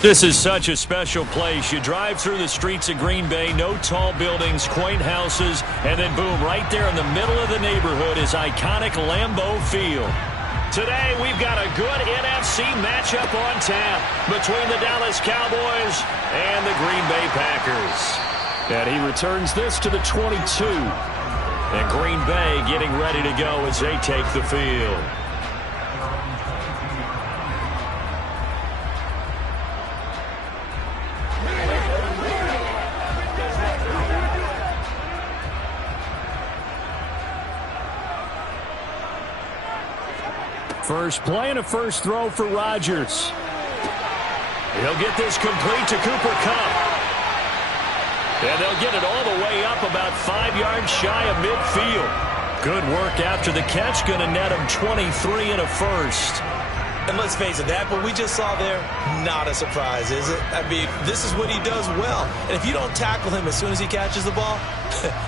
This is such a special place. You drive through the streets of Green Bay, no tall buildings, quaint houses, and then boom, right there in the middle of the neighborhood is iconic Lambeau Field. Today, we've got a good NFC matchup on tap between the Dallas Cowboys and the Green Bay Packers. And he returns this to the 22. And Green Bay getting ready to go as they take the field. First play and a first throw for Rodgers. He'll get this complete to Cooper Kupp. And they'll get it all the way up about 5 yards shy of midfield. Good work after the catch. Going to net him 23 and a first. And let's face it, that what we just saw there, not a surprise, is it? I mean, this is what he does well. And if you don't tackle him as soon as he catches the ball,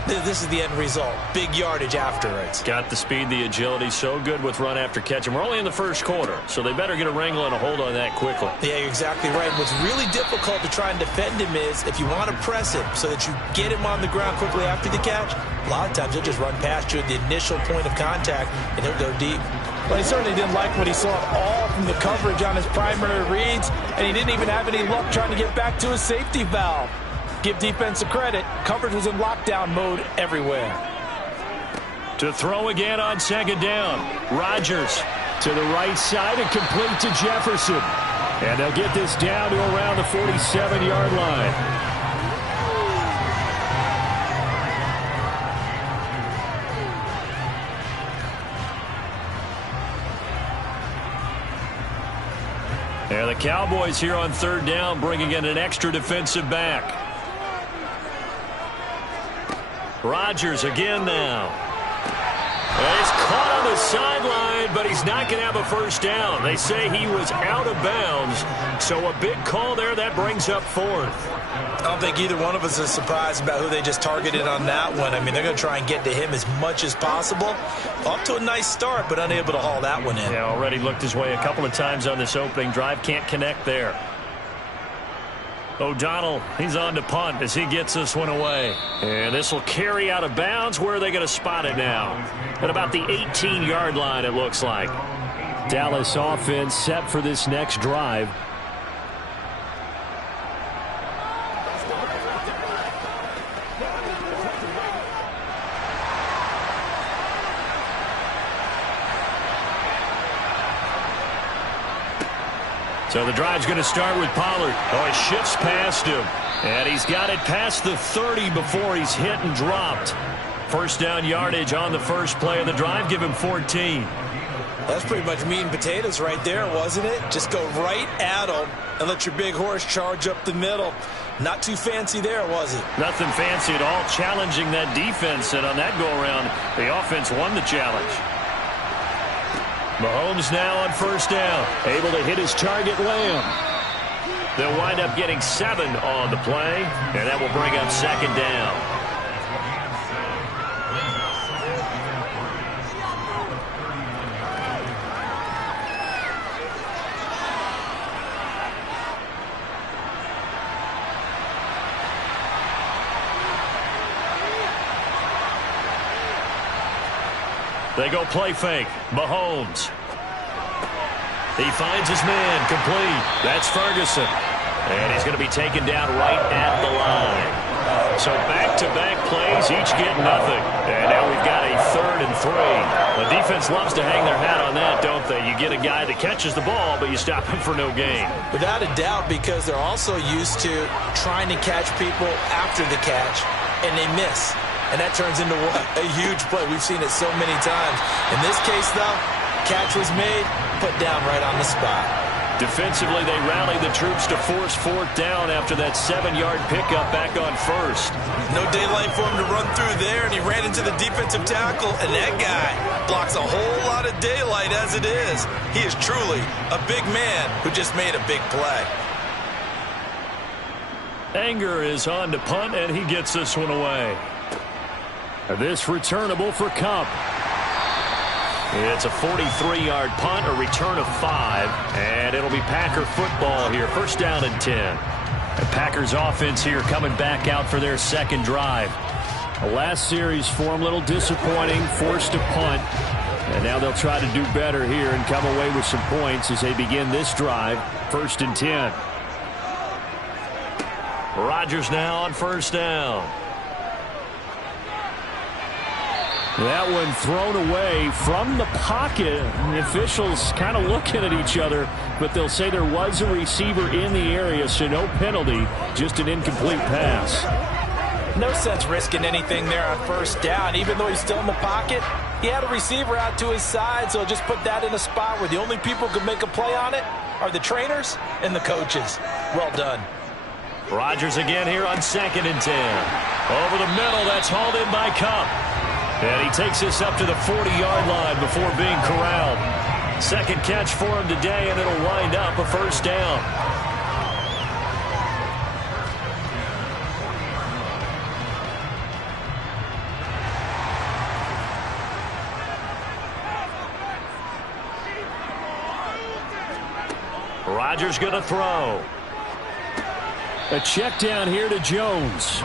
this is the end result. Big yardage afterwards. Got the speed, the agility, so good with run after catch. And we're only in the first quarter, so they better get a wrangle and a hold on that quickly. Yeah, you're exactly right. What's really difficult to try and defend him is if you want to press him so that you get him on the ground quickly after the catch, a lot of times he'll just run past you at the initial point of contact, and he'll go deep. But he certainly didn't like what he saw at all from the coverage on his primary reads, and he didn't even have any luck trying to get back to his safety valve. Give defense a credit. Coverage was in lockdown mode everywhere. To throw again on second down. Rodgers to the right side and complete to Jefferson. And they'll get this down to around the 47-yard line. And the Cowboys here on third down bringing in an extra defensive back. Rodgers again now. And he's caught on the sideline, but he's not going to have a first down. They say he was out of bounds, so a big call there. That brings up fourth. I don't think either one of us is surprised about who they just targeted on that one. I mean, they're going to try and get to him as much as possible. Off to a nice start, but unable to haul that one in. Yeah, already looked his way a couple of times on this opening drive. Can't connect there. O'Donnell, he's on to punt as he gets this one away. And this will carry out of bounds. Where are they going to spot it now? At about the 18-yard line, it looks like. Dallas offense set for this next drive. So the drive's going to start with Pollard. Oh, he shifts past him. And he's got it past the 30 before he's hit and dropped. First down yardage on the first play of the drive. Give him 14. That's pretty much meat and potatoes right there, wasn't it? Just go right at him and let your big horse charge up the middle. Not too fancy there, was it? Nothing fancy at all. Challenging that defense. And on that go-around, the offense won the challenge. Mahomes now on first down, able to hit his target, Lamb. They'll wind up getting 7 on the play, and that will bring up second down. They go play fake. Mahomes. He finds his man complete. That's Ferguson. And he's going to be taken down right at the line. So back-to-back plays, each get nothing. And now we've got a 3rd and 3. The defense loves to hang their hat on that, don't they? You get a guy that catches the ball, but you stop him for no gain. Without a doubt, because they're also used to trying to catch people after the catch, and they miss. And that turns into what? A huge play. We've seen it so many times. In this case, though, catch was made, put down right on the spot. Defensively, they rallied the troops to force fourth down after that 7-yard pickup back on first. No daylight for him to run through there, and he ran into the defensive tackle, and that guy blocks a whole lot of daylight as it is. He is truly a big man who just made a big play. Anger is on to punt, and he gets this one away. This returnable for Kupp. It's a 43-yard punt, a return of 5, and it'll be Packer football here. First down and 10. The Packers offense here coming back out for their second drive. The last series for them, a little disappointing, forced a punt. And now they'll try to do better here and come away with some points as they begin this drive. First and 10. Rodgers now on first down. That one thrown away from the pocket. The officials kind of looking at each other, but they'll say there was a receiver in the area, so no penalty, just an incomplete pass. No sense risking anything there on first down. Even though he's still in the pocket, he had a receiver out to his side, so just put that in a spot where the only people who could make a play on it are the trainers and the coaches. Well done. Rodgers again here on second and 10. Over the middle, that's hauled in by Kupp. And he takes this up to the 40-yard line before being corralled. Second catch for him today, and it'll wind up a first down. Rodgers going to throw. A check down here to Jones.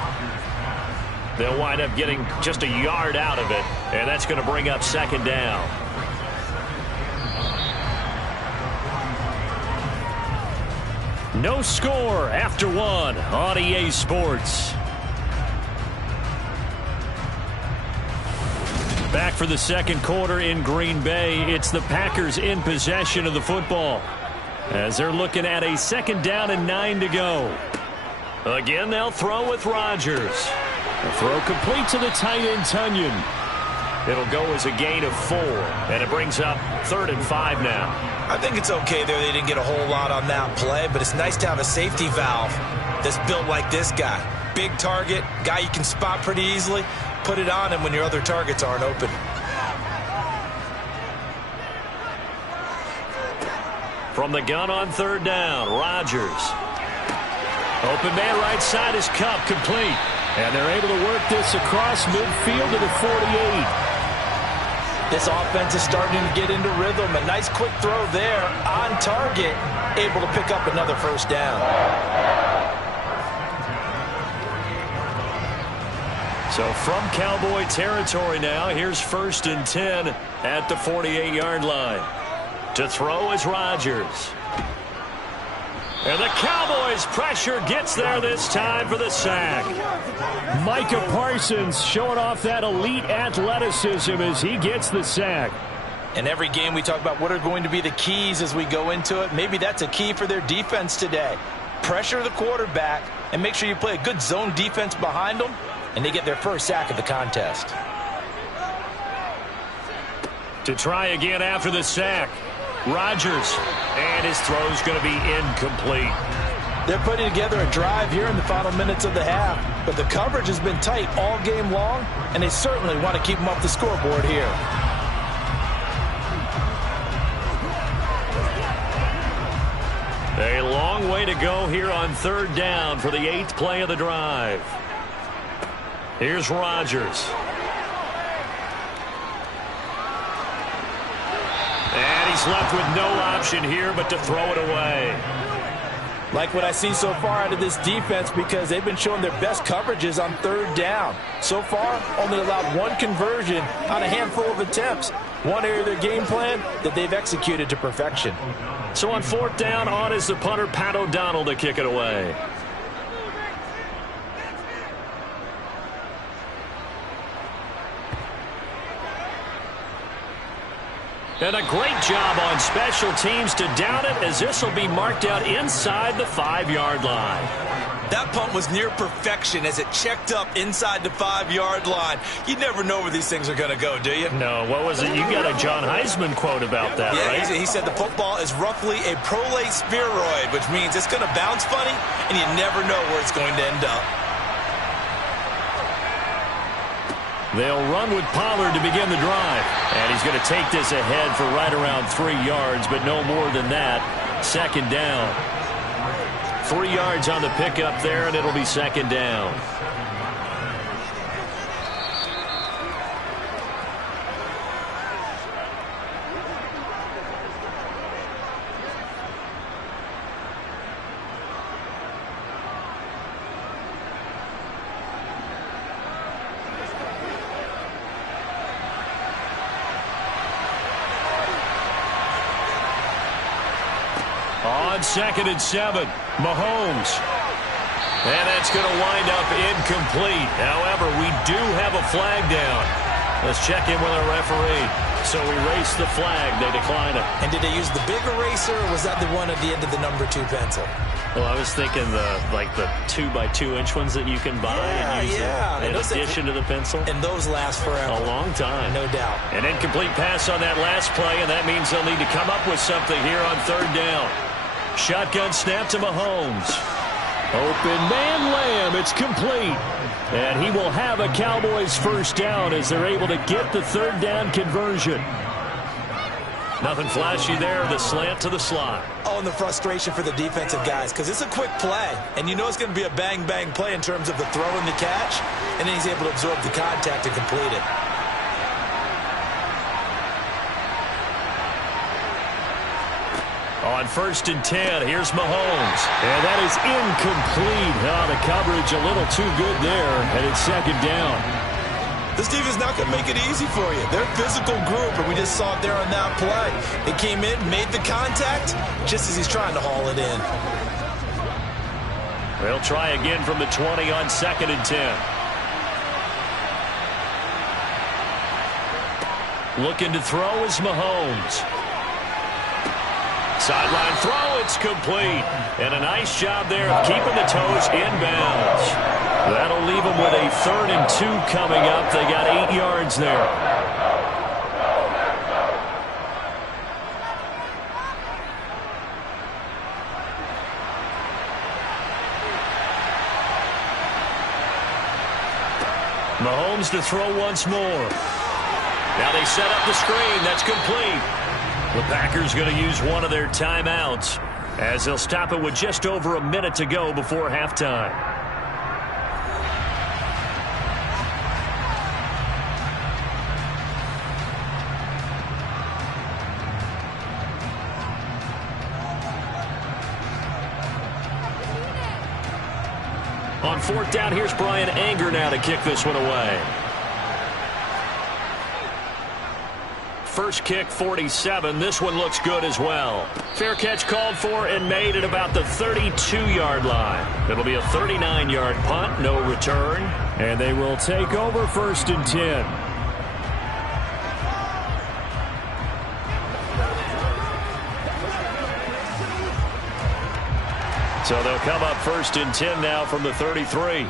They'll wind up getting just a yard out of it, and that's going to bring up second down. No score after one on EA Sports. Back for the second quarter in Green Bay. It's the Packers in possession of the football, as they're looking at a second down and 9 to go. Again, they'll throw with Rodgers. The throw complete to the tight end, Tunyon. It'll go as a gain of 4, and it brings up 3rd and 5 now. I think it's okay there. They didn't get a whole lot on that play, but it's nice to have a safety valve that's built like this guy. Big target, guy you can spot pretty easily. Put it on him when your other targets aren't open. From the gun on third down, Rodgers. Open man right side is Kupp, complete. And they're able to work this across midfield to the 48. This offense is starting to get into rhythm. A nice quick throw there on target, able to pick up another first down. So from Cowboy territory now, here's 1st and 10 at the 48-yard line. To throw is Rodgers. And the Cowboys' pressure gets there this time for the sack. Micah Parsons showing off that elite athleticism as he gets the sack. In every game we talk about what are going to be the keys as we go into it. Maybe that's a key for their defense today. Pressure the quarterback and make sure you play a good zone defense behind them, and they get their first sack of the contest. To try again after the sack, Rodgers, and his throw's going to be incomplete. They're putting together a drive here in the final minutes of the half, but the coverage has been tight all game long, and they certainly want to keep them off the scoreboard here. A long way to go here on third down for the 8th play of the drive. Here's Rodgers. And he's left with no option here but to throw it away. Like what I see so far out of this defense, because they've been showing their best coverages on third down. So far, only allowed one conversion on a handful of attempts. One area of their game plan that they've executed to perfection. So on 4th down, on is the punter, Pat O'Donnell, to kick it away. And a great job on special teams to down it, as this will be marked out inside the 5-yard line. That punt was near perfection as it checked up inside the 5-yard line. You never know where these things are going to go, do you? No, what was it? You got a John Heisman quote about that, yeah, right? He said the football is roughly a prolate spheroid, which means it's going to bounce funny, and you never know where it's going to end up. They'll run with Pollard to begin the drive. And he's going to take this ahead for right around 3 yards, but no more than that. Second down. 3 yards on the pickup there, and it'll be second down. on 2nd and 7. Mahomes. And that's going to wind up incomplete. However, we do have a flag down. Let's check in with our referee. So we race the flag. They decline it. And did they use the big eraser, or was that the one at the end of the number 2 pencil? Well, I was thinking the 2x2-inch ones that you can buy and use in addition to the pencil. And those last forever. A long time. No doubt. An incomplete pass on that last play, and that means they'll need to come up with something here on 3rd down. Shotgun snap to Mahomes. Open man Lamb. It's complete. And he will have a Cowboys 1st down as they're able to get the 3rd down conversion. Nothing flashy there. The slant to the slot. Oh, and the frustration for the defensive guys, because it's a quick play, and you know it's going to be a bang-bang play in terms of the throw and the catch, and then he's able to absorb the contact to complete it. On 1st and 10, here's Mahomes. And that is incomplete. The coverage a little too good there, and it's 2nd down. This defense not going to make it easy for you. They're a physical group, and we just saw it there on that play. They came in, made the contact, just as he's trying to haul it in. They'll try again from the 20 on 2nd and 10. Looking to throw is Mahomes. Sideline throw, it's complete. And a nice job there of keeping the toes inbounds. That'll leave them with a 3rd and 2 coming up. They got 8 yards there. Mahomes to throw once more. Now they set up the screen. That's complete. The Packers going to use one of their timeouts as they'll stop it with just over a minute to go before halftime. On 4th down, here's Brian Anger now to kick this one away. First kick, 47. This one looks good as well. Fair catch called for and made at about the 32-yard line. It'll be a 39-yard punt, no return. And they will take over 1st and 10. So they'll come up 1st and 10 now from the 33.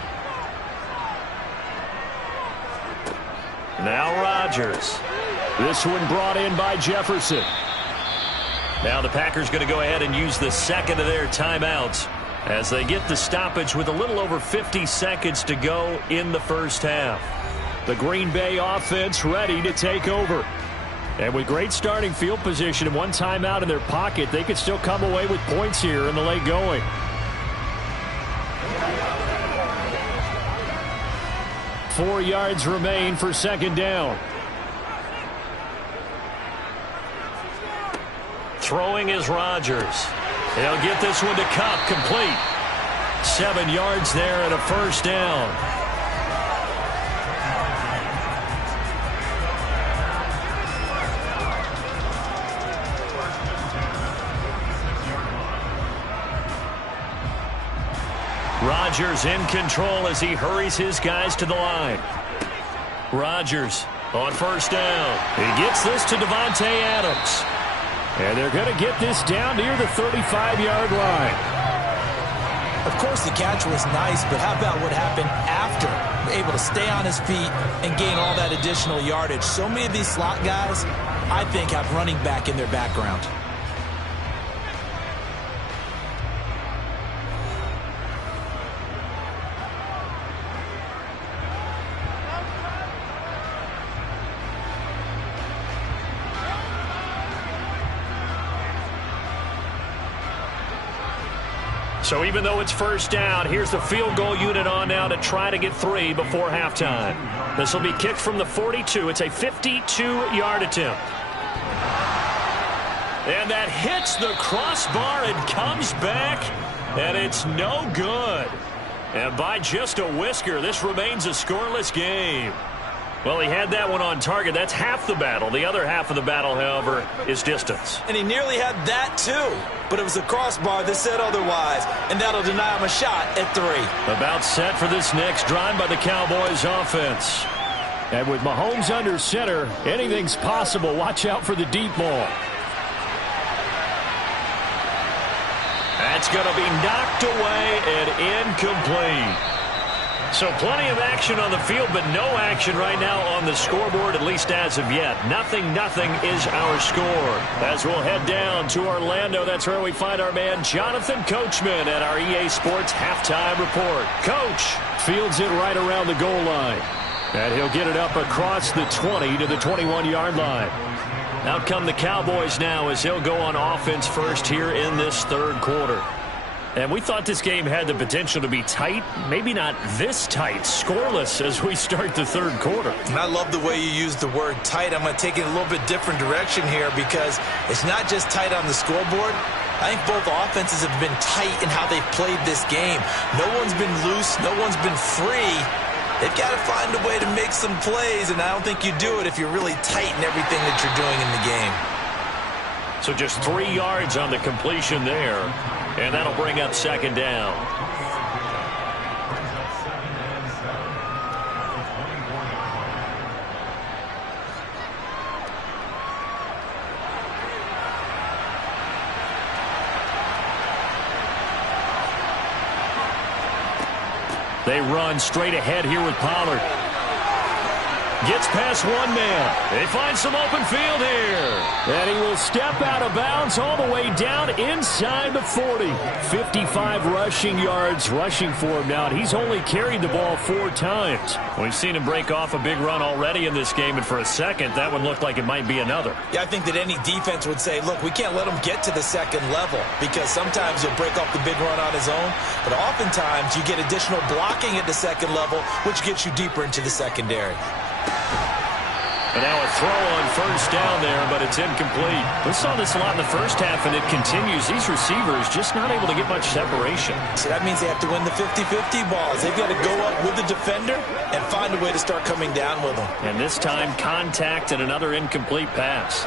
Now Rodgers. This one brought in by Jefferson. Now the Packers going to go ahead and use the 2nd of their timeouts as they get the stoppage with a little over 50 seconds to go in the 1st half. The Green Bay offense ready to take over. And with great starting field position and one timeout in their pocket, they could still come away with points here in the late going. Four yards remain for 2nd down. Throwing is Rodgers. He'll get this one to Kupp, complete. 7 yards there and a 1st down. Rodgers in control as he hurries his guys to the line. Rodgers on 1st down. He gets this to Davante Adams. And they're going to get this down near the 35-yard line. Of course, the catch was nice, but how about what happened after? Able to stay on his feet and gain all that additional yardage. So many of these slot guys, I think, have running back in their background. So even though it's 1st down, here's the field goal unit on now to try to get 3 before halftime. This will be kicked from the 42. It's a 52-yard attempt. And that hits the crossbar and comes back, and it's no good. And by just a whisker, this remains a scoreless game. Well, he had that one on target. That's half the battle. The other half of the battle, however, is distance. And he nearly had that, too. But it was the crossbar that said otherwise, and that'll deny him a shot at 3. About set for this next drive by the Cowboys offense. And with Mahomes under center, anything's possible. Watch out for the deep ball. That's going to be knocked away and incomplete. So plenty of action on the field, but no action right now on the scoreboard, at least as of yet. 0-0 is our score. As we'll head down to Orlando, that's where we find our man Jonathan Coachman at our EA Sports Halftime Report. Coach fields it right around the goal line. And he'll get it up across the 20 to the 21-yard line. Out come the Cowboys now as he'll go on offense first here in this third quarter. And we thought this game had the potential to be tight, maybe not this tight, scoreless as we start the third quarter. And I love the way you use the word tight. I'm going to take it a little bit different direction here because it's not just tight on the scoreboard. I think both offenses have been tight in how they've played this game. No one's been loose. No one's been free. They've got to find a way to make some plays, and I don't think you do it if you're really tight in everything that you're doing in the game. So just 3 yards on the completion there. And that'll bring up second down. They run straight ahead here with Pollard. Gets past one man. They find some open field here. And he will step out of bounds all the way down inside the 40. 55 rushing yards rushing for him now. And he's only carried the ball 4 times. We've seen him break off a big run already in this game. And for a second, that one looked like it might be another. Yeah, I think that any defense would say, look, we can't let him get to the second level because sometimes he'll break off the big run on his own. But oftentimes you get additional blocking at the second level, which gets you deeper into the secondary. And now a throw on first down there, but it's incomplete. We saw this a lot in the first half, and it continues. These receivers just not able to get much separation. So that means they have to win the 50-50 balls. They've got to go up with the defender and find a way to start coming down with them. And this time, contact and another incomplete pass.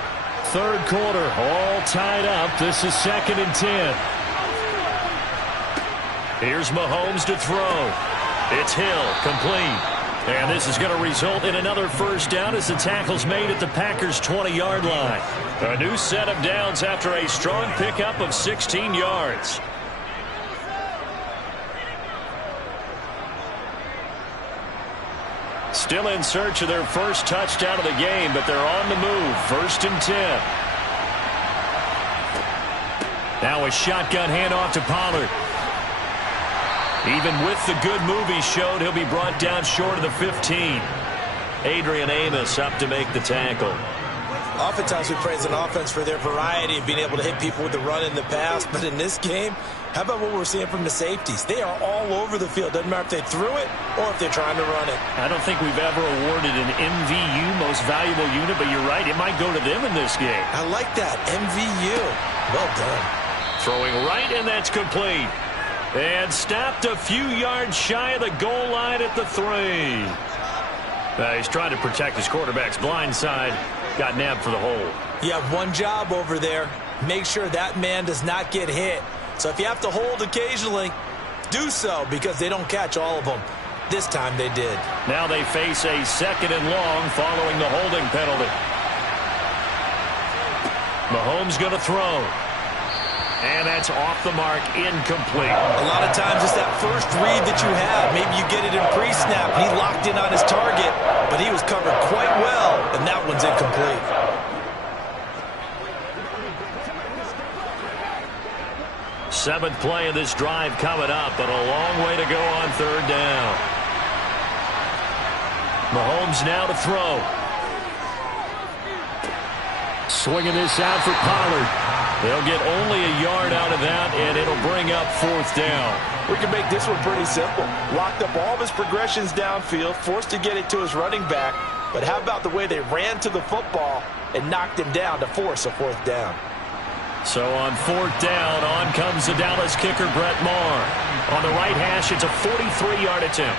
Third quarter, all tied up. This is 2nd and 10. Here's Mahomes to throw. It's Hill, complete. And this is going to result in another first down as the tackle's made at the Packers' 20-yard line. A new set of downs after a strong pickup of 16 yards. Still in search of their first touchdown of the game, but they're on the move. 1st and 10. Now a shotgun handoff to Pollard. Even with the good move he showed, he'll be brought down short of the 15. Adrian Amos up to make the tackle. Oftentimes we praise an offense for their variety of being able to hit people with the run in the pass. But in this game, how about what we're seeing from the safeties? They are all over the field. Doesn't matter if they threw it or if they're trying to run it. I don't think we've ever awarded an MVU, most valuable unit, but you're right. It might go to them in this game. I like that. MVU. Well done. Throwing right, and that's complete. And stopped a few yards shy of the goal line at the 3. He's trying to protect his quarterback's blind side. Got nabbed for the hole. You have one job over there. Make sure that man does not get hit. So if you have to hold occasionally, do so because they don't catch all of them. This time they did. Now they face a 2nd and long following the holding penalty. Mahomes going to throw. And that's off the mark, incomplete. A lot of times it's that first read that you have. Maybe you get it in pre-snap. He locked in on his target, but he was covered quite well, and that one's incomplete. Seventh play of this drive coming up, but a long way to go on 3rd down. Mahomes now to throw. Swinging this out for Pollard. They'll get only a yard out of that, and it'll bring up 4th down. We can make this one pretty simple. Locked up all of his progressions downfield, forced to get it to his running back. But how about the way they ran to the football and knocked him down to force a 4th down? So on 4th down, on comes the Dallas kicker, Brett Maher. On the right hash, it's a 43-yard attempt.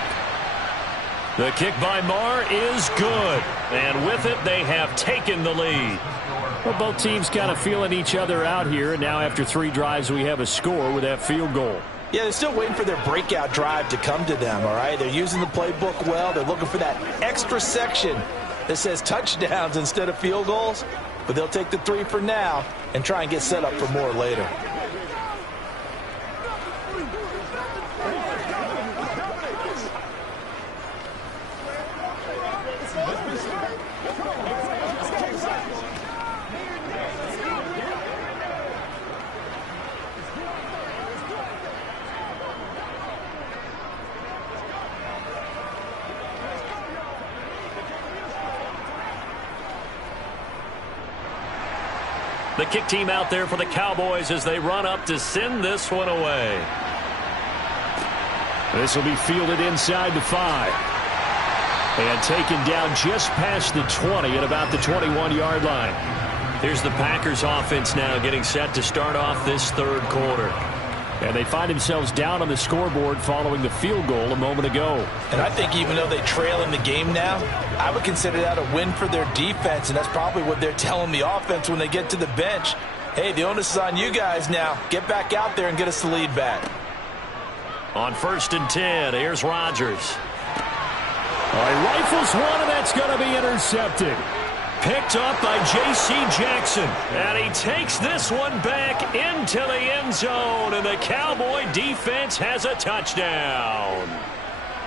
The kick by Marr is good. And with it, they have taken the lead. Well, both teams kind of feeling each other out here. And now after 3 drives, we have a score with that field goal. Yeah, they're still waiting for their breakout drive to come to them, all right? They're using the playbook well. They're looking for that extra section that says touchdowns instead of field goals. But they'll take the 3 for now and try and get set up for more later. The kick team out there for the Cowboys as they run up to send this one away. This will be fielded inside the 5. And taken down just past the 20 at about the 21-yard line. Here's the Packers offense now getting set to start off this 3rd quarter. And they find themselves down on the scoreboard following the field goal a moment ago. And I think even though they trail in the game now, I would consider that a win for their defense, and that's probably what they're telling the offense when they get to the bench. Hey, the onus is on you guys now. Get back out there and get us the lead back. On 1st and 10, here's Rodgers. He rifles one, and that's going to be intercepted. Picked up by J.C. Jackson. And he takes this one back into the end zone. And the Cowboy defense has a touchdown.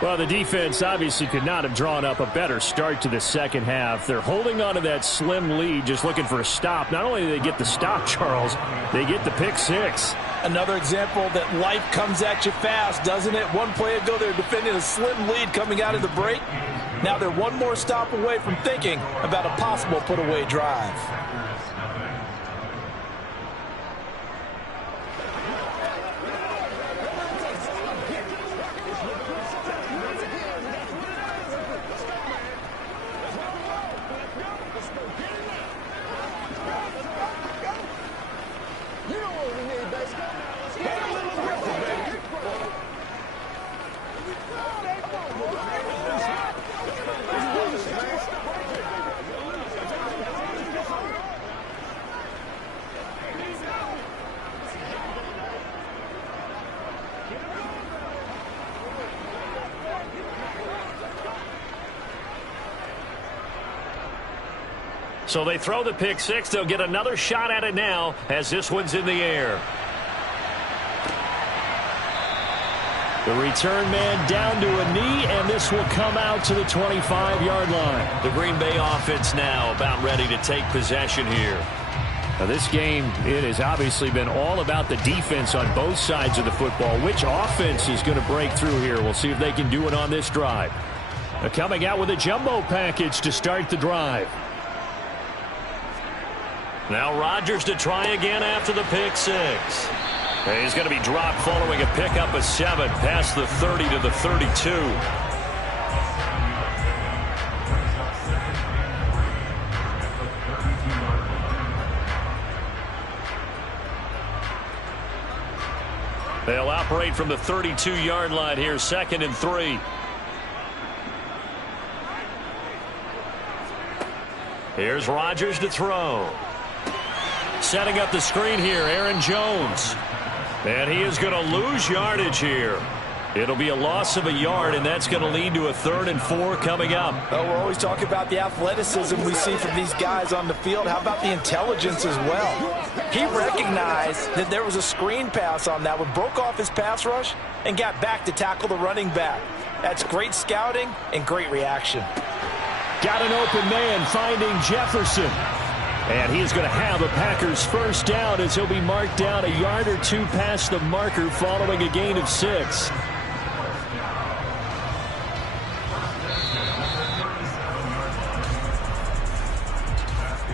Well, the defense obviously could not have drawn up a better start to the second half. They're holding on to that slim lead, just looking for a stop. Not only do they get the stop, Charles, they get the pick 6. Another example that life comes at you fast, doesn't it? One play ago, they were defending a slim lead coming out of the break. Now they're one more stop away from thinking about a possible put-away drive. So they throw the pick 6. They'll get another shot at it now as this one's in the air. The return man down to a knee, and this will come out to the 25-yard line. The Green Bay offense now about ready to take possession here. Now this game, it has obviously been all about the defense on both sides of the football. Which offense is going to break through here? We'll see if they can do it on this drive. They're coming out with a jumbo package to start the drive. Now Rodgers to try again after the pick 6. And he's going to be dropped following a pickup of 7 past the 30 to the 32. They'll operate from the 32-yard line here, 2nd and 3. Here's Rodgers to throw. Setting up the screen here, Aaron Jones. And he is going to lose yardage here. It'll be a loss of a yard, and that's going to lead to a 3rd and 4 coming up. Oh, we're always talking about the athleticism we see from these guys on the field. How about the intelligence as well? He recognized that there was a screen pass on that one, broke off his pass rush, and got back to tackle the running back. That's great scouting and great reaction. Got an open man finding Jefferson. And he is going to have a Packers first down as he'll be marked down a yard or 2 past the marker following a gain of 6.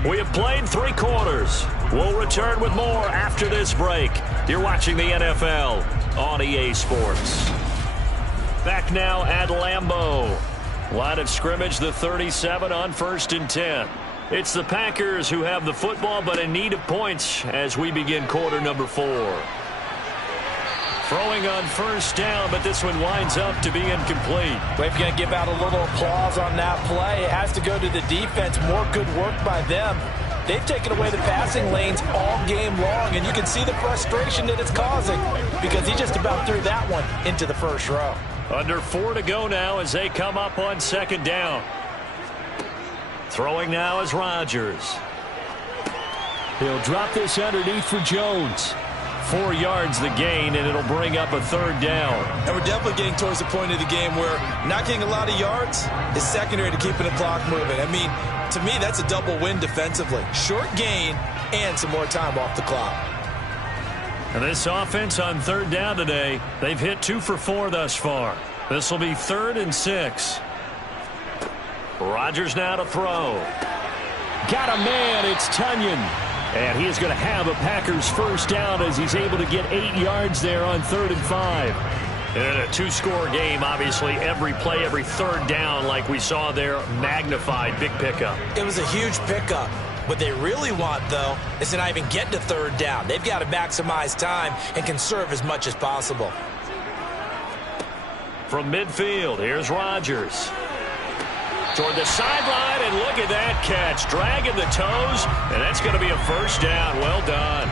We have played 3 quarters. We'll return with more after this break. You're watching the NFL on EA Sports. Back now at Lambeau. Line of scrimmage, the 37 on 1st and 10. It's the Packers who have the football, but in need of points as we begin quarter number 4. Throwing on first down, but this one winds up to be incomplete. Well, if you're going to give out a little applause on that play, it has to go to the defense. More good work by them. They've taken away the passing lanes all game long, and you can see the frustration that it's causing because he just about threw that one into the first row. Under 4 to go now as they come up on second down. Throwing now is Rodgers. He'll drop this underneath for Jones. 4 yards the gain, and it'll bring up a third down. And we're definitely getting towards the point of the game where not getting a lot of yards is secondary to keeping the clock moving. I mean, to me, that's a double win defensively. Short gain and some more time off the clock. And this offense on third down today, they've hit 2 for 4 thus far. This will be 3rd and 6. Rodgers now to throw. Got a man, it's Tunyon. And he is going to have a Packers first down as he's able to get 8 yards there on 3rd and 5. In a 2-score game, obviously, every play, every third down, like we saw there, magnified. Big pickup. It was a huge pickup. What they really want, though, is to not even get to third down. They've got to maximize time and conserve as much as possible. From midfield, here's Rodgers. Toward the sideline, and look at that catch. Dragging the toes, and that's going to be a first down. Well done.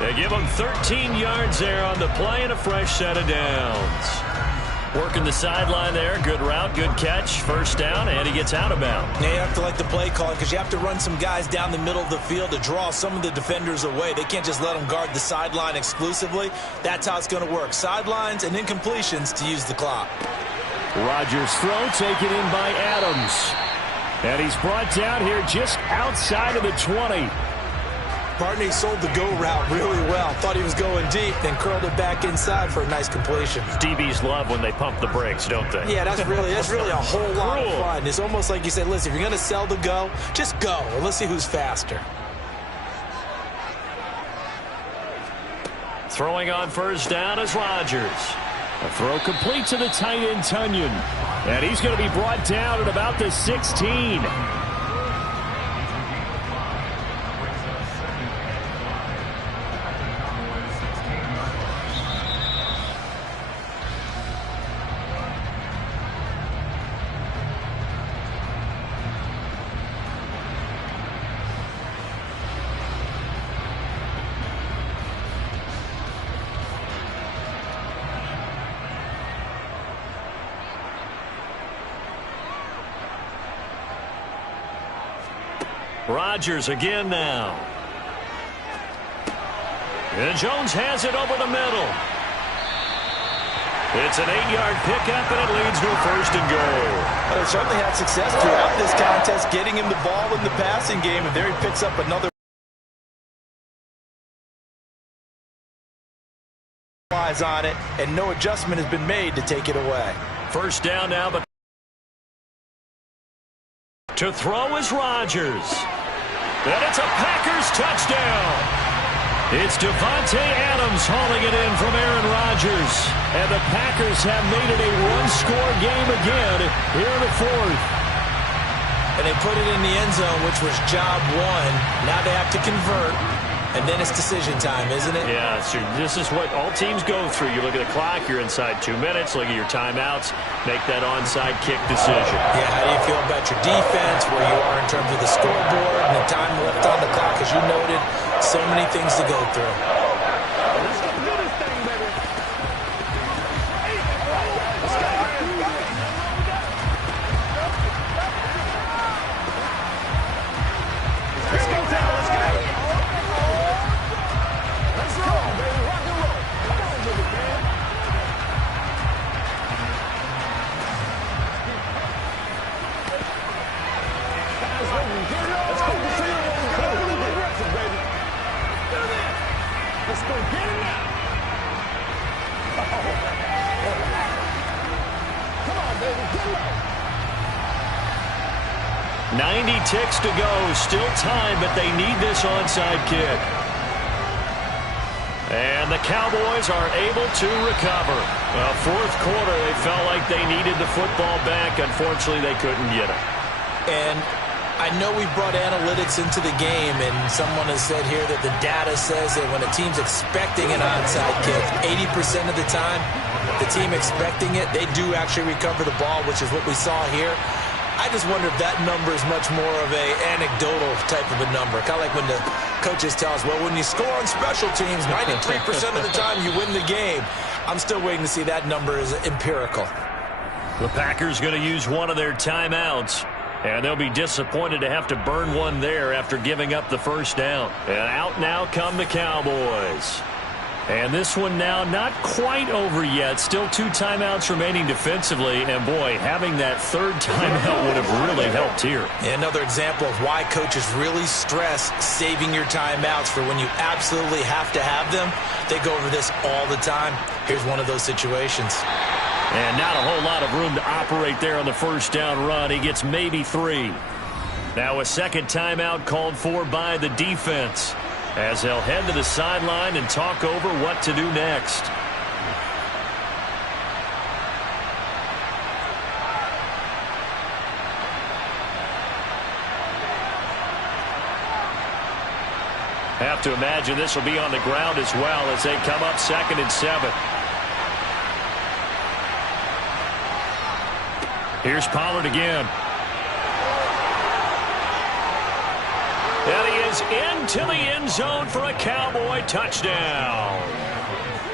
They give him 13 yards there on the play and a fresh set of downs. Working the sideline there. Good route, good catch. First down, and he gets out of bounds. Yeah, you have to like the play calling because you have to run some guys down the middle of the field to draw some of the defenders away. They can't just let them guard the sideline exclusively. That's how it's going to work. Sidelines and incompletions to use the clock. Rodgers' throw taken in by Adams. And he's brought down here just outside of the 20. Partner, he sold the go route really well. Thought he was going deep, then curled it back inside for a nice completion. DBs love when they pump the brakes, don't they? Yeah, that's really a whole lot of fun. It's almost like you say, listen, if you're going to sell the go, just go, and let's see who's faster. Throwing on first down is Rodgers. A throw complete to the tight end, Tunyon. And he's going to be brought down at about the 16. Rodgers again now. And Jones has it over the middle. It's an 8-yard pickup, and it leads to a first and goal. Well, they certainly had success throughout this contest, getting him the ball in the passing game, and there he picks up another eyes on it, and no adjustment has been made to take it away. First down now, but to throw is Rodgers. And it's a Packers touchdown. It's Davante Adams hauling it in from Aaron Rodgers. And the Packers have made it a one-score game again here in the 4th. And they put it in the end zone, which was job one. Now they have to convert. And then it's decision time, isn't it? Yeah, so this is what all teams go through. You look at the clock, you're inside 2 minutes. Look at your timeouts. Make that onside kick decision. Yeah, how do you feel about your defense, where you are in terms of the scoreboard, and the time left on the clock? As you noted, so many things to go through. Let's go do this thing, baby. Let's go, Tal. Let's go. Let's roll, baby. Rock and roll. Come on with it, man. Guys, let's go. Aggressive, baby. Do this. Let's go get it now. Come on, baby. Get low. 90 ticks to go. Still time, but they need this onside kick. And the Cowboys are able to recover. Well, 4th quarter, they felt like they needed the football back. Unfortunately, they couldn't get it. And I know we brought analytics into the game, and someone has said here that the data says that when a team's expecting an onside kick, 80% of the time, the team expecting it, they do actually recover the ball, which is what we saw here. I just wonder if that number is much more of a anecdotal type of a number. Kind of like when the coaches tell us, well, when you score on special teams, 93% of the time you win the game. I'm still waiting to see that number is empirical. The Packers going to use one of their timeouts, and they'll be disappointed to have to burn one there after giving up the first down. And out now come the Cowboys. And this one now not quite over yet. Still 2 timeouts remaining defensively. And, boy, having that third timeout would have really helped here. Another example of why coaches really stress saving your timeouts for when you absolutely have to have them. They go over this all the time. Here's one of those situations. And not a whole lot of room to operate there on the first down run. He gets maybe 3. Now a second timeout called for by the defense, as they'll head to the sideline and talk over what to do next. Have to imagine this will be on the ground as well as they come up 2nd and 7. Here's Pollard again. And he is into the end zone for a Cowboy touchdown.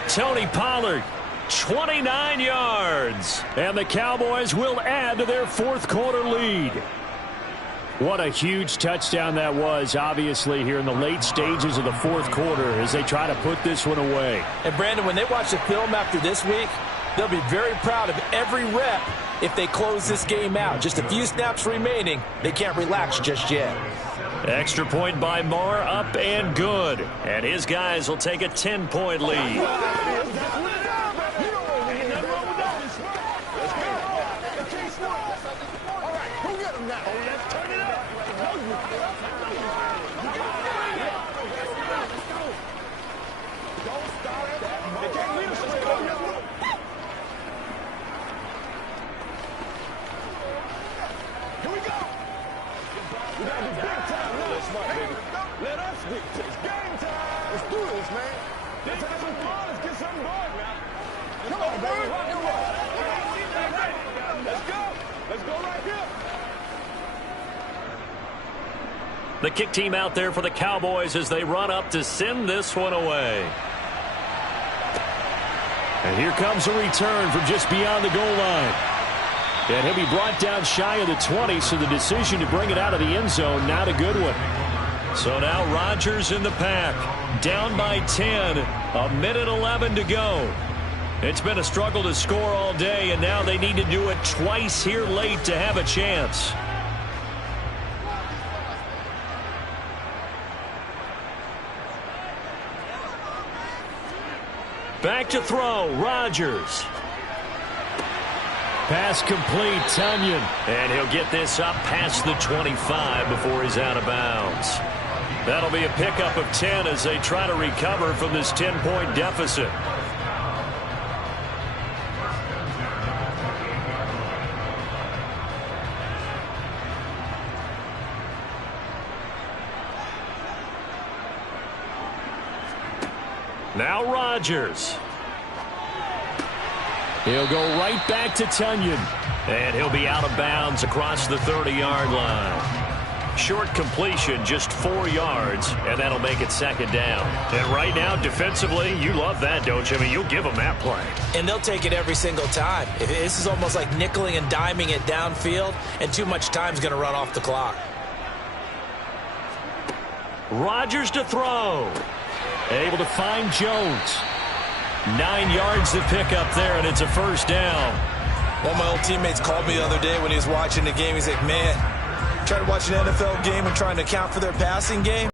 Tony Pollard, 29 yards. And the Cowboys will add to their 4th quarter lead. What a huge touchdown that was, obviously, here in the late stages of the 4th quarter as they try to put this one away. And, Brandon, when they watch the film after this week, they'll be very proud of every rep if they close this game out. Just a few snaps remaining. They can't relax just yet. Extra point by Marr, up and good. And his guys will take a 10-point lead. The kick team out there for the Cowboys as they run up to send this one away. And here comes a return from just beyond the goal line. And he'll be brought down shy of the 20, so the decision to bring it out of the end zone, not a good one. So now Rodgers in the pack, down by 10, 1:11 to go. It's been a struggle to score all day, and now they need to do it twice here late to have a chance. Back to throw, Rodgers. Pass complete, Tonyan. And he'll get this up past the 25 before he's out of bounds. That'll be a pickup of 10 as they try to recover from this 10-point deficit. Now Rodgers. He'll go right back to Tonyan. And he'll be out of bounds across the 30-yard line. Short completion, just 4 yards, and that'll make it 2nd down. And right now, defensively, you love that, don't you? I mean, you'll give them that play. And they'll take it every single time. This is almost like nickeling and diming it downfield, and too much time's going to run off the clock. Rodgers to throw. Able to find Jones. 9 yards to pick up there, and it's a 1st down. One of my old teammates called me the other day when he was watching the game. He's like, man, trying to watch an NFL game and trying to account for their passing game.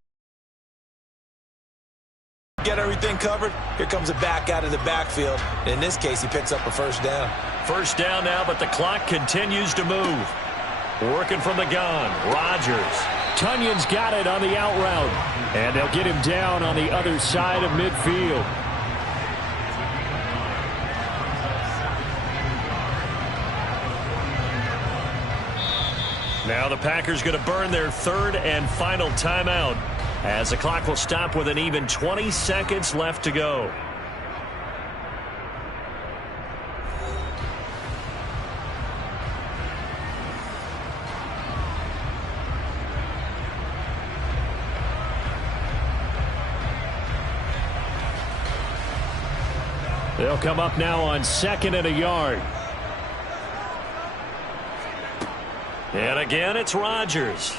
Get everything covered. Here comes a back out of the backfield. And in this case, he picks up a 1st down. 1st down now, but the clock continues to move. Working from the gun, Rodgers. Tonyan's got it on the out route. And they'll get him down on the other side of midfield. Now the Packers going to burn their third and final timeout as the clock will stop with an even 20 seconds left to go. They'll come up now on 2nd and a yard. And again, it's Rodgers.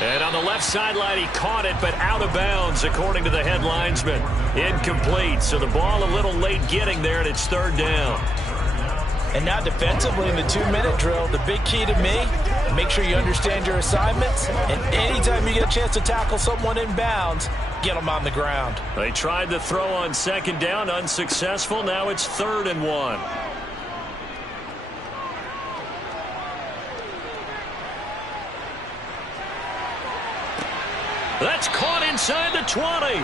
And on the left sideline, he caught it, but out of bounds, according to the head linesman. Incomplete, so the ball a little late getting there, and it's 3rd down. And now defensively in the 2-minute drill, the big key to me, make sure you understand your assignments, and anytime you get a chance to tackle someone in bounds, get them on the ground. They tried the throw on 2nd down, unsuccessful. Now it's 3rd and 1. That's caught inside the 20.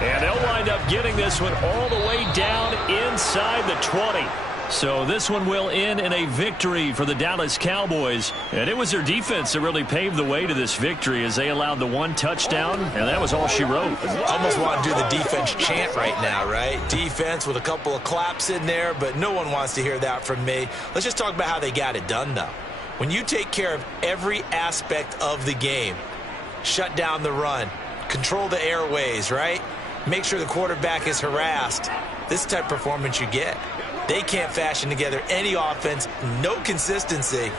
And they'll wind up getting this one all the way down inside the 20. So this one will end in a victory for the Dallas Cowboys. And it was their defense that really paved the way to this victory as they allowed the 1 touchdown, and that was all she wrote. Almost want to do the defense chant right now, right? Defense with a couple of claps in there, but no one wants to hear that from me. Let's just talk about how they got it done, though. When you take care of every aspect of the game, shut down the run, control the airways, right? Make sure the quarterback is harassed. This type of performance you get. They can't fashion together any offense, no consistency,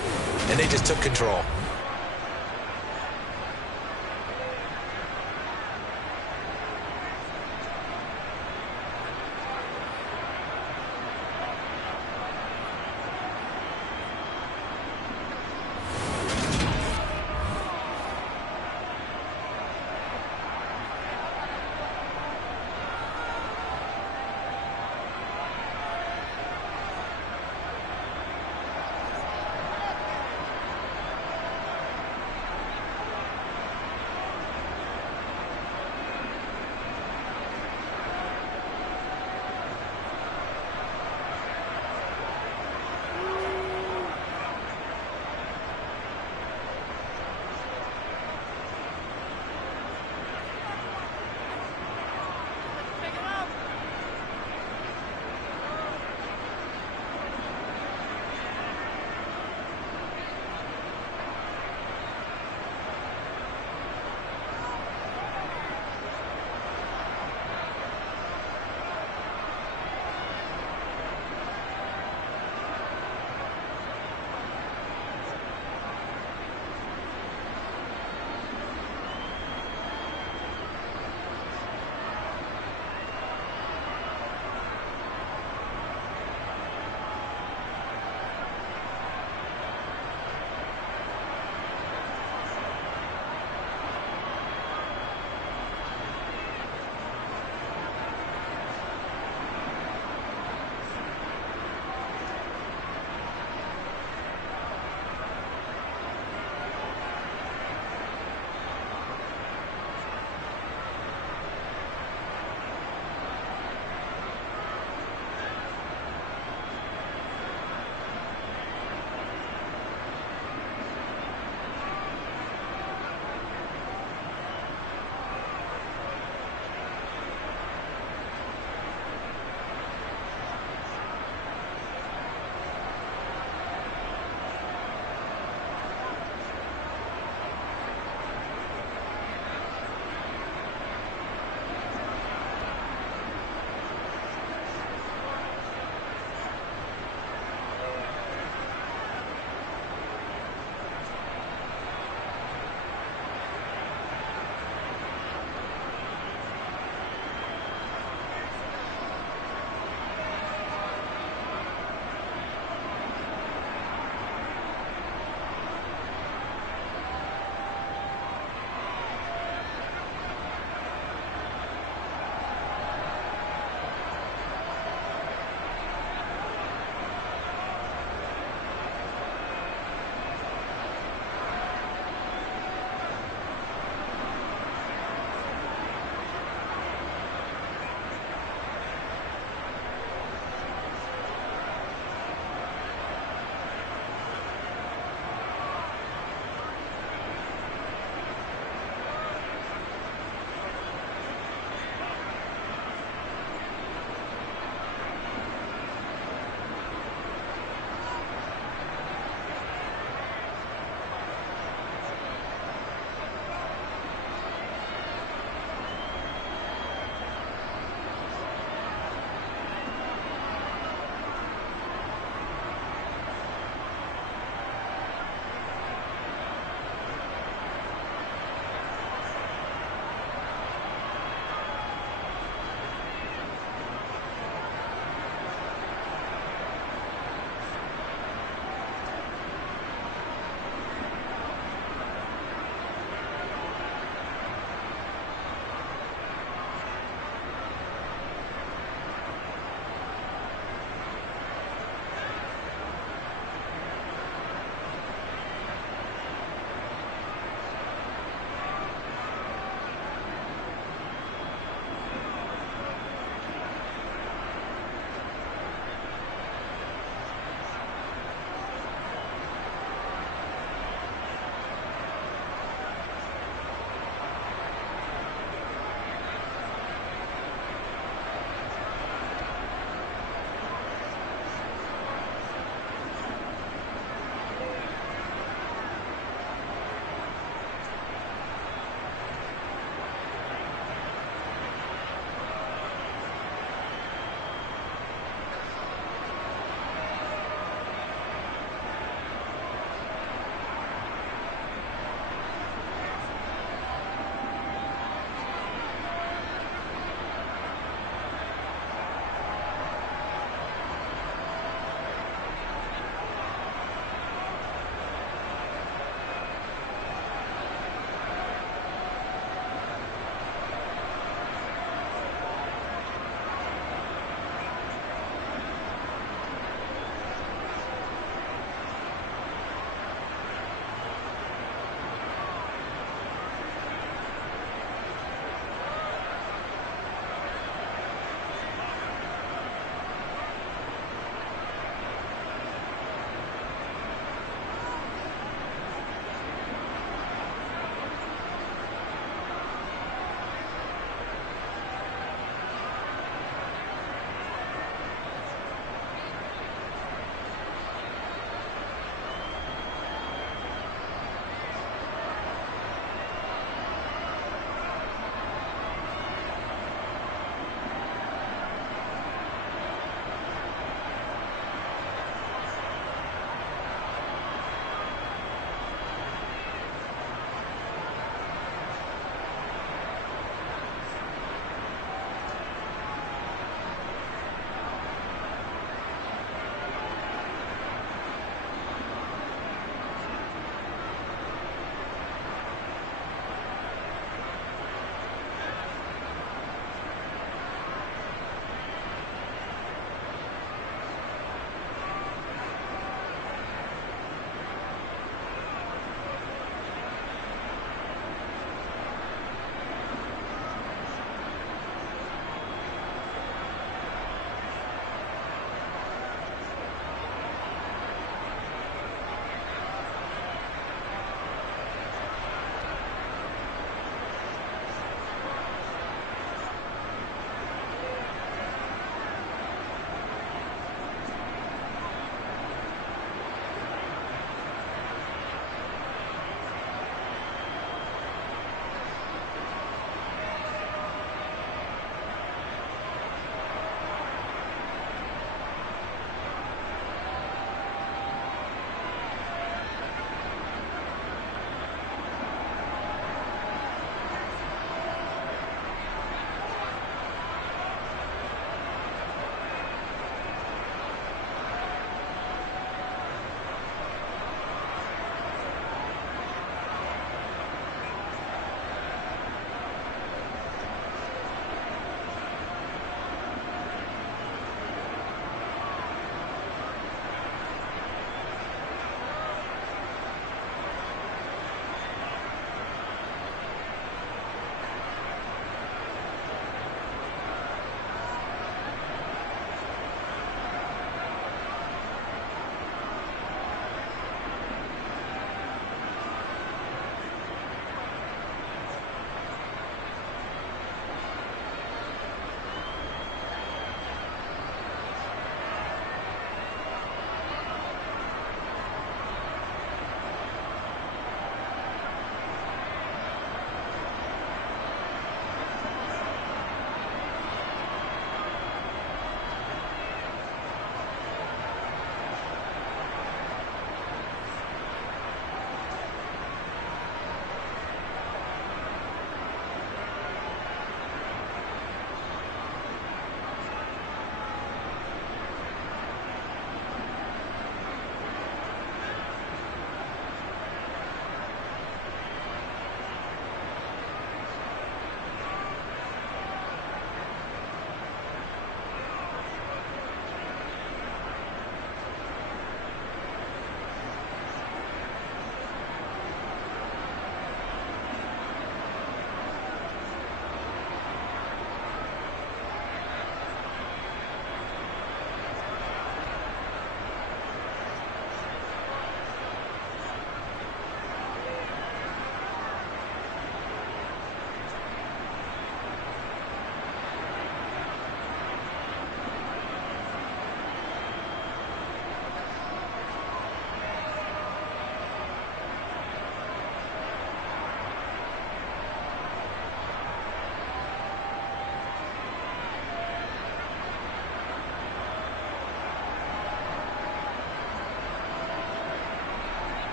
and they just took control.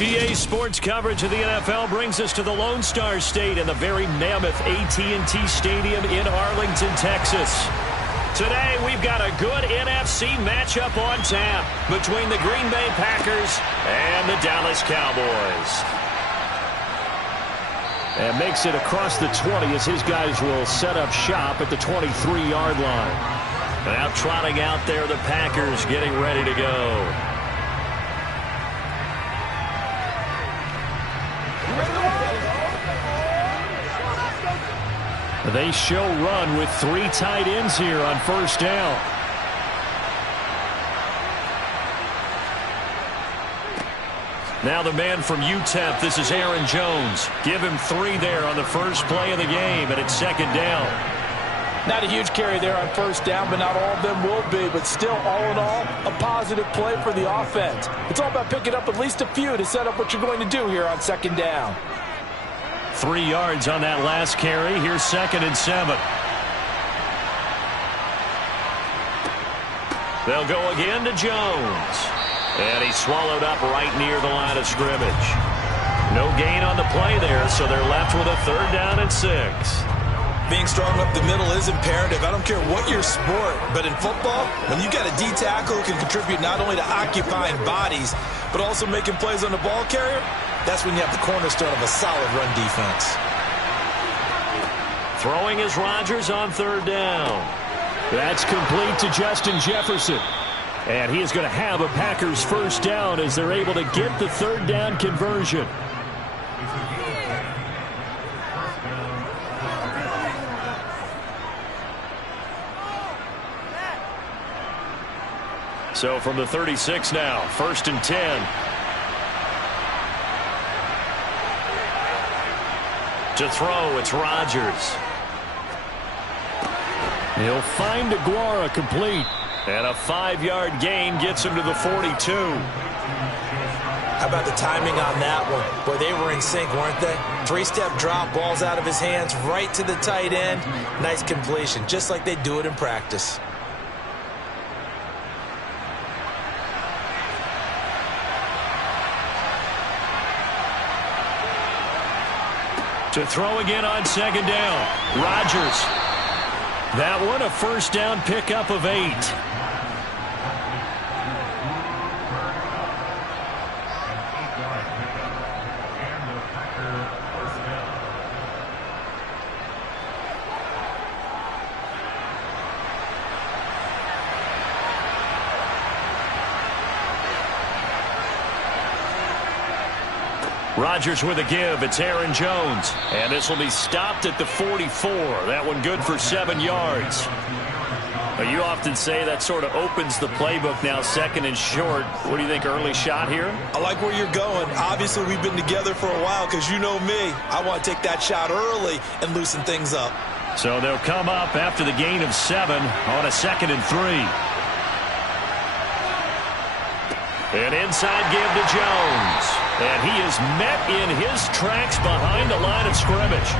EA Sports coverage of the NFL brings us to the Lone Star State and the very mammoth AT&T Stadium in Arlington, Texas. Today, we've got a good NFC matchup on tap between the Green Bay Packers and the Dallas Cowboys. And makes it across the 20 as his guys will set up shop at the 23-yard line. Now trotting out there, the Packers getting ready to go. They show run with 3 tight ends here on first down. Now the man from UTEP, this is Aaron Jones. Give him 3 there on the first play of the game, and it's second down. Not a huge carry there on first down, but not all of them will be. But still, all in all, a positive play for the offense. It's all about picking up at least a few to set up what you're going to do here on second down. 3 yards on that last carry. Here's 2nd and 7. They'll go again to Jones. And he's swallowed up right near the line of scrimmage. No gain on the play there, so they're left with a 3rd down and 6. Being strong up the middle is imperative. I don't care what your sport, but in football, when you got a D tackle who can contribute not only to occupying bodies, but also making plays on the ball carrier, that's when you have the cornerstone of a solid run defense. Throwing is Rodgers on 3rd down. That's complete to Justin Jefferson. And he is going to have a Packers first down as they're able to get the 3rd down conversion. So from the 36 now, 1st and 10. To throw, it's Rodgers. He'll find Aguara complete. And a 5-yard gain gets him to the 42. How about the timing on that one? Boy, they were in sync, weren't they? 3-step drop, balls out of his hands, right to the tight end. Nice completion, just like they do it in practice. To throw again on 2nd down. Rodgers. That one a first down pickup of 8. Rodgers with a give. It's Aaron Jones. And this will be stopped at the 44. That one good for 7 yards. You often say that sort of opens the playbook now, 2nd and short. What do you think, early shot here? I like where you're going. Obviously, we've been together for a while because you know me. I want to take that shot early and loosen things up. So they'll come up after the gain of 7 on a 2nd and 3. An inside give to Jones. And he is met in his tracks behind the line of scrimmage.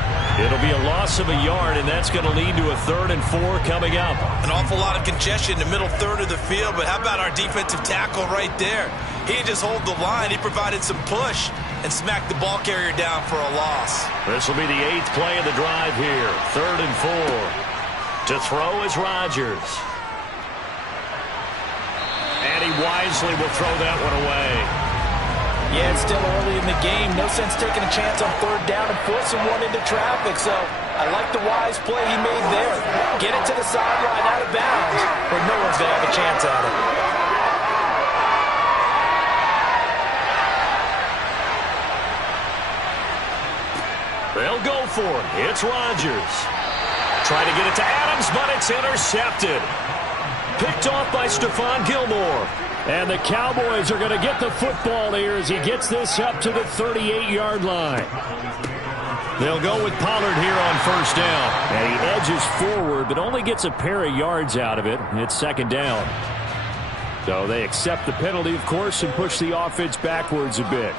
It'll be a loss of a yard, and that's going to lead to a 3rd and 4 coming up. An awful lot of congestion in the middle third of the field, but how about our defensive tackle right there? He didn't just hold the line. He provided some push and smacked the ball carrier down for a loss. This will be the 8th play of the drive here. 3rd and 4. To throw is Rodgers. And he wisely will throw that one away. Yeah, it's still early in the game. No sense taking a chance on 3rd down and forcing one into traffic. So I like the wise play he made there. Get it to the sideline out of bounds where no one's going to have a chance at it. They'll go for it. It's Rodgers. Trying to get it to Adams, but it's intercepted. Picked off by Stephon Gilmore. And the Cowboys are going to get the football here as he gets this up to the 38-yard line. They'll go with Pollard here on 1st down. And he edges forward, but only gets a pair of yards out of it. It's 2nd down. So they accept the penalty, of course, and push the offense backwards a bit.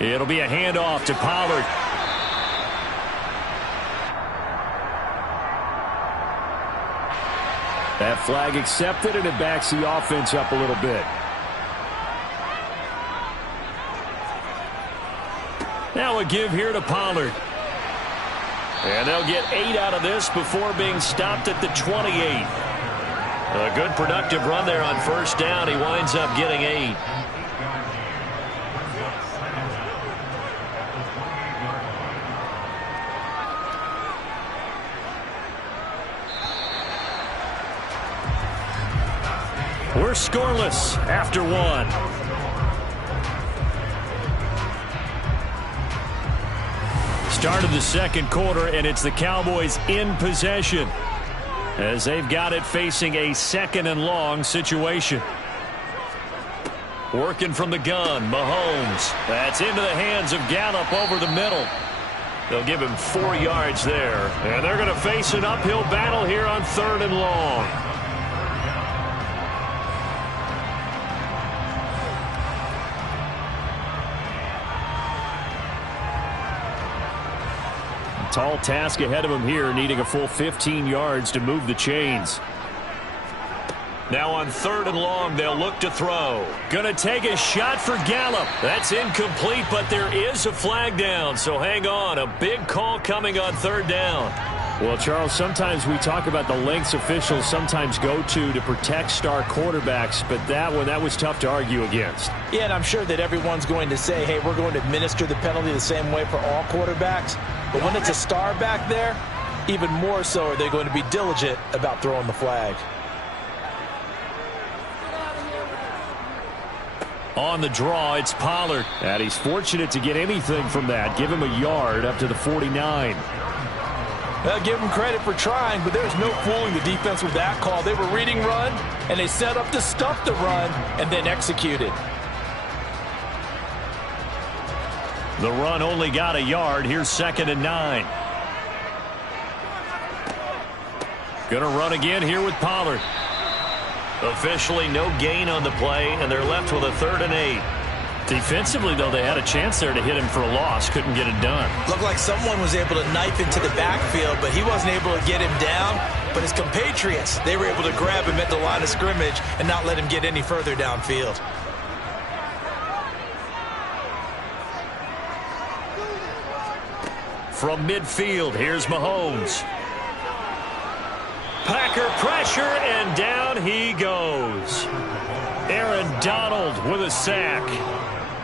It'll be a handoff to Pollard. That flag accepted, and it backs the offense up a little bit. Now a give here to Pollard. And they'll get 8 out of this before being stopped at the 28. A good productive run there on first down. He winds up getting 8. We're scoreless after 1. Start of the second quarter, and it's the Cowboys in possession as they've got it facing a 2nd and long situation. Working from the gun, Mahomes. That's into the hands of Gallup over the middle. They'll give him 4 yards there, and they're going to face an uphill battle here on 3rd and long. Tall task ahead of him here, needing a full 15 yards to move the chains. Now on 3rd and long, they'll look to throw. Gonna take a shot for Gallup. That's incomplete, but there is a flag down, so hang on. A big call coming on 3rd down. Well, Charles, sometimes we talk about the lengths officials sometimes go to protect star quarterbacks, but that was tough to argue against. Yeah, and I'm sure that everyone's going to say, hey, we're going to administer the penalty the same way for all quarterbacks. But when it's a star back there, even more so are they going to be diligent about throwing the flag. On the draw, it's Pollard. And he's fortunate to get anything from that. Give him a yard up to the 49. Well, give them credit for trying, but there's no fooling the defense with that call. They were reading run, and they set up to stuff the run, and then executed. The run only got a yard. Here's 2nd and 9. Gonna run again here with Pollard. Officially no gain on the play, and they're left with a 3rd and 8. Defensively, though, they had a chance there to hit him for a loss. Couldn't get it done. Looked like someone was able to knife into the backfield, but he wasn't able to get him down. But his compatriots, they were able to grab him at the line of scrimmage and not let him get any further downfield. From midfield, here's Mahomes. Packer pressure, and down he goes. Aaron Donald with a sack.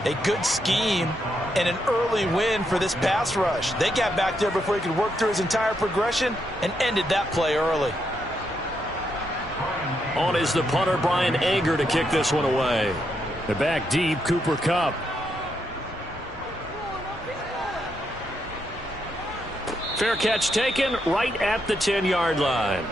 A good scheme and an early win for this pass rush. They got back there before he could work through his entire progression and ended that play early. On is the punter, Brian Anger, to kick this one away. They're back deep, Cooper Kupp. Fair catch taken right at the 10-yard line.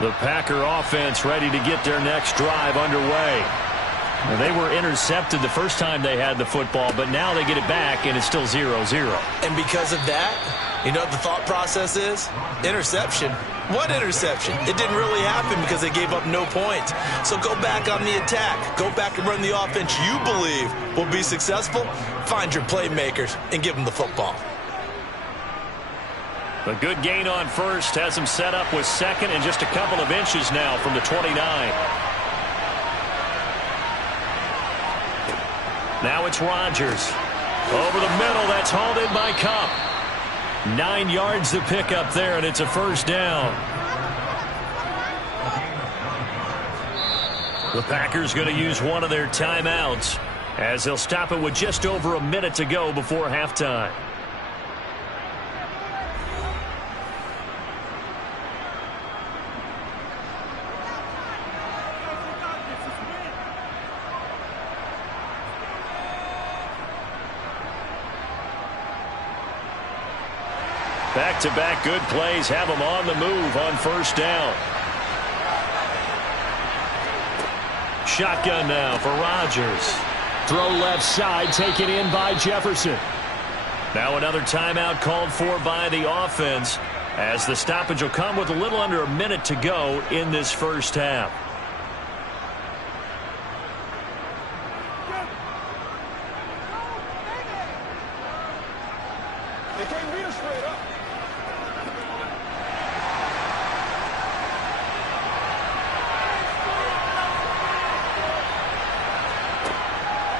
The Packer offense ready to get their next drive underway. And they were intercepted the first time they had the football, but now they get it back, and it's still 0-0. And because of that, you know what the thought process is? Interception. What interception? It didn't really happen because they gave up no points. So go back on the attack. Go back and run the offense you believe will be successful. Find your playmakers and give them the football. A good gain on first has him set up with 2nd and just a couple of inches now from the 29. Now it's Rodgers. Over the middle, that's hauled in by Kupp. 9 yards to pick up there, and it's a first down. The Packers going to use one of their timeouts as they'll stop it with just over a minute to go before halftime. Back-to-back good plays have them on the move on first down. Shotgun now for Rodgers. Throw left side, taken in by Jefferson. Now another timeout called for by the offense as the stoppage will come with a little under a minute to go in this first half. They can't beat us straight up.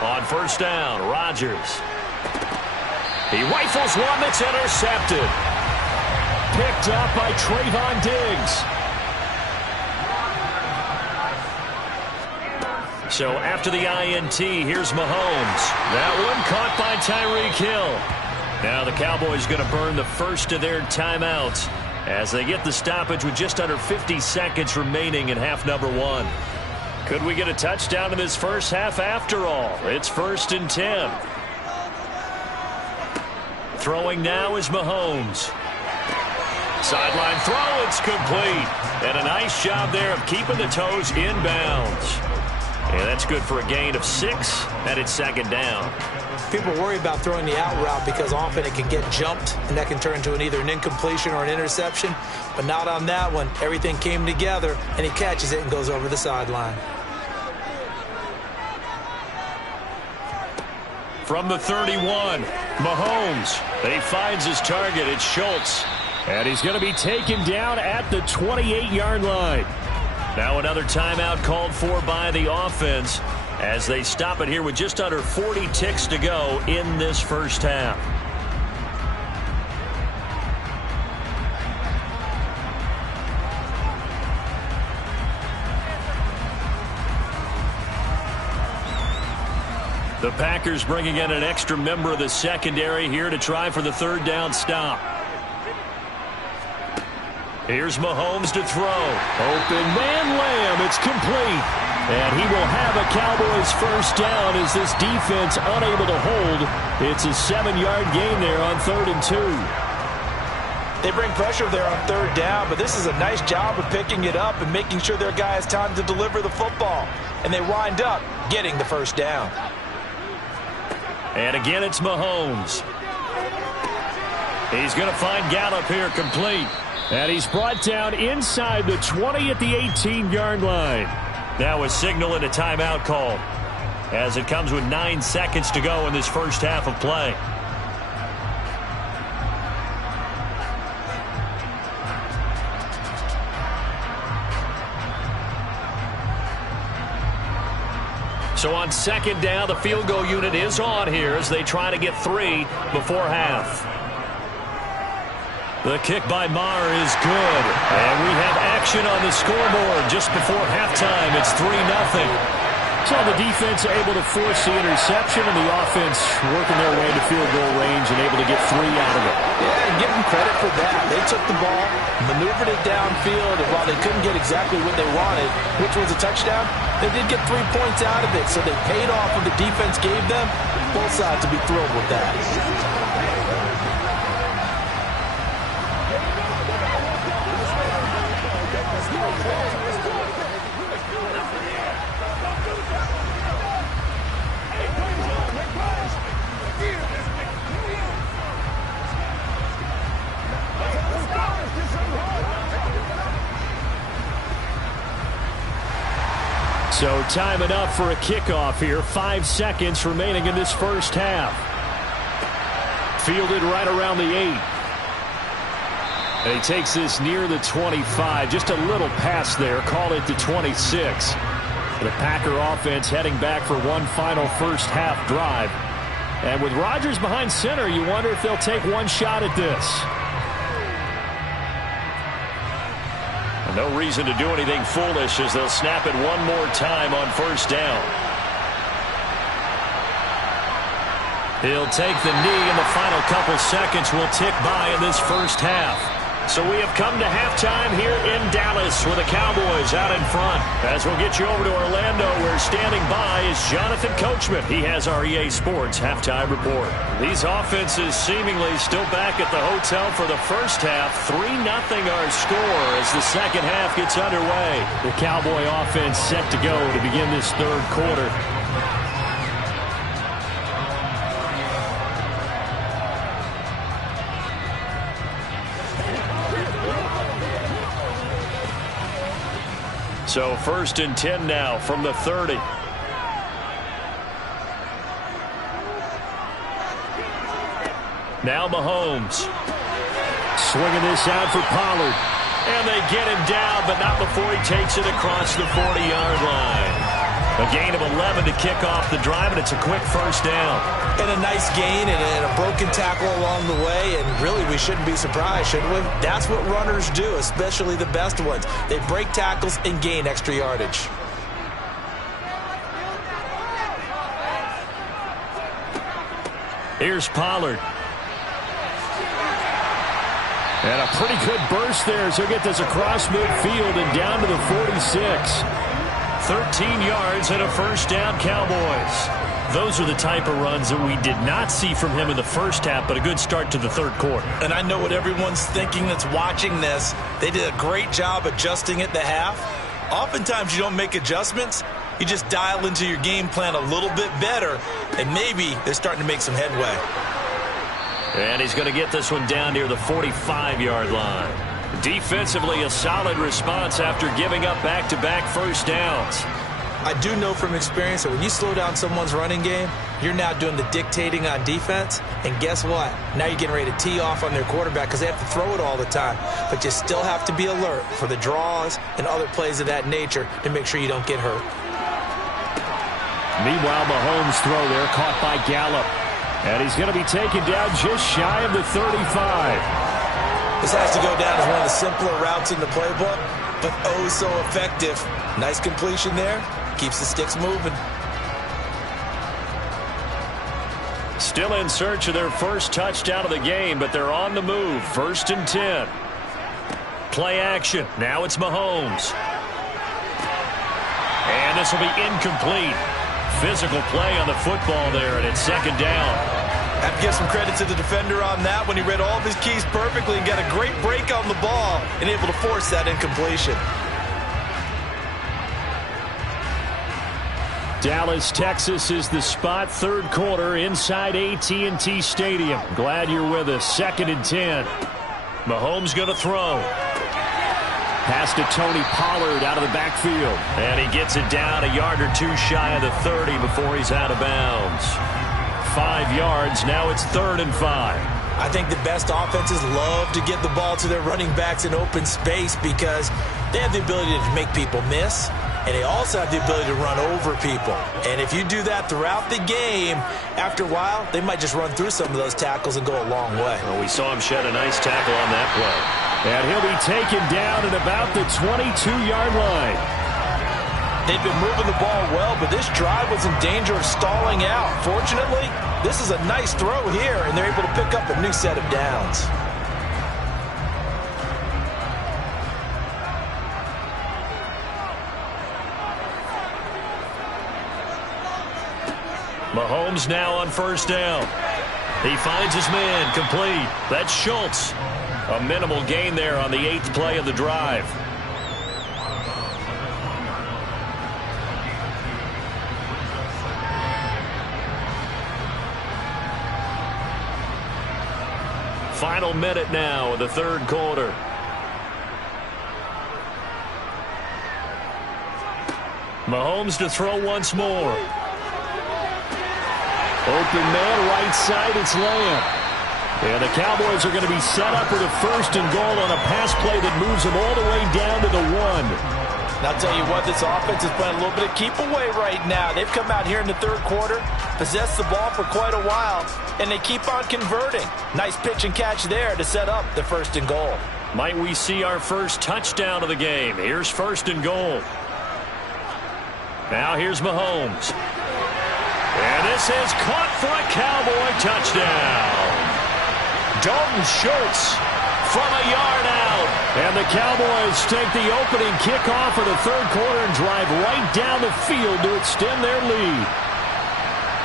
On first down, Rodgers. He rifles one that's intercepted. Picked up by Trayvon Diggs. So after the INT, here's Mahomes. That one caught by Tyreek Hill. Now the Cowboys going to burn the first of their timeouts as they get the stoppage with just under 50 seconds remaining in half number one. Could we get a touchdown in this first half after all? It's 1st and 10. Throwing now is Mahomes. Sideline throw, it's complete. And a nice job there of keeping the toes in bounds. And that's good for a gain of 6, and it's 2nd down. People worry about throwing the out route because often it can get jumped, and that can turn into either an incompletion or an interception. But not on that one. Everything came together, and he catches it and goes over the sideline. From the 31, Mahomes. He finds his target. It's Schultz. And he's going to be taken down at the 28-yard line. Now another timeout called for by the offense as they stop it here with just under 40 ticks to go in this first half. The Packers bringing in an extra member of the secondary here to try for the 3rd down stop. Here's Mahomes to throw. Open man Lamb. It's complete. And he will have a Cowboys first down as this defense unable to hold. It's a 7-yard gain there on 3rd and 2. They bring pressure there on 3rd down, but this is a nice job of picking it up and making sure their guy has time to deliver the football. And they wind up getting the first down. And again, it's Mahomes. He's going to find Gallup here complete. And he's brought down inside the 20 at the 18-yard line. Now a signal and a timeout call as it comes with 9 seconds to go in this first half of play. So on 2nd down, the field goal unit is on here as they try to get 3 before half. The kick by Maher is good. And we have action on the scoreboard just before halftime. It's 3-0. So the defense able to force the interception, and the offense working their way to field goal range and able to get 3 out of it. Yeah, and give them credit for that. They took the ball, maneuvered it downfield, and while they couldn't get exactly what they wanted, which was a touchdown, they did get 3 points out of it, so they paid off what the defense gave them. Both sides will be thrilled with that. So time enough for a kickoff here. 5 seconds remaining in this first half. Fielded right around the 8. And he takes this near the 25. Just a little pass there. Call it the 26. The Packer offense heading back for one final first half drive. And with Rodgers behind center, you wonder if they'll take one shot at this. No reason to do anything foolish as they'll snap it one more time on first down. He'll take the knee, and the final couple seconds will tick by in this first half. So we have come to halftime here in Dallas with the Cowboys out in front. As we'll get you over to Orlando, where standing by is Jonathan Coachman. He has our EA Sports halftime report. These offenses seemingly still back at the hotel for the first half. 3-0 our score as the second half gets underway. The Cowboy offense set to go to begin this third quarter. So 1st and 10 now from the 30. Now Mahomes. Swinging this out for Pollard. And they get him down, but not before he takes it across the 40-yard line. A gain of 11 to kick off the drive, and it's a quick first down. And a nice gain and a broken tackle along the way, and really we shouldn't be surprised, should we? That's what runners do, especially the best ones. They break tackles and gain extra yardage. Here's Pollard. And a pretty good burst there as he'll get this across midfield and down to the 46. 13 yards and a first down, Cowboys. Those are the type of runs that we did not see from him in the first half, but a good start to the third quarter. And I know what everyone's thinking that's watching this. They did a great job adjusting at the half. Oftentimes you don't make adjustments. You just dial into your game plan a little bit better, and maybe they're starting to make some headway. And he's going to get this one down near the 45-yard line. Defensively, a solid response after giving up back-to-back first downs. I do know from experience that when you slow down someone's running game, you're now doing the dictating on defense. And guess what? Now you're getting ready to tee off on their quarterback because they have to throw it all the time. But you still have to be alert for the draws and other plays of that nature to make sure you don't get hurt. Meanwhile, Mahomes' throw there caught by Gallup. And he's going to be taken down just shy of the 35. This has to go down as one of the simpler routes in the playbook, but oh so effective. Nice completion there. Keeps the sticks moving. Still in search of their first touchdown of the game, but they're on the move. 1st and 10. Play action. Now it's Mahomes. And this will be incomplete. Physical play on the football there, and it's 2nd down. I have to give some credit to the defender on that when he read all of his keys perfectly and got a great break on the ball and able to force that incompletion. Dallas, Texas is the spot. 3rd quarter inside AT&T Stadium. Glad you're with us. 2nd and 10. Mahomes going to throw. Pass to Tony Pollard out of the backfield. And he gets it down a yard or two shy of the 30 before he's out of bounds. 5 yards. Now it's 3rd and 5. I think the best offenses love to get the ball to their running backs in open space because they have the ability to make people miss, and they also have the ability to run over people. And if you do that throughout the game, after a while, they might just run through some of those tackles and go a long way. Well, we saw him shed a nice tackle on that play. And he'll be taken down at about the 22-yard line. They've been moving the ball well, but this drive was in danger of stalling out. Fortunately, this is a nice throw here, and they're able to pick up a new set of downs. Mahomes now on 1st down. He finds his man, complete. That's Schultz. A minimal gain there on the 8th play of the drive. Final minute now of the 3rd quarter. Mahomes to throw once more. Open man, right side, it's Lamb. And the Cowboys are going to be set up with a 1st and goal on a pass play that moves them all the way down to the 1. And I'll tell you what, this offense is playing a little bit of keep away right now. They've come out here in the 3rd quarter, possessed the ball for quite a while, and they keep on converting. Nice pitch and catch there to set up the 1st and goal. Might we see our first touchdown of the game? Here's 1st and goal. Now here's Mahomes. And this is caught for a Cowboy touchdown. Dalton Schultz from a yard out. And the Cowboys take the opening kickoff of the 3rd quarter and drive right down the field to extend their lead.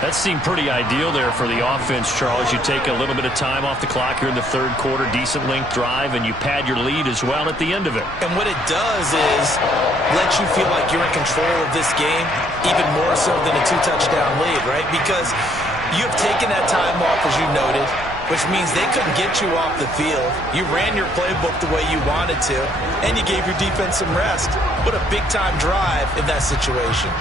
That seemed pretty ideal there for the offense, Charles. You take a little bit of time off the clock here in the 3rd quarter, decent length drive, and you pad your lead as well at the end of it. And what it does is let you feel like you're in control of this game, even more so than a 2-touchdown lead, right? Because you have taken that time off, as you noted, which means they couldn't get you off the field. You ran your playbook the way you wanted to, and you gave your defense some rest. What a big-time drive in that situation.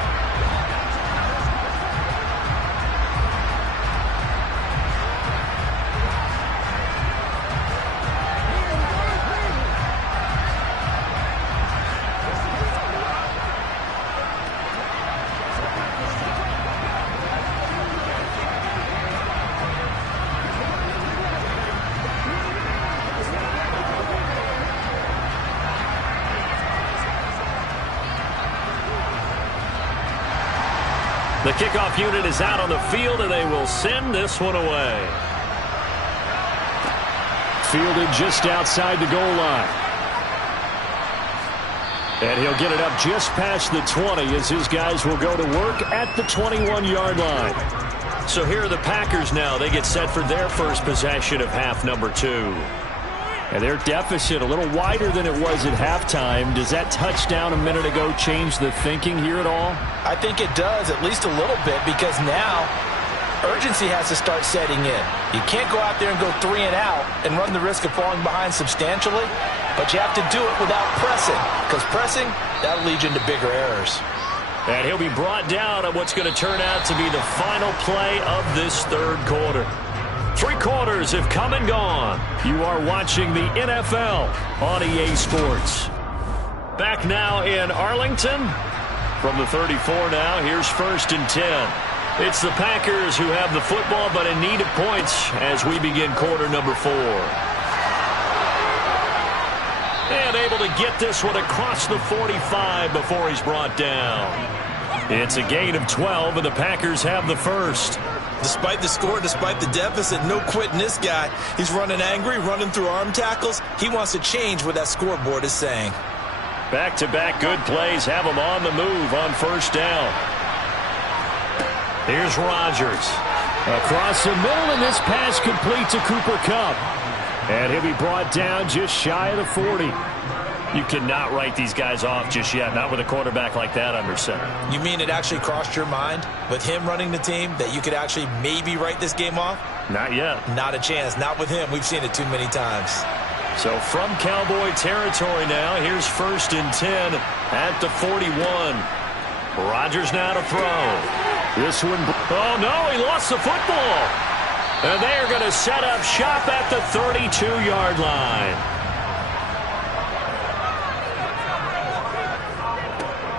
kickoff unit is out on the field, and they will send this one away. Fielded just outside the goal line. And he'll get it up just past the 20 as his guys will go to work at the 21-yard line. So here are the Packers now. They get set for their first possession of half number 2. And their deficit a little wider than it was at halftime. Does that touchdown a minute ago change the thinking here at all? I think it does, at least a little bit, because now urgency has to start setting in. You can't go out there and go 3 and out and run the risk of falling behind substantially, but you have to do it without pressing, because pressing, that'll lead you into bigger errors. And he'll be brought down at what's going to turn out to be the final play of this third quarter. 3 quarters have come and gone. You are watching the NFL on EA Sports. Back now in Arlington. From the 34 now, here's 1st and 10. It's the Packers who have the football, but in need of points as we begin quarter number 4. And able to get this one across the 45 before he's brought down. It's a gain of 12, and the Packers have the first. Despite the score, despite the deficit, no quitting this guy. He's running angry, running through arm tackles. He wants to change what that scoreboard is saying. Back-to-back good plays have him on the move on 1st down. Here's Rodgers. Across the middle, and this pass complete to Cooper Kupp. And he'll be brought down just shy of the 40. You cannot write these guys off just yet, not with a quarterback like that under center. You mean it actually crossed your mind with him running the team that you could actually maybe write this game off? Not yet. Not a chance. Not with him. We've seen it too many times. So from Cowboy territory now, here's 1st and 10 at the 41. Rodgers now to throw. This one. Oh, no, he lost the football. And they are going to set up shop at the 32-yard line.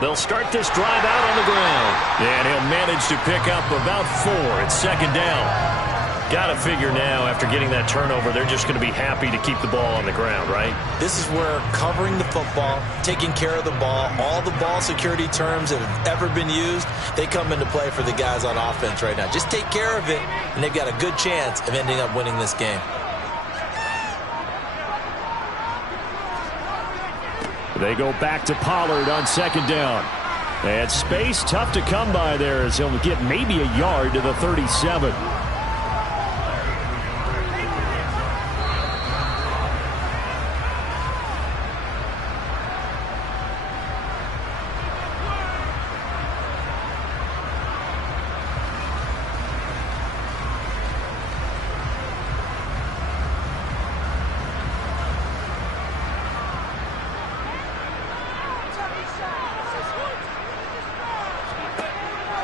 They'll start this drive out on the ground. And he'll manage to pick up about 4 at 2nd down. Got to figure now, after getting that turnover, they're just going to be happy to keep the ball on the ground, right? This is where covering the football, taking care of the ball, all the ball security terms that have ever been used, they come into play for the guys on offense right now. Just take care of it, and they've got a good chance of ending up winning this game. They go back to Pollard on 2nd down. And space tough to come by there as he'll get maybe a yard to the 37.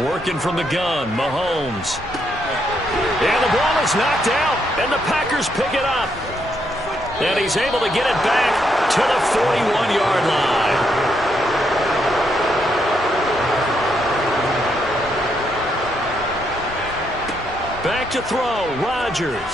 Working from the gun, Mahomes. And the ball is knocked out, and the Packers pick it up. And he's able to get it back to the 41-yard line. Back to throw, Rodgers.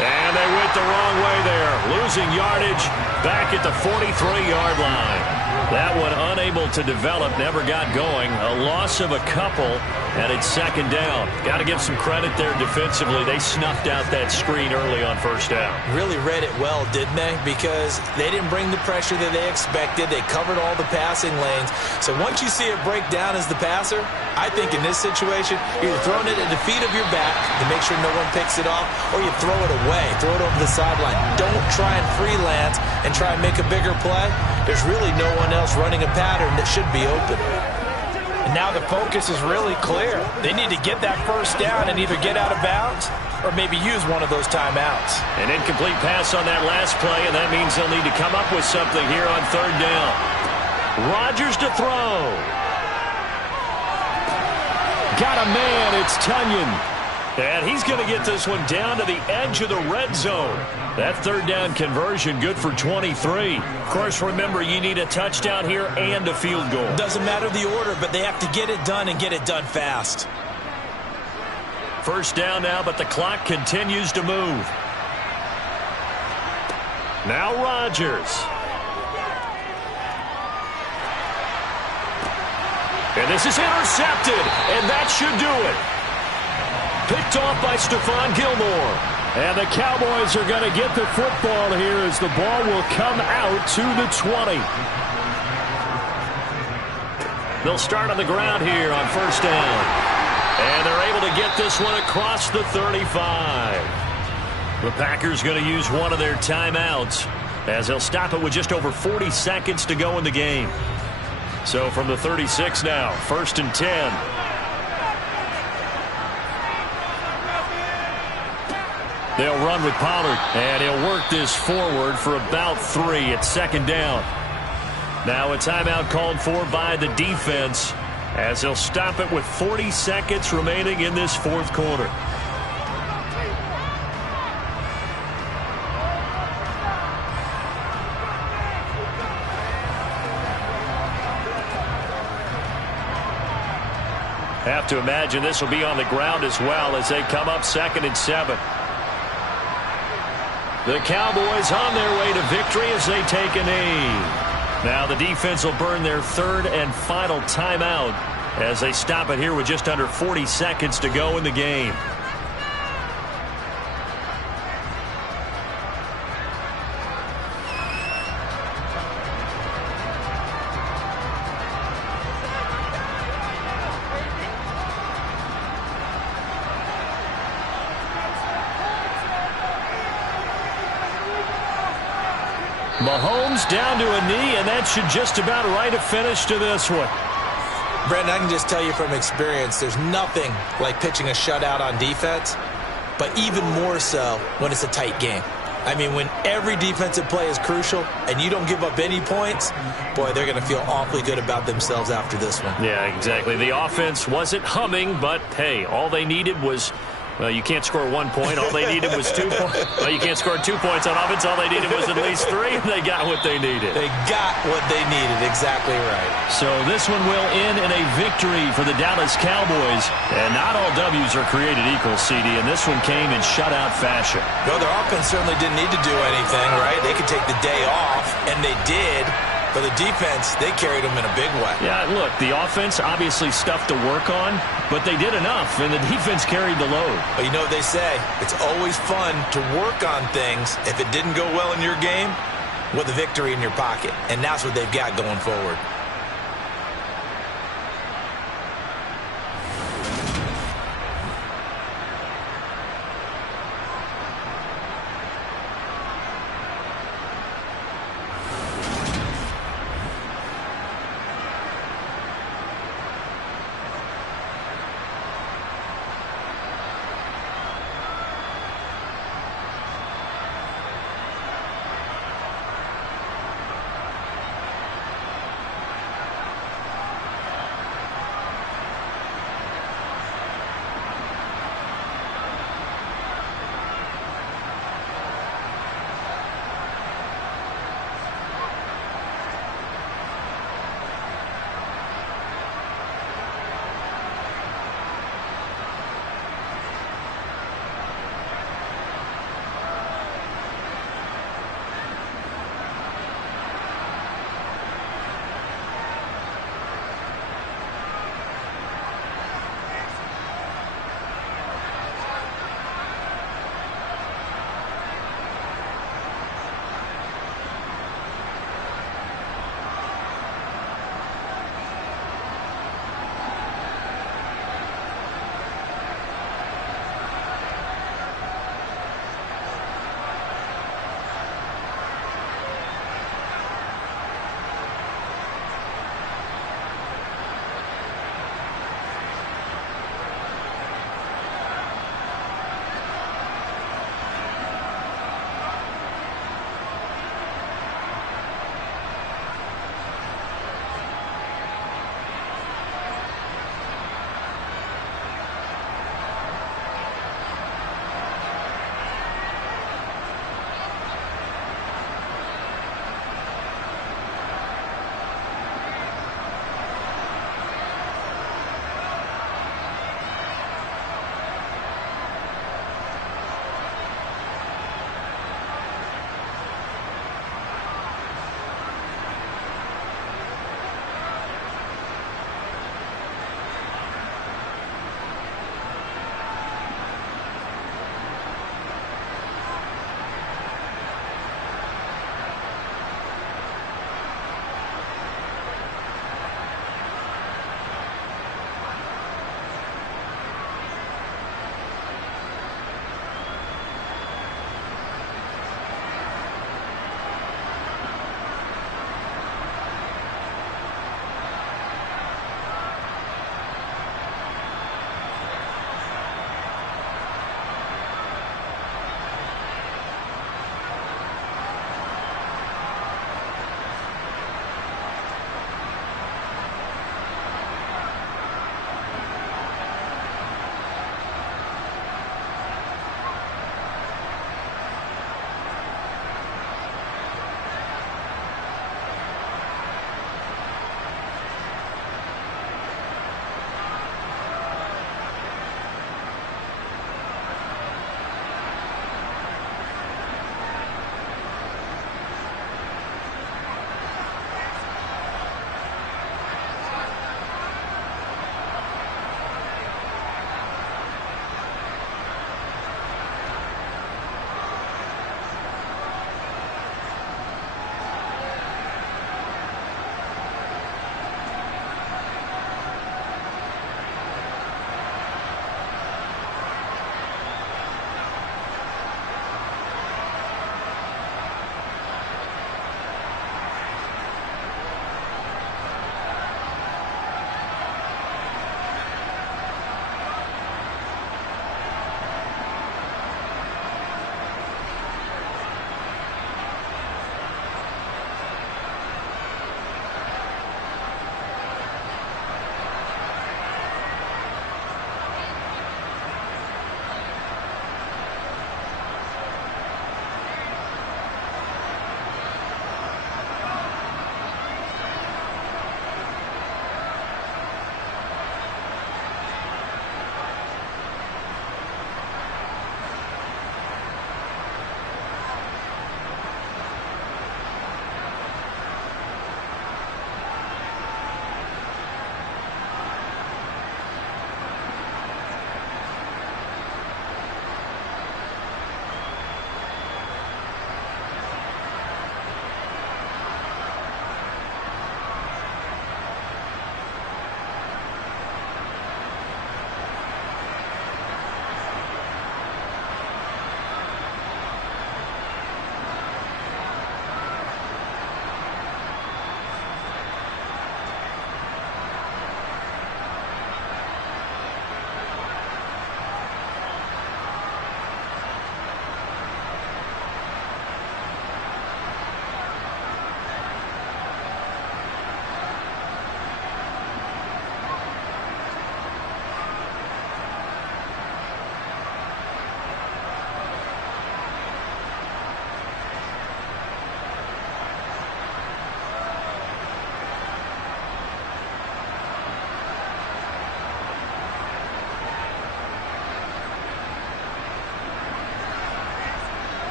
And they went the wrong way there, losing yardage back at the 43-yard line. That one unable to develop, never got going. A loss of a couple, and it's 2nd down. Got to give some credit there defensively. They snuffed out that screen early on 1st down. Really read it well, didn't they? Because they didn't bring the pressure that they expected. They covered all the passing lanes. So once you see it break down as the passer, I think in this situation, you're throwing it at the feet of your back to make sure no one picks it off, or you throw it away, throw it over the sideline. Don't try and freelance and try and make a bigger play. There's really no one else running a pattern that should be open. And now the focus is really clear. They need to get that 1st down and either get out of bounds or maybe use one of those timeouts. An incomplete pass on that last play, and that means they'll need to come up with something here on 3rd down. Rodgers to throw. Got a man, it's Tunyon. And he's going to get this one down to the edge of the red zone. That 3rd down conversion good for 23. Of course, remember, you need a touchdown here and a field goal. Doesn't matter the order, but they have to get it done and get it done fast. 1st down now, but the clock continues to move. Now Rodgers. And this is intercepted, and that should do it. Picked off by Stephon Gilmore. And the Cowboys are going to get the football here as the ball will come out to the 20. They'll start on the ground here on first down. And they're able to get this one across the 35. The Packers going to use one of their timeouts as they'll stop it with just over 40 seconds to go in the game. So from the 36 now, first and 10. They'll run with Pollard, and he'll work this forward for about 3 at second down. Now a timeout called for by the defense as they'll stop it with 40 seconds remaining in this fourth quarter. Have to imagine this will be on the ground as well as they come up second and 7. The Cowboys on their way to victory as they take a knee. Now the defense will burn their third and final timeout as they stop it here with just under 40 seconds to go in the game. Mahomes down to a knee, and that should just about write a finish to this one. Brandon, I can just tell you from experience, there's nothing like pitching a shutout on defense, but even more so when it's a tight game. I mean, when every defensive play is crucial and you don't give up any points, boy, they're going to feel awfully good about themselves after this one. Yeah, exactly. The offense wasn't humming, but, hey, all they needed was... Well, you can't score 1 point. All they needed was 2 points. Well, you can't score 2 points on offense. All they needed was at least 3. They got what they needed. They got what they needed. Exactly right. So this one will end in a victory for the Dallas Cowboys. And not all W's are created equal, CD, and this one came in shutout fashion. Well, their offense certainly didn't need to do anything, right? They could take the day off, and they did. But the defense, they carried them in a big way. Yeah, look, the offense obviously stuff to work on, but they did enough, and the defense carried the load. But you know what they say, it's always fun to work on things. If it didn't go well in your game, with a victory in your pocket. And that's what they've got going forward.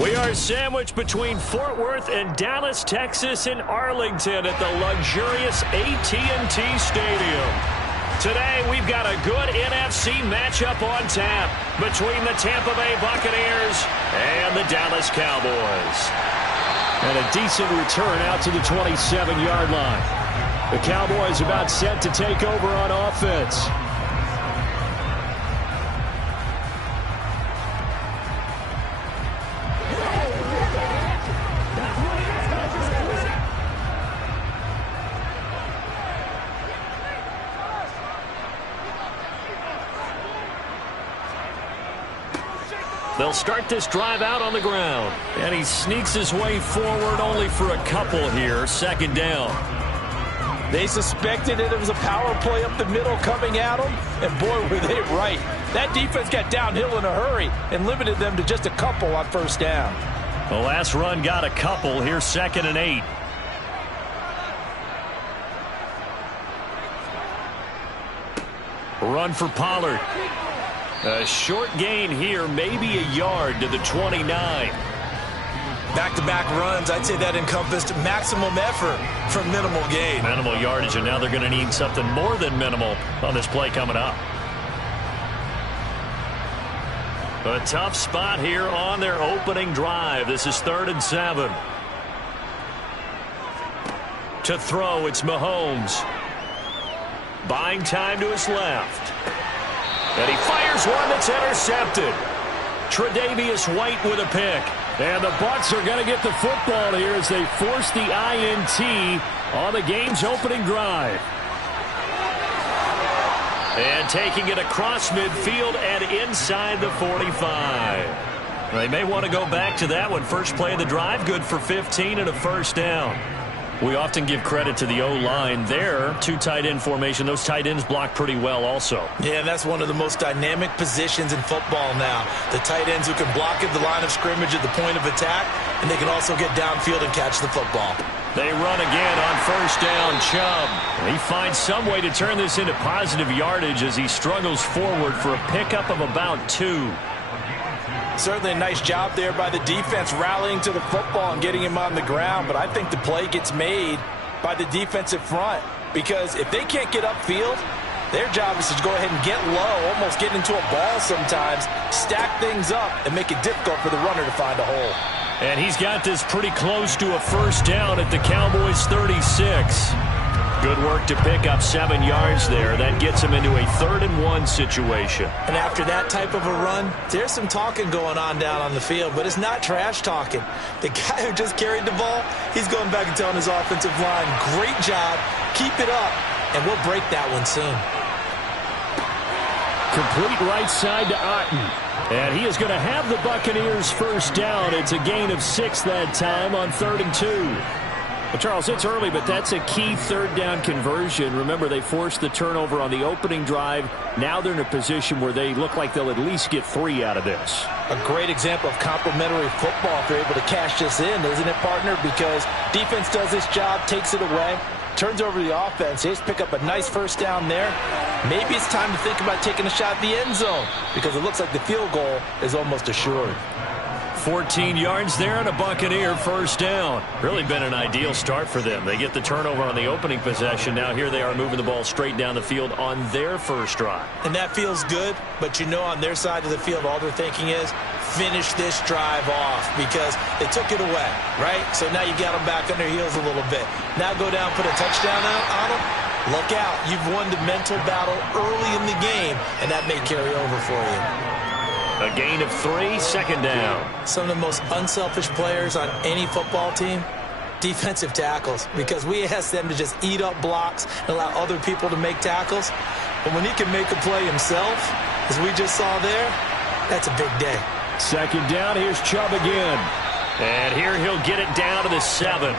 We are sandwiched between Fort Worth and Dallas, Texas, and Arlington at the luxurious AT&T Stadium. Today, we've got a good NFC matchup on tap between the Tampa Bay Buccaneers and the Dallas Cowboys. And a decent return out to the 27-yard line. The Cowboys about set to take over on offense. They'll start this drive out on the ground. And he sneaks his way forward only for a couple here. Second down. They suspected it was a power play up the middle coming at them. And boy, were they right. That defense got downhill in a hurry and limited them to just a couple on first down. The last run got a couple. Here's 2nd and 8. Run for Pollard. A short gain here, maybe a yard to the 29. Back-to-back runs, I'd say that encompassed maximum effort for minimal gain. Minimal yardage, and now they're going to need something more than minimal on this play coming up. A tough spot here on their opening drive. This is 3rd and 7. To throw, it's Mahomes. Buying time to his left. And he fires one that's intercepted. Tre'Davious White with a pick. And the Bucs are going to get the football here as they force the INT on the game's opening drive. And taking it across midfield and inside the 45. They may want to go back to that one. First play of the drive, good for 15 and a first down. We often give credit to the O-line there. 2 tight end formation. Those tight ends block pretty well also. Yeah, that's one of the most dynamic positions in football now. The tight ends who can block at the line of scrimmage at the point of attack, and they can also get downfield and catch the football. They run again on first down. Chubb. He finds some way to turn this into positive yardage as he struggles forward for a pickup of about 2. Certainly a nice job there by the defense rallying to the football and getting him on the ground. But I think the play gets made by the defensive front because if they can't get upfield, their job is to go ahead and get low, almost get into a ball sometimes, stack things up, and make it difficult for the runner to find a hole. And he's got this pretty close to a first down at the Cowboys' 36. Good work to pick up 7 yards there. That gets him into a 3rd and 1 situation. And after that type of a run, there's some talking going on down on the field, but it's not trash talking. The guy who just carried the ball, he's going back and telling his offensive line, great job, keep it up, and we'll break that one soon. Complete right side to Otten. And he is going to have the Buccaneers first down. It's a gain of 6 that time on 3rd and 2. Well, Charles, it's early, but that's a key 3rd down conversion. Remember, they forced the turnover on the opening drive. Now they're in a position where they look like they'll at least get 3 out of this. A great example of complementary football if they're able to cash this in, isn't it, partner? Because defense does this job, takes it away, turns over the offense. They just pick up a nice first down there. Maybe it's time to think about taking a shot at the end zone because it looks like the field goal is almost assured. 14 yards there and a Buccaneer first down. Really been an ideal start for them. They get the turnover on the opening possession. Now here they are moving the ball straight down the field on their first drive. And that feels good, but you know on their side of the field all they're thinking is finish this drive off because they took it away, right? So now you got them back on their heels a little bit. Now go down, put a touchdown on them. Look out. You've won the mental battle early in the game, and that may carry over for you. A gain of 3, 2nd down. Some of the most unselfish players on any football team, defensive tackles, because we ask them to just eat up blocks and allow other people to make tackles. But when he can make a play himself, as we just saw there, that's a big day. 2nd down, here's Chubb again. And here he'll get it down to the 7.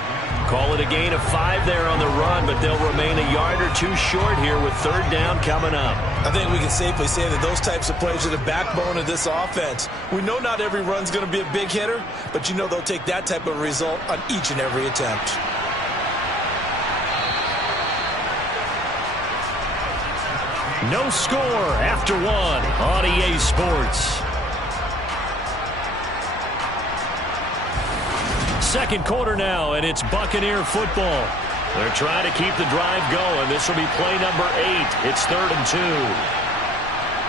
Call it a gain of 5 there on the run, but they'll remain a yard or 2 short here with 3rd down coming up. I think we can safely say that those types of plays are the backbone of this offense. We know not every run's going to be a big hitter, but you know they'll take that type of result on each and every attempt. No score after 1 on EA Sports. second quarter now, and it's Buccaneer football. They're trying to keep the drive going. This will be play number 8. It's 3rd and 2.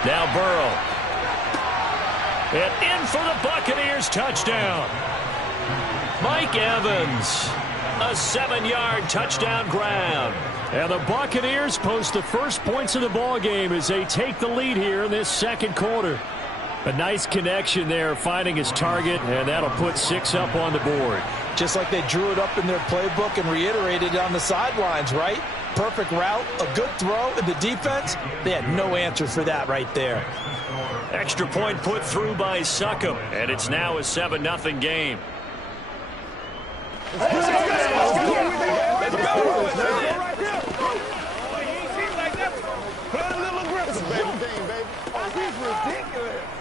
Now Burrow. And in for the Buccaneers touchdown. Mike Evans. A 7-yard touchdown grab. And the Buccaneers post the first points of the ball game as they take the lead here in this second quarter. A nice connection there, finding his target, and that'll put 6 up on the board. Just like they drew it up in their playbook and reiterated it on the sidelines, right? Perfect route, a good throw, and the defense, they had no answer for that right there. Extra point put through by Succop, and it's now a 7-0 game.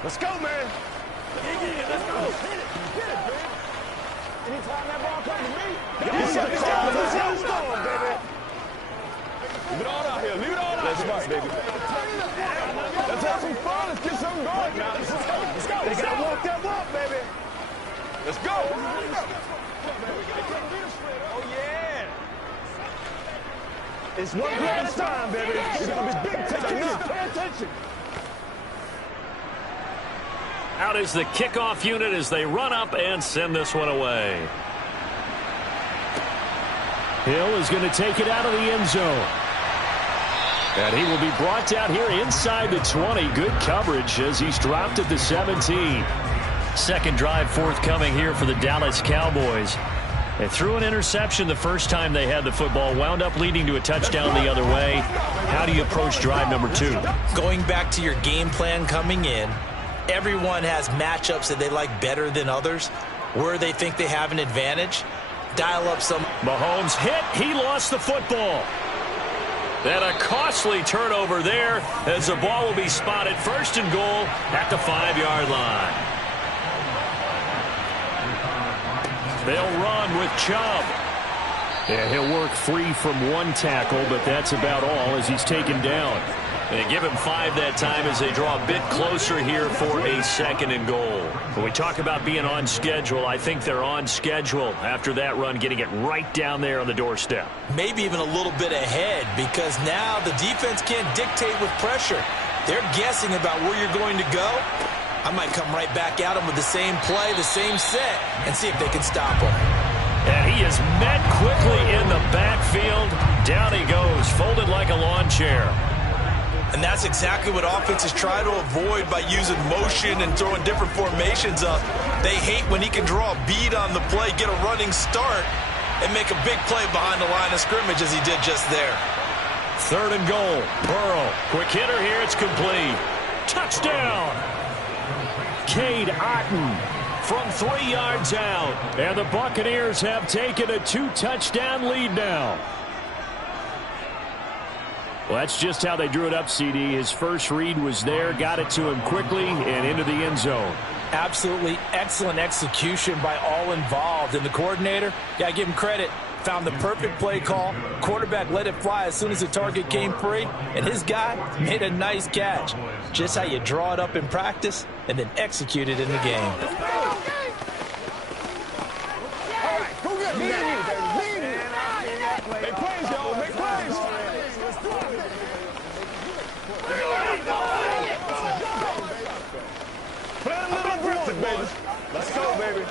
Let's go, man. Yeah, let's go. Hit it, baby. Anytime that ball comes to me, let's go, baby. Leave it all out here. Leave it all out here. Smart, baby. Let's have some fun. Let's get something going now. Let's go. Let's go. They got to walk that walk, baby. Let's go. Oh, yeah. It's one play at a time, baby. It's going to be big time. Pay attention. Out is the kickoff unit as they run up and send this one away. Hill is going to take it out of the end zone. And he will be brought down here inside the 20. Good coverage as he's dropped at the 17. Second drive forthcoming here for the Dallas Cowboys. They threw an interception the first time they had the football, wound up leading to a touchdown the other way. How do you approach drive number 2? Going back to your game plan coming in, everyone has matchups that they like better than others, where they think they have an advantage. Dial up some. Mahomes hit. He lost the football. Then a costly turnover there as the ball will be spotted first and goal at the 5-yard line. They'll run with Chubb. Yeah, he'll work free from one tackle, but that's about all as he's taken down. They give him 5 that time as they draw a bit closer here for a second and goal. When we talk about being on schedule, I think they're on schedule after that run, getting it right down there on the doorstep. Maybe even a little bit ahead, because now the defense can't dictate with pressure. They're guessing about where you're going to go. I might come right back at them with the same play, the same set, and see if they can stop them. And he is met quickly in the backfield. Down he goes, folded like a lawn chair. And that's exactly what offenses try to avoid by using motion and throwing different formations up. They hate when he can draw a bead on the play, get a running start, and make a big play behind the line of scrimmage as he did just there. Third and goal. Burrow. Quick hitter here. It's complete. Touchdown. Cade Otton from 3 yards out. And the Buccaneers have taken a 2-touchdown lead now. Well, that's just how they drew it up, CD. His first read was there, got it to him quickly, and into the end zone. Absolutely excellent execution by all involved. And the coordinator, got to give him credit, found the perfect play call. Quarterback let it fly as soon as the target came free, and his guy made a nice catch. Just how you draw it up in practice and then execute it in the game. All right, go get me. Make plays, y'all. Make plays. Play a little aggressive, baby. Let's go, baby.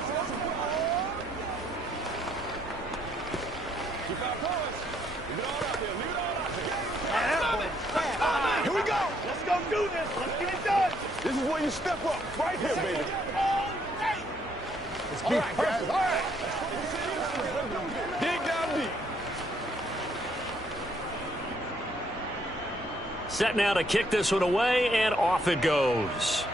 Keep our points. Leave it all out there. Leave it all out there. Here we go. Let's go do this. Let's get it done. This is where you step up. Right here, baby. Let's keep guys. All right. Dig down deep. Set now to kick this one away, and off it goes.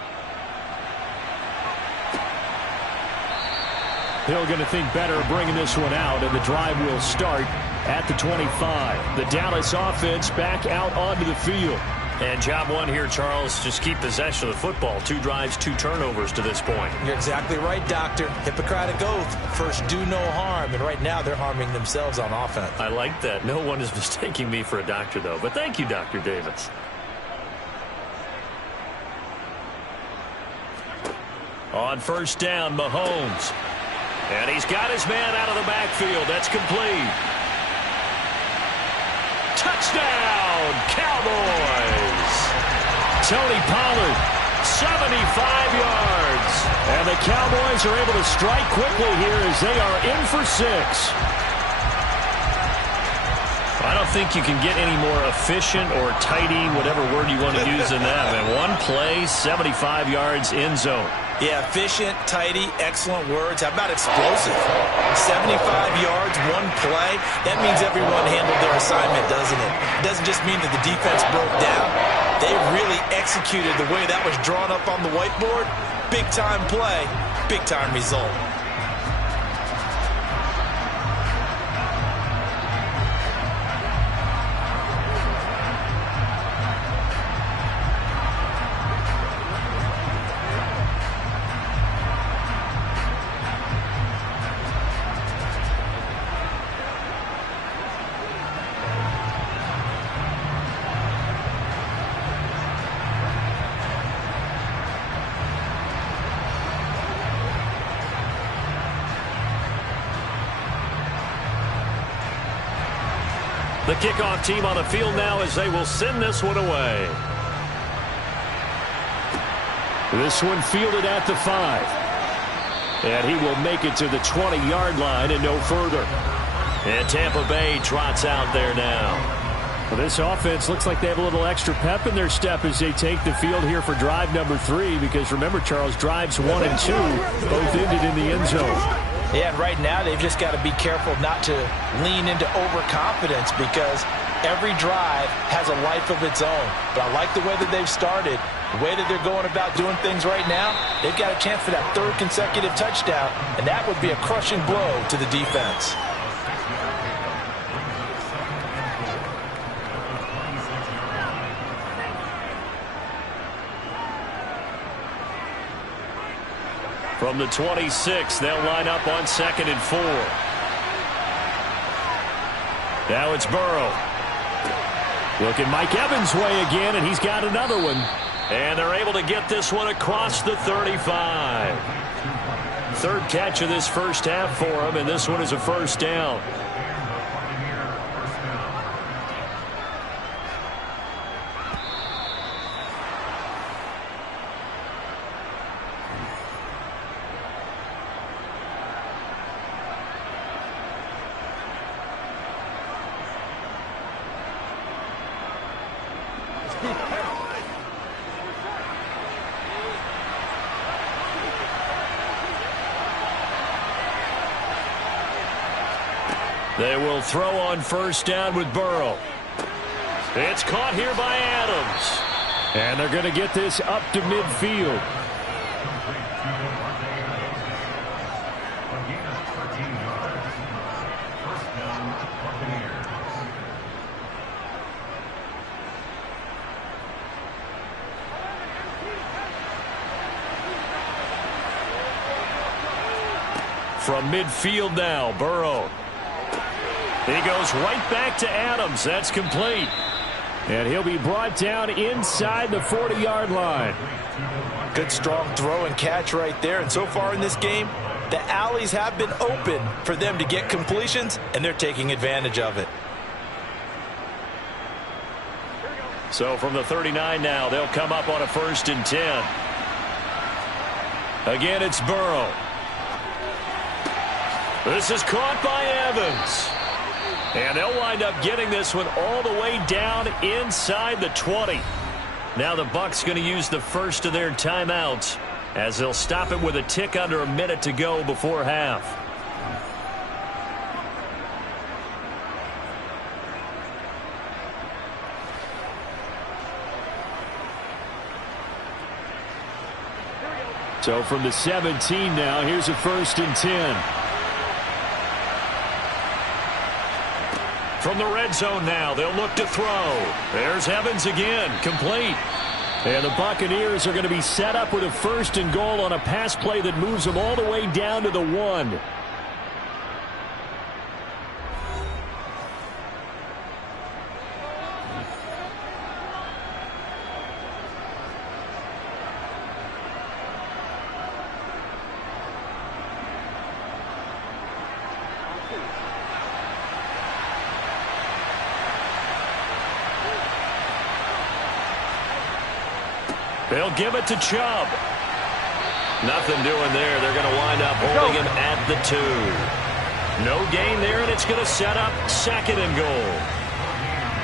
Hill going to think better of bringing this one out, and the drive will start at the 25. The Dallas offense back out onto the field. And job one here, Charles, just keep possession of the football. 2 drives, 2 turnovers to this point. You're exactly right, Doctor. Hippocratic oath. First, do no harm. And right now, they're harming themselves on offense. I like that. No one is mistaking me for a doctor, though. But thank you, Dr. Davis. On first down, Mahomes. And he's got his man out of the backfield. That's complete. Touchdown, Cowboys. Tony Pollard, 75 yards. And the Cowboys are able to strike quickly here as they are in for 6. I don't think you can get any more efficient or tidy, whatever word you want to use in that. And one play, 75 yards in zone. Yeah, efficient, tidy, excellent words. How about explosive? 75 yards, one play. That means everyone handled their assignment, doesn't it? It doesn't just mean that the defense broke down. They really executed the way that was drawn up on the whiteboard. Big-time play, big-time result. The kickoff team on the field now as they will send this one away. This one fielded at the 5. And he will make it to the 20-yard line and no further. And Tampa Bay trots out there now. Well, this offense looks like they have a little extra pep in their step as they take the field here for drive number 3. Because remember, Charles, drives 1 and 2 both ended in the end zone. Yeah, and right now they've just got to be careful not to lean into overconfidence because every drive has a life of its own. But I like the way that they've started, the way that they're going about doing things right now. They've got a chance for that 3rd consecutive touchdown, and that would be a crushing blow to the defense. From the 26, they'll line up on 2nd and 4. Now it's Burrow. Looking Mike Evans' way again, and he's got another one. And they're able to get this one across the 35. 3rd catch of this first half for him, and this one is a first down. They will throw on first down with Burrow. It's caught here by Adams. And they're going to get this up to midfield. From midfield now, Burrow. He goes right back to Adams. That's complete. And he'll be brought down inside the 40-yard line. Good strong throw and catch right there. And so far in this game, the alleys have been open for them to get completions, and they're taking advantage of it. So from the 39 now, they'll come up on a 1st and 10. Again, it's Burrow. This is caught by Evans. And they'll wind up getting this one all the way down inside the 20. Now the Bucs going to use the first of their timeouts as they'll stop it with a tick under a minute to go before half. So from the 17 now, here's a 1st and 10. From the red zone now, they'll look to throw. There's Evans again, complete. And the Buccaneers are going to be set up with a 1st and goal on a pass play that moves them all the way down to the 1. They'll give it to Chubb. Nothing doing there. They're going to wind up holding him at the 2. No gain there, and it's going to set up 2nd and goal.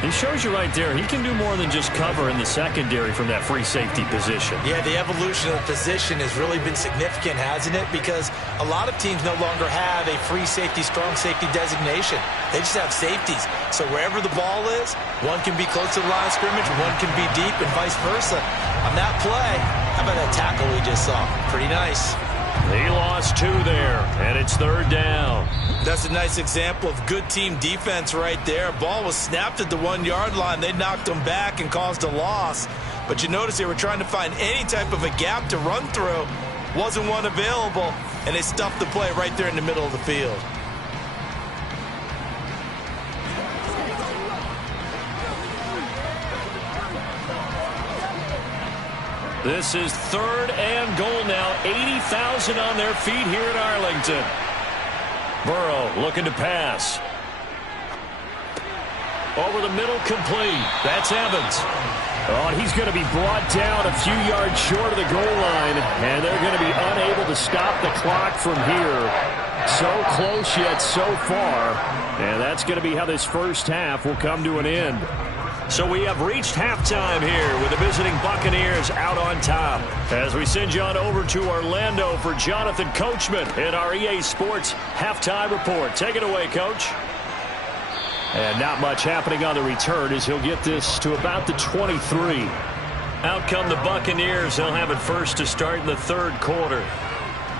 He shows you right there, he can do more than just cover in the secondary from that free safety position. Yeah, the evolution of the position has really been significant, hasn't it? Because a lot of teams no longer have a free safety, strong safety designation. They just have safeties. So wherever the ball is, one can be close to the line of scrimmage, one can be deep, and vice versa. On that play, how about that tackle we just saw? Pretty nice. He lost 2 there, and it's 3rd down. That's a nice example of good team defense right there. Ball was snapped at the 1-yard line. They knocked him back and caused a loss. But you notice they were trying to find any type of a gap to run through. Wasn't one available, and they stuffed the play right there in the middle of the field. This is 3rd and goal now. 80,000 on their feet here at Arlington. Burrow looking to pass. Over the middle, complete. That's Evans. Oh, and he's going to be brought down a few yards short of the goal line, and they're going to be unable to stop the clock from here. So close yet so far, and that's going to be how this first half will come to an end. So we have reached halftime here with the visiting Buccaneers out on top. As we send you on over to Orlando for Jonathan Coachman in our EA Sports Halftime Report. Take it away, Coach. And not much happening on the return as he'll get this to about the 23. Out come the Buccaneers. They'll have it first to start in the 3rd quarter.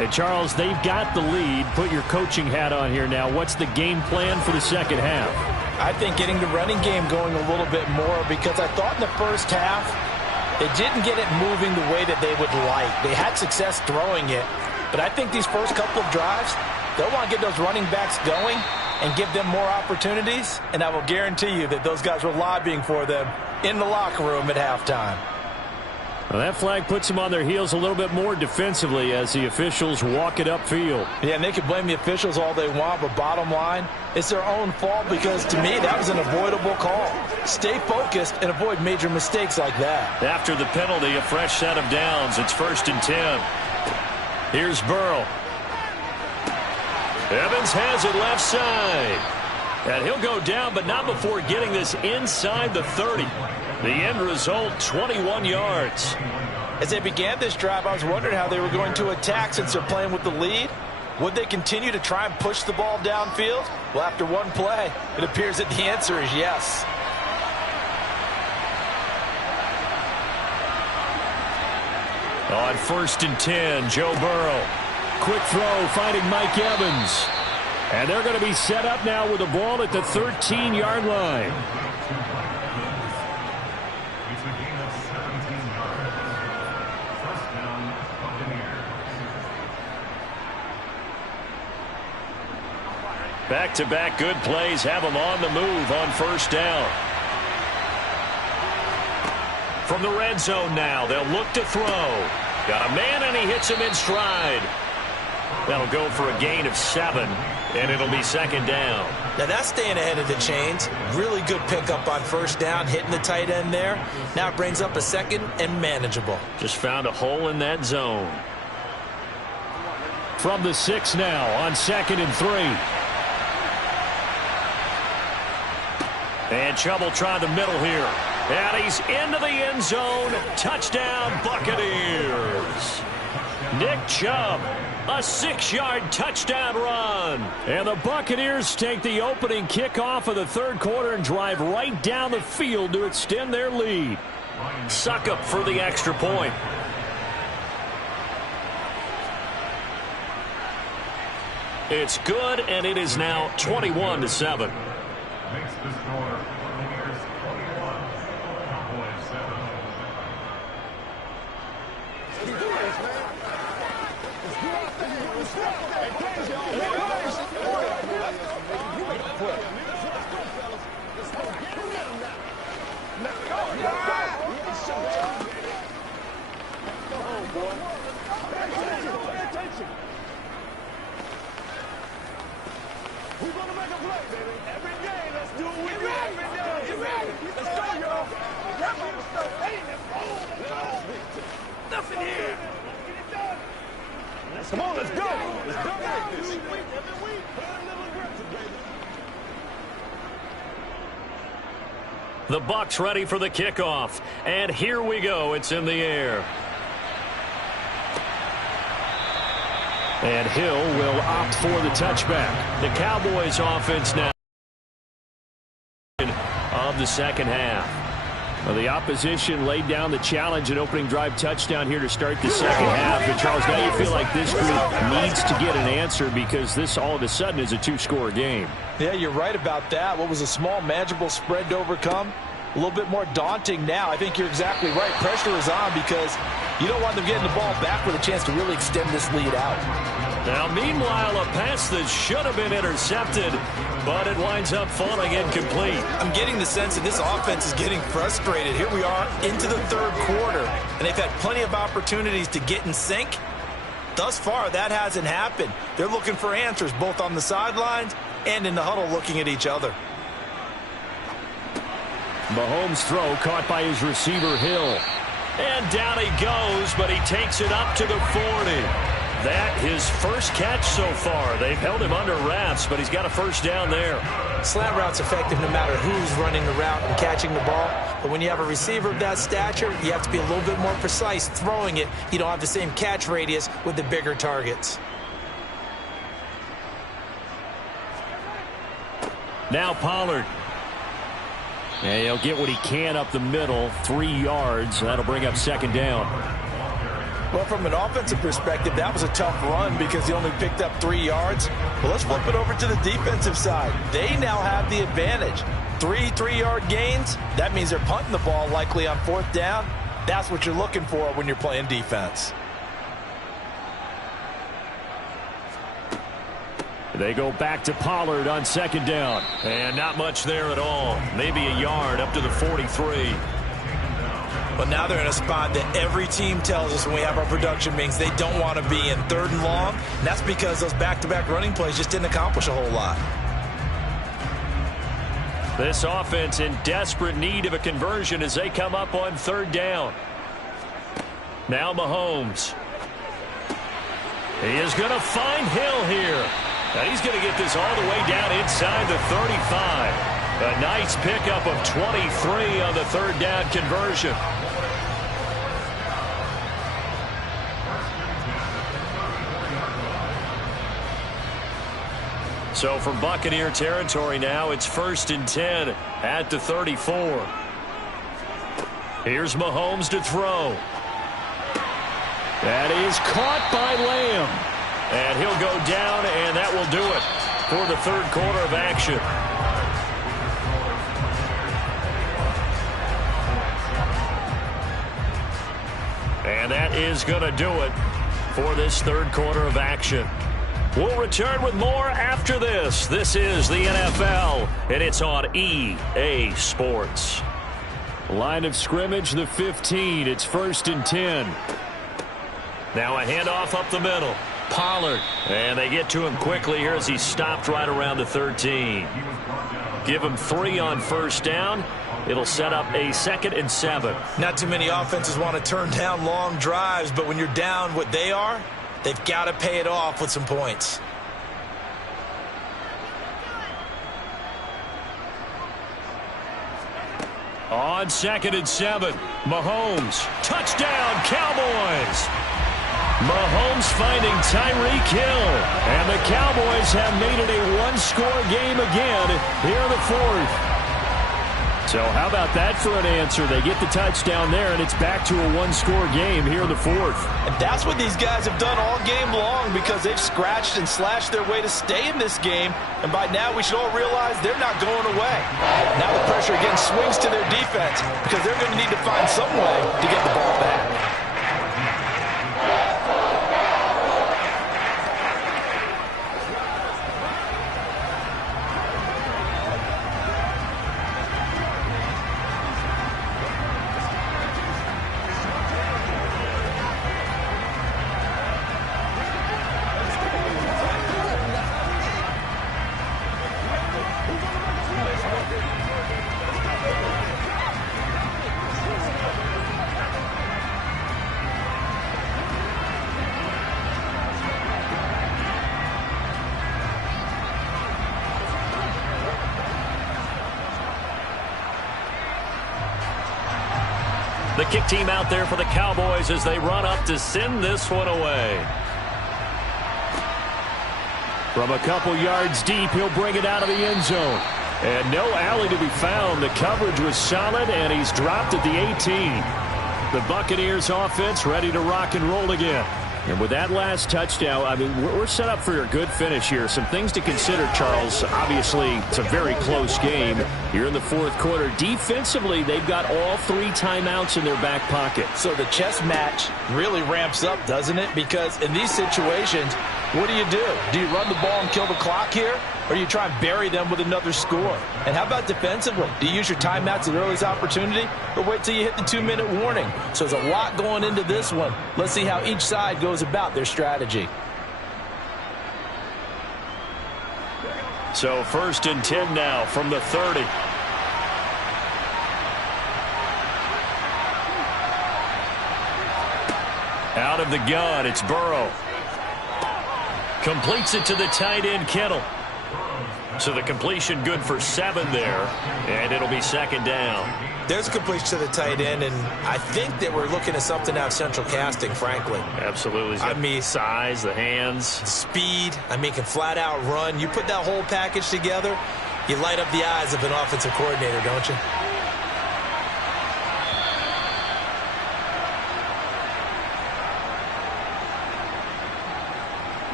And, Charles, they've got the lead. Put your coaching hat on here now. What's the game plan for the second half? I think getting the running game going a little bit more, because I thought in the first half they didn't get it moving the way that they would like. They had success throwing it, but I think these first couple of drives, they'll want to get those running backs going and give them more opportunities, and I will guarantee you that those guys were lobbying for them in the locker room at halftime. Well, that flag puts them on their heels a little bit more defensively as the officials walk it upfield. Yeah, and they can blame the officials all they want, but bottom line, it's their own fault, because to me that was an avoidable call. Stay focused and avoid major mistakes like that. After the penalty, a fresh set of downs. It's 1st and 10. Here's Burrow. Evans has it left side. And he'll go down, but not before getting this inside the 30. The end result, 21 yards. As they began this drive, I was wondering how they were going to attack since they're playing with the lead. Would they continue to try and push the ball downfield? Well, after one play, it appears that the answer is yes. On 1st and 10, Joe Burrow. Quick throw, finding Mike Evans. And they're going to be set up now with the ball at the 13-yard line. Back-to-back good plays have them on the move on 1st down. From the red zone now, they'll look to throw. Got a man, and he hits him in stride. That'll go for a gain of 7, and it'll be 2nd down. Now that's staying ahead of the chains. Really good pickup on 1st down, hitting the tight end there. Now it brings up a 2nd and manageable. Just found a hole in that zone. From the 6 now on 2nd and 3. And Chubb will try the middle here. And he's into the end zone. Touchdown, Buccaneers. Nick Chubb, a 6-yard touchdown run. And the Buccaneers take the opening kickoff of the 3rd quarter and drive right down the field to extend their lead. Succop for the extra point. It's good, and it is now 21-7. Makes the score Buccaneers 21, Cowboys 7. Let's do this, man. Let's go out there. Let's go. Hey, please, y'all. Let's go, fellas. Let's go. Get him now. Let's go. Go home, boy. Pay attention. Pay attention. We're going to make a play, baby. Every day, let's do what we do. Every day. Get ready. Let's go, y'all. Let's go. Let's go. The Bucs ready for the kickoff. And here we go. It's in the air. And Hill will opt for the touchback. The Cowboys offense now of the second half. Well, the opposition laid down the challenge and opening drive touchdown here to start the second half. And Charles, now you feel like this group needs to get an answer because this all of a sudden is a two-score game. Yeah, you're right about that. What was a small, manageable spread to overcome? A little bit more daunting now. I think you're exactly right. Pressure is on because you don't want them getting the ball back with a chance to really extend this lead out. Now, meanwhile, a pass that should have been intercepted, but it winds up falling incomplete. I'm getting the sense that this offense is getting frustrated. Here we are into the third quarter, and they've had plenty of opportunities to get in sync. Thus far, that hasn't happened. They're looking for answers both on the sidelines and in the huddle looking at each other. Mahomes' throw caught by his receiver, Hill. And down he goes, but he takes it up to the 40. That his first catch so far. They've held him under wraps, but he's got a first down there. Slant route's effective no matter who's running the route and catching the ball. But when you have a receiver of that stature, you have to be a little bit more precise throwing it. You don't have the same catch radius with the bigger targets. Now Pollard. And he'll get what he can up the middle, 3 yards. That'll bring up second down. Well, from an offensive perspective, that was a tough run because he only picked up 3 yards. Well, let's flip it over to the defensive side. They now have the advantage. 3 3-yard gains. That means they're punting the ball likely on fourth down. That's what you're looking for when you're playing defense. They go back to Pollard on second down. And not much there at all. Maybe a yard up to the 43. But now they're in a spot that every team tells us when we have our production meetings they don't want to be in, third and long. And that's because those back-to-back running plays just didn't accomplish a whole lot. This offense in desperate need of a conversion as they come up on third down. Now Mahomes. He is going to find Hill here. And he's going to get this all the way down inside the 35. A nice pickup of 23 on the third down conversion. So from Buccaneer territory now, it's 1st and 10 at the 34. Here's Mahomes to throw. That is caught by Lamb. And he'll go down, and that will do it for the third quarter of action. And that is going to do it for this third quarter of action. We'll return with more after this. This is the NFL, and it's on EA Sports. Line of scrimmage, the 15. It's 1st and 10. Now a handoff up the middle. Pollard. And they get to him quickly here as he stopped right around the 13. Give him 3 on first down. It'll set up a 2nd and 7. Not too many offenses want to turn down long drives, but when you're down what they are, they've got to pay it off with some points. On 2nd and 7, Mahomes. Touchdown, Cowboys. Mahomes finding Tyreek Hill. And the Cowboys have made it a one-score game again here in the fourth. So how about that for an answer? They get the touchdown there, and it's back to a one-score game here in the fourth. And that's what these guys have done all game long because they've scratched and slashed their way to stay in this game. And by now we should all realize they're not going away. Now the pressure again swings to their defense because they're going to need to find some way to get the ball back. The kick team out there for the Cowboys as they run up to send this one away. From a couple yards deep, he'll bring it out of the end zone. And no alley to be found. The coverage was solid, and he's dropped at the 18. The Buccaneers offense ready to rock and roll again. And with that last touchdown, I mean, we're set up for a good finish here. Some things to consider, Charles. Obviously, it's a very close game here in the fourth quarter. Defensively, they've got all 3 timeouts in their back pocket. So the chess match really ramps up, doesn't it? Because in these situations, what do? Do you run the ball and kill the clock here? Or do you try and bury them with another score? And how about defensively? Do you use your timeouts at earliest opportunity? Or wait till you hit the 2-minute warning? So there's a lot going into this one. Let's see how each side goes about their strategy. So 1st and 10 now from the 30. Out of the gun, it's Burrow. Completes it to the tight end, Kittle. So the completion good for 7 there, and it'll be 2nd down. There's a completion to the tight end, and I think that we're looking at something out of central casting, frankly. Absolutely. I mean, size, the hands. Speed. I mean, can flat out run. You put that whole package together, you light up the eyes of an offensive coordinator, don't you?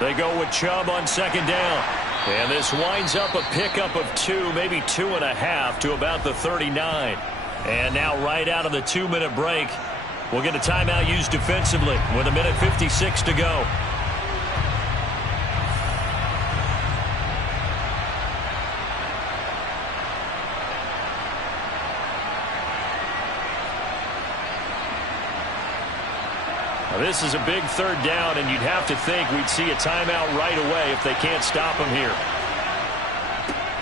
They go with Chubb on 2nd down. And this winds up a pickup of 2, maybe 2.5 to about the 39. And now right out of the 2-minute break, we'll get a timeout used defensively with 1:56 to go. This is a big 3rd down, and you'd have to think we'd see a timeout right away if they can't stop him here.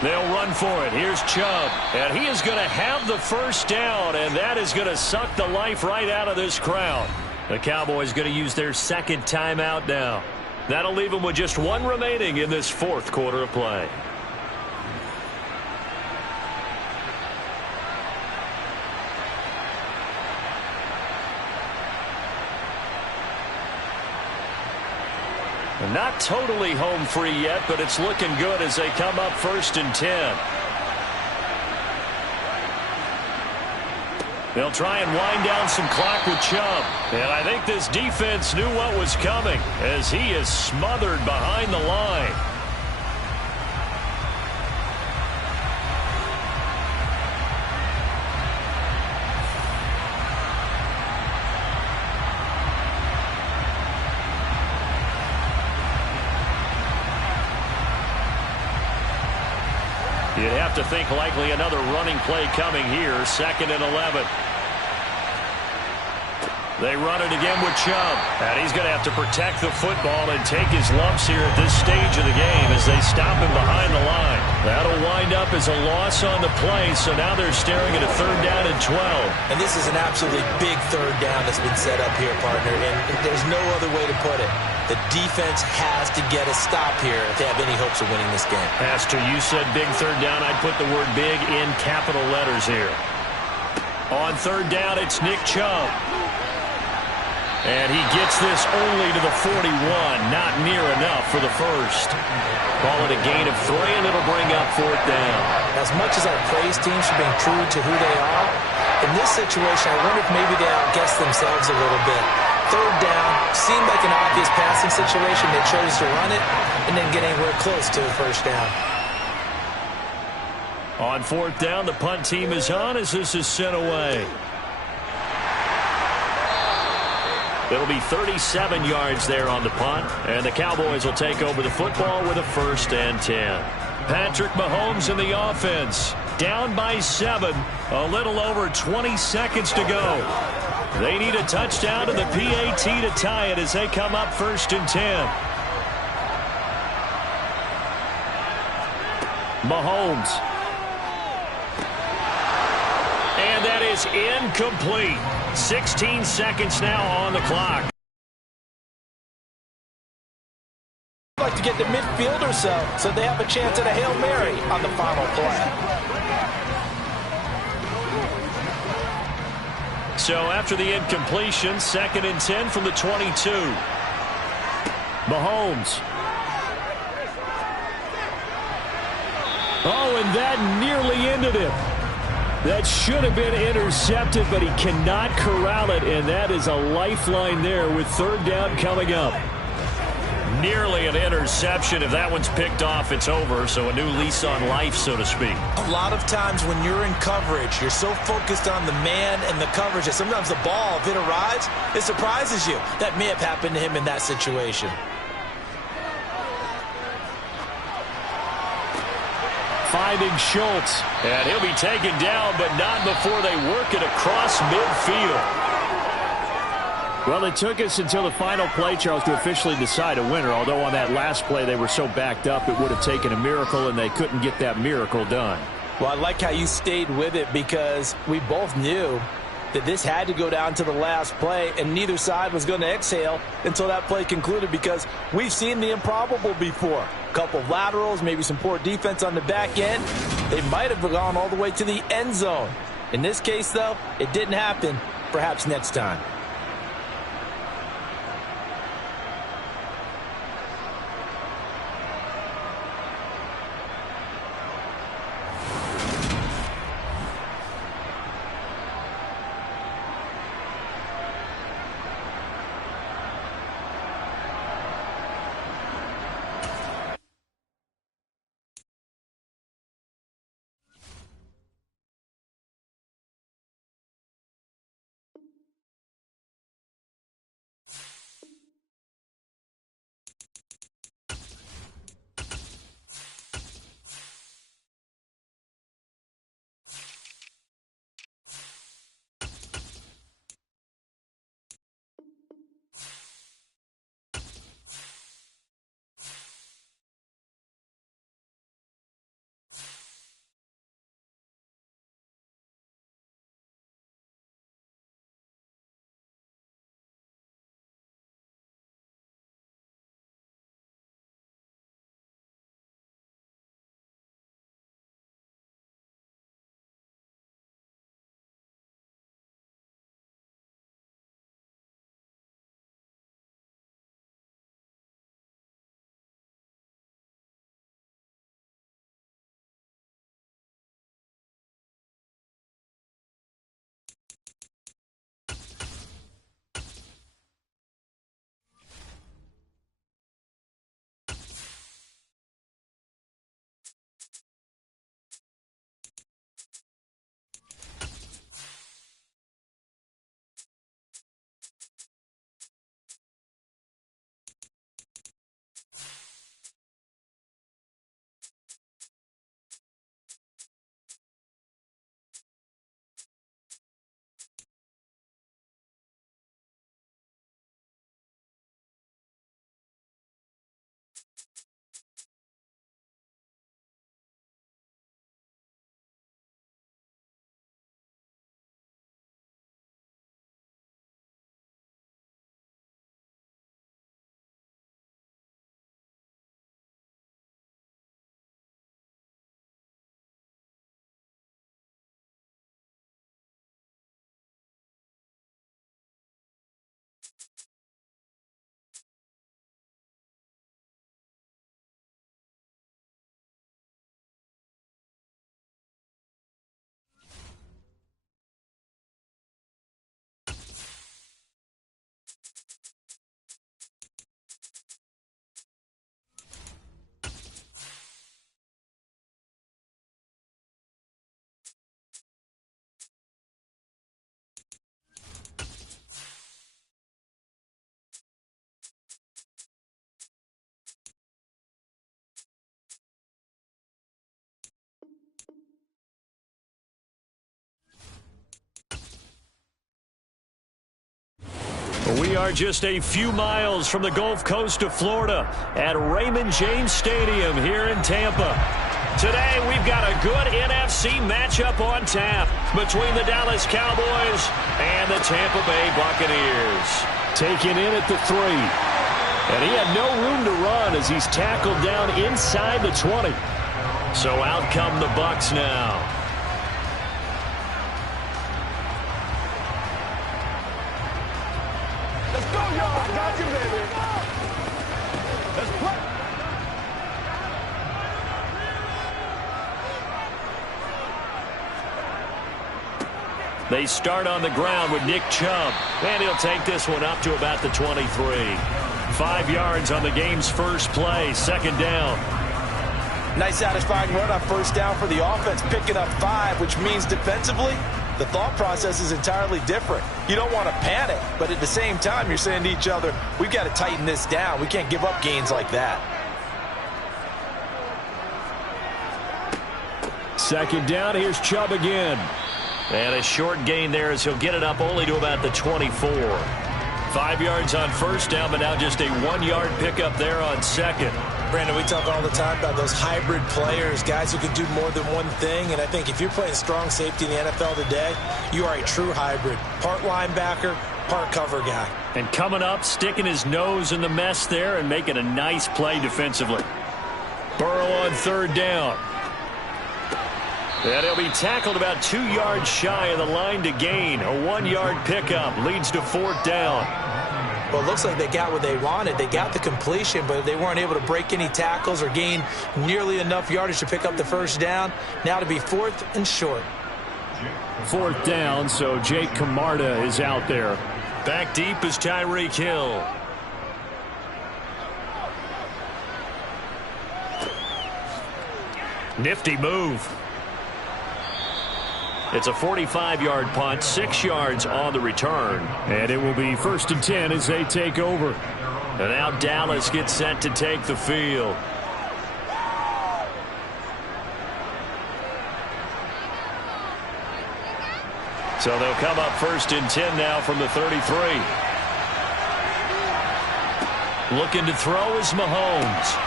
They'll run for it. Here's Chubb, and he is going to have the 1st down, and that is going to suck the life right out of this crowd. The Cowboys going to use their 2nd timeout now. That'll leave them with just 1 remaining in this 4th quarter of play. Not totally home free yet, but it's looking good as they come up 1st and 10. They'll try and wind down some clock with Chubb. And I think this defense knew what was coming as he is smothered behind the line. You'd have to think likely another running play coming here. 2nd and 11. They run it again with Chubb. And he's going to have to protect the football and take his lumps here at this stage of the game as they stop him behind the line. That'll wind up as a loss on the play, so now they're staring at a 3rd down and 12. And this is an absolutely big 3rd down that's been set up here, partner, and there's no other way to put it. The defense has to get a stop here if they have any hopes of winning this game. Pastor, you said big 3rd down. I'd put the word big in capital letters here. On 3rd down, it's Nick Chubb. And he gets this only to the 41, not near enough for the 1st. Call it a gain of 3, and it'll bring up 4th down. As much as I praise teams for being true to who they are, in this situation, I wonder if maybe they outguess themselves a little bit. 3rd down, seemed like an obvious passing situation. They chose to run it and didn't get anywhere close to the 1st down. On 4th down, the punt team is on as this is sent away. It'll be 37 yards there on the punt, and the Cowboys will take over the football with a 1st and 10. Patrick Mahomes in the offense, down by 7, a little over 20 seconds to go. They need a touchdown to the PAT to tie it as they come up 1st and 10. Mahomes. is incomplete. 16 seconds now on the clock. Like to get to midfield or so they have a chance at a Hail Mary on the final play. So after the incompletion, 2nd and 10 from the 22. Mahomes. Oh, and that nearly ended him. That should have been intercepted, but he cannot corral it, and that is a lifeline there with 3rd down coming up. Nearly an interception. If that one's picked off, it's over. So a new lease on life, so to speak. A lot of times when you're in coverage, you're so focused on the man and the coverage that sometimes the ball, if it arrives, it surprises you. That may have happened to him in that situation. Finding Schultz. And he'll be taken down, but not before they work it across midfield. Well, it took us until the final play, Charles, to officially decide a winner. Although on that last play they were so backed up, it would have taken a miracle, and they couldn't get that miracle done. Well, I like how you stayed with it because we both knew that this had to go down to the last play, and neither side was going to exhale until that play concluded because we've seen the improbable before. A couple of laterals, maybe some poor defense on the back end. They might have gone all the way to the end zone. In this case, though, it didn't happen. Perhaps next time. We are just a few miles from the Gulf Coast of Florida at Raymond James Stadium here in Tampa. Today, we've got a good NFC matchup on tap between the Dallas Cowboys and the Tampa Bay Buccaneers. Taken in at the 3. And he had no room to run as he's tackled down inside the 20. So out come the Bucs now. Let's go, y'all. I got you, baby. Let's play. They start on the ground with Nick Chubb, and he'll take this one up to about the 23. 5 yards on the game's first play, second down. Nice satisfying run on first down for the offense, picking up 5, which means defensively, the thought process is entirely different. You don't want to panic, but at the same time, you're saying to each other, we've got to tighten this down. We can't give up gains like that. Second down, here's Chubb again. And a short gain there as he'll get it up only to about the 24. 5 yards on first down, but now just a 1-yard pickup there on second. Brandon, we talk all the time about those hybrid players, guys who can do more than one thing. And I think if you're playing strong safety in the NFL today, you are a true hybrid. Part linebacker, part cover guy. And coming up, sticking his nose in the mess there and making a nice play defensively. Burrow on third down. And he'll be tackled about 2 yards shy of the line to gain. A 1-yard pickup leads to fourth down. Well, it looks like they got what they wanted. They got the completion, but they weren't able to break any tackles or gain nearly enough yardage to pick up the first down. Now to be fourth and short. Fourth down, so Jake Camarda is out there. Back deep is Tyreek Hill. Nifty move. It's a 45-yard punt, 6 yards on the return. And it will be 1st and 10 as they take over. And now Dallas gets set to take the field. So they'll come up 1st and 10 now from the 33. Looking to throw is Mahomes.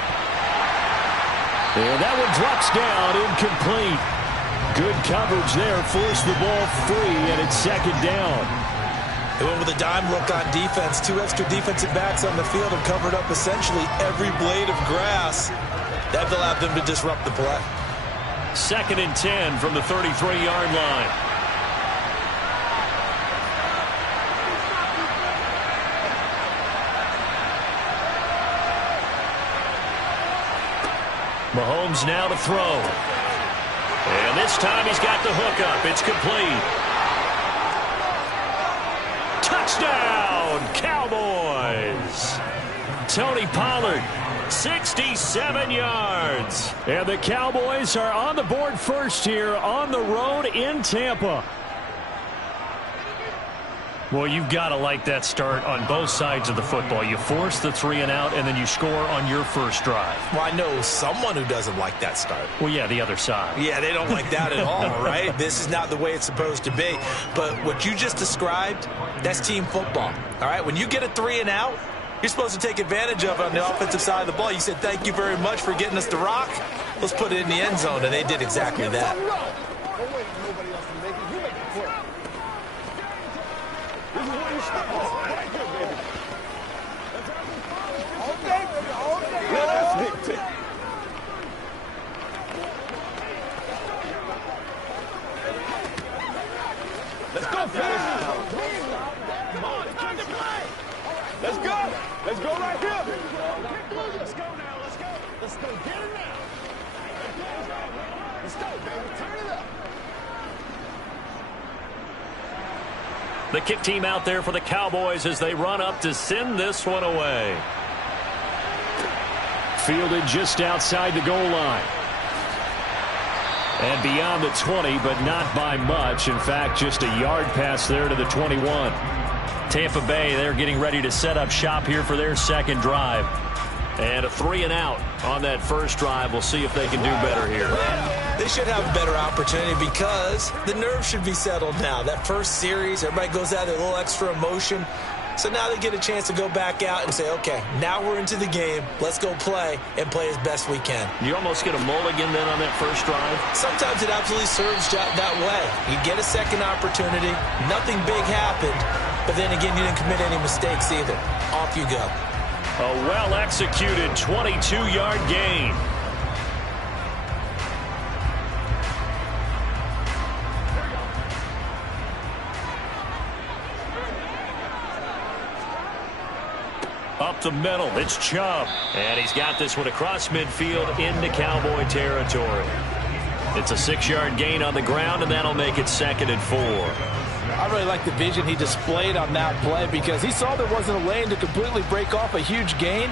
And that one drops down, incomplete. Good coverage there, forced the ball free, and it's second down. They went with a dime look on defense. 2 extra defensive backs on the field and covered up essentially every blade of grass. That allowed them to disrupt the play. 2nd and 10 from the 33-yard line. Mahomes now to throw. And this time he's got the hook up. It's complete. Touchdown, Cowboys. Tony Pollard, 67 yards. And the Cowboys are on the board first here on the road in Tampa. Well, you've got to like that start on both sides of the football. You force the 3 and out, and then you score on your first drive. Well, I know someone who doesn't like that start. Well, yeah, the other side. Yeah, they don't like that at all, right? This is not the way it's supposed to be. But what you just described, that's team football, all right? When you get a 3 and out, you're supposed to take advantage of it on the offensive side of the ball. You said, thank you very much for getting us the rock. Let's put it in the end zone, and they did exactly that. Let's go, fellas. Let's go. Let's go right here. Let's go now. Let's go. Let's go. Get it now. Let's go, baby. Turn it up. The kick team out there for the Cowboys as they run up to send this one away. Fielded just outside the goal line. And beyond the 20, but not by much. In fact, just a yard pass there to the 21. Tampa Bay, they're getting ready to set up shop here for their second drive. And a 3 and out on that first drive. We'll see if they can do better here. They should have a better opportunity because the nerves should be settled now. That first series, everybody goes out with a little extra emotion. So now they get a chance to go back out and say, okay, now we're into the game. Let's go play and play as best we can. You almost get a mulligan then on that first drive? Sometimes it absolutely serves that way. You get a second opportunity. Nothing big happened. But then again, you didn't commit any mistakes either. Off you go. A well-executed 22-yard gain. Up the middle, it's Chubb. And he's got this one across midfield into Cowboy territory. It's a 6-yard gain on the ground, and that'll make it 2nd and 4. I really like the vision he displayed on that play because he saw there wasn't a lane to completely break off a huge gain.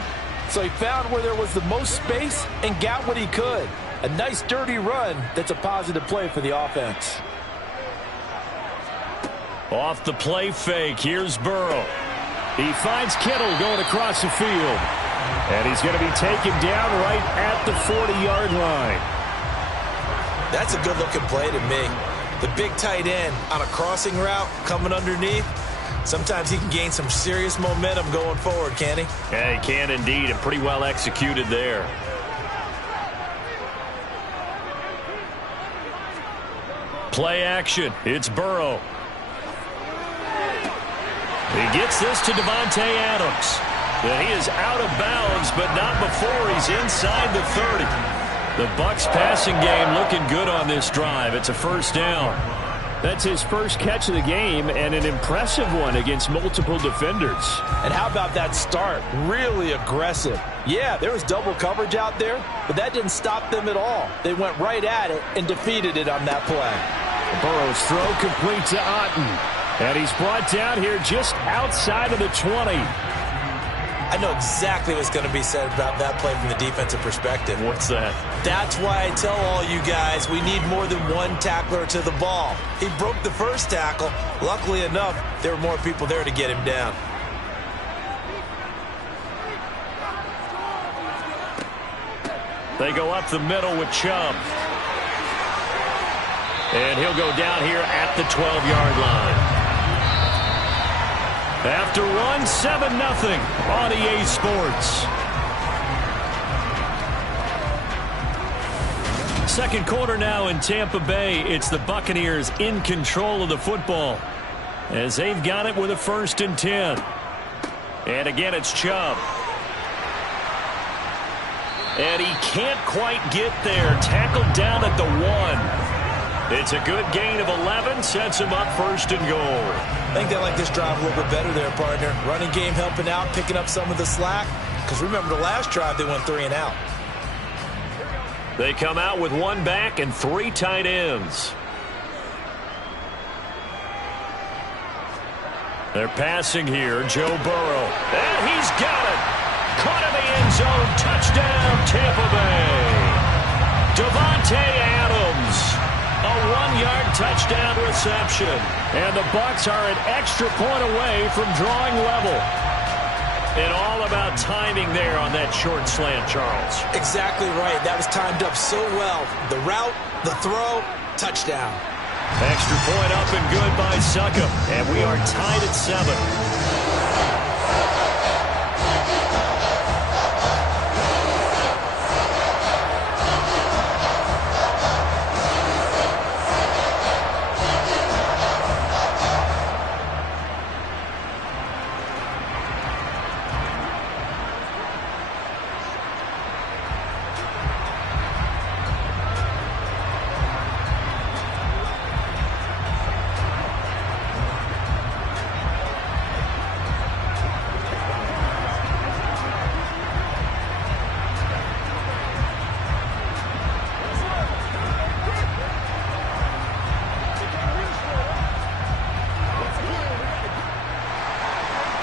So he found where there was the most space and got what he could. A nice dirty run that's a positive play for the offense. Off the play fake, here's Burrow. He finds Kittle going across the field. And he's going to be taken down right at the 40-yard line. That's a good-looking play to me. The big tight end on a crossing route coming underneath. Sometimes he can gain some serious momentum going forward, can't he? Yeah, he can indeed, and pretty well executed there. Play action. It's Burrow. He gets this to Davante Adams. And he is out of bounds, but not before he's inside the 30. The Bucs passing game looking good on this drive. It's a first down. That's his first catch of the game, and an impressive one against multiple defenders. And how about that start? Really aggressive. Yeah, there was double coverage out there, but that didn't stop them at all. They went right at it and defeated it on that play. Burrow's throw complete to Otton. And he's brought down here just outside of the 20. I know exactly what's going to be said about that play from the defensive perspective. What's that? That's why I tell all you guys we need more than one tackler to the ball. He broke the first tackle. Luckily enough, there were more people there to get him down. They go up the middle with Chubb. And he'll go down here at the 12-yard line. After one, 7-0 on EA Sports. Second quarter now in Tampa Bay. It's the Buccaneers in control of the football as they've got it with a 1st and 10. And again, it's Chubb. And he can't quite get there. Tackled down at the 1. It's a good gain of 11, sets him up 1st and goal. I think they like this drive a little bit better there, partner. Running game helping out, picking up some of the slack. Because remember the last drive, they went 3 and out. They come out with 1 back and 3 tight ends. They're passing here, Joe Burrow. And he's got it. Caught in the end zone. Touchdown, Tampa Bay. Davante Adams. A 1-yard touchdown reception. And the Bucs are an extra point away from drawing level. And all about timing there on that short slant, Charles. Exactly right. That was timed up so well. The route, the throw, touchdown. Extra point up and good by Succop. And we are tied at 7.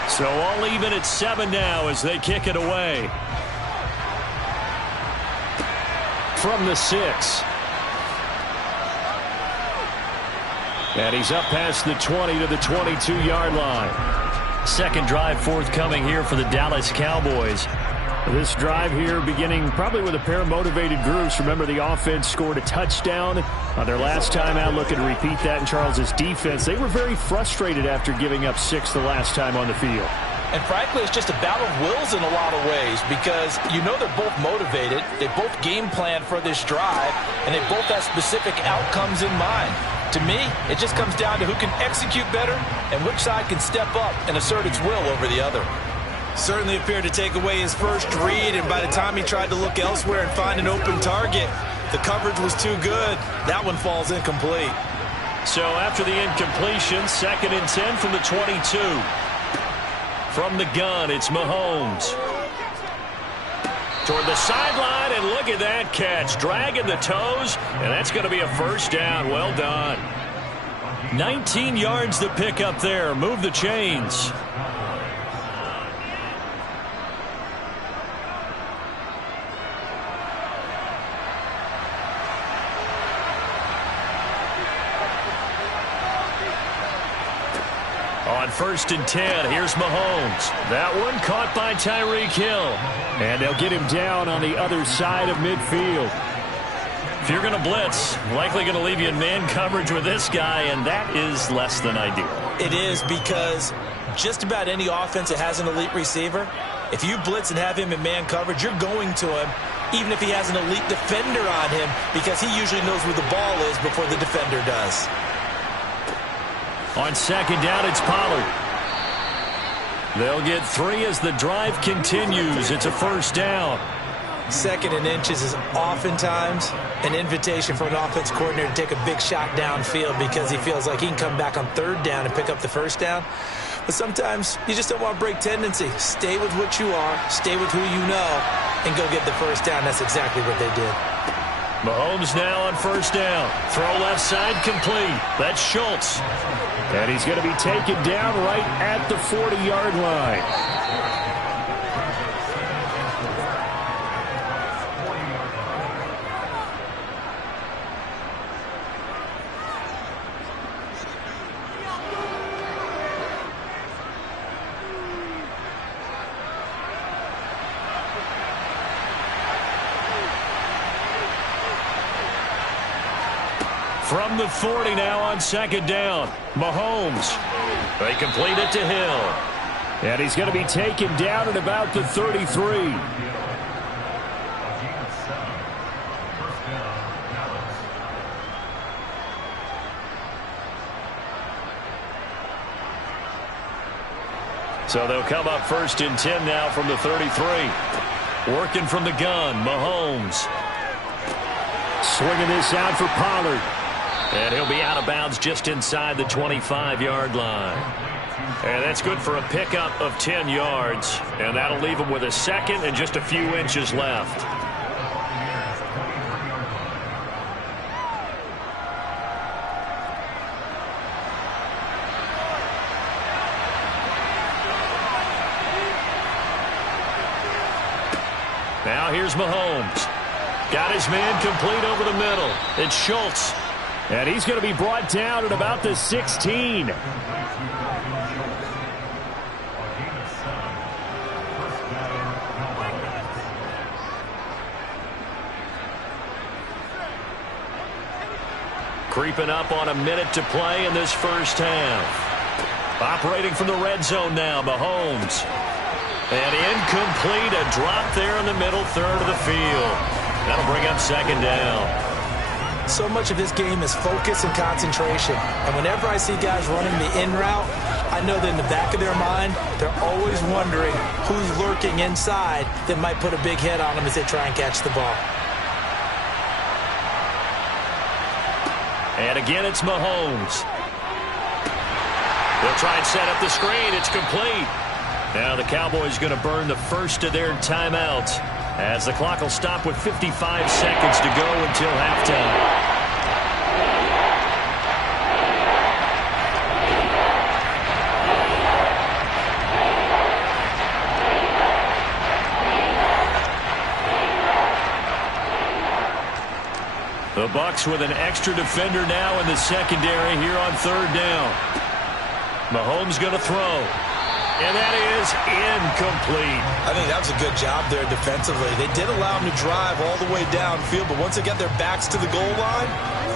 So all even at 7 now as they kick it away. From the 6. And he's up past the 20 to the 22-yard line. Second drive forthcoming here for the Dallas Cowboys. This drive here beginning probably with a pair of motivated groups. Remember, the offense scored a touchdown On their last time out, looking to repeat that in Charles's defense. They were very frustrated after giving up 6 the last time on the field. And frankly, it's just a battle of wills in a lot of ways because you know they're both motivated. They both game plan for this drive, and they both have specific outcomes in mind. To me, it just comes down to who can execute better and which side can step up and assert its will over the other. Certainly appeared to take away his first read, and by the time he tried to look elsewhere and find an open target, the coverage was too good. That one falls incomplete. So after the incompletion, 2nd and 10 from the 22. From the gun, it's Mahomes. Toward the sideline, and look at that catch. Dragging the toes, and that's going to be a first down. Well done. 19 yards to pick up there. Move the chains. On 1st and 10, here's Mahomes. That one caught by Tyreek Hill. And they'll get him down on the other side of midfield. If you're going to blitz, likely going to leave you in man coverage with this guy, and that is less than ideal. It is because just about any offense that has an elite receiver, if you blitz and have him in man coverage, you're going to him, even if he has an elite defender on him, because he usually knows where the ball is before the defender does. On 2nd down, it's Pollard. They'll get 3 as the drive continues. It's a first down. 2nd and inches is oftentimes an invitation for an offense coordinator to take a big shot downfield because he feels like he can come back on 3rd down and pick up the first down. But sometimes you just don't want to break tendency. Stay with what you are, stay with who you know, and go get the first down. That's exactly what they did. Mahomes now on 1st down. Throw left side complete. That's Schultz. And he's going to be taken down right at the 40-yard line. From the 40 now on 2nd down. Mahomes. They complete it to Hill. And he's going to be taken down at about the 33. So they'll come up 1st and 10 now from the 33. Working from the gun, Mahomes. Swinging this out for Pollard. And he'll be out of bounds just inside the 25-yard line. And that's good for a pickup of 10 yards. And that'll leave him with a 2nd and just a few inches left. Now here's Mahomes. Got his man complete over the middle. It's Schultz. And he's going to be brought down at about the 16. Creeping up on a minute to play in this first half. Operating from the red zone now, Mahomes. And incomplete, a drop there in the middle third of the field. That'll bring up 2nd down. So much of this game is focus and concentration. And whenever I see guys running the in route, I know that in the back of their mind, they're always wondering who's lurking inside that might put a big hit on them as they try and catch the ball. And again, it's Mahomes. They'll try and set up the screen. It's complete. Now the Cowboys going to burn the first of their timeouts as the clock will stop with 55 seconds to go until halftime. The Bucs with an extra defender now in the secondary here on 3rd down. Mahomes going to throw. And that is incomplete. I think that was a good job there defensively. They did allow him to drive all the way downfield, but once they got their backs to the goal line,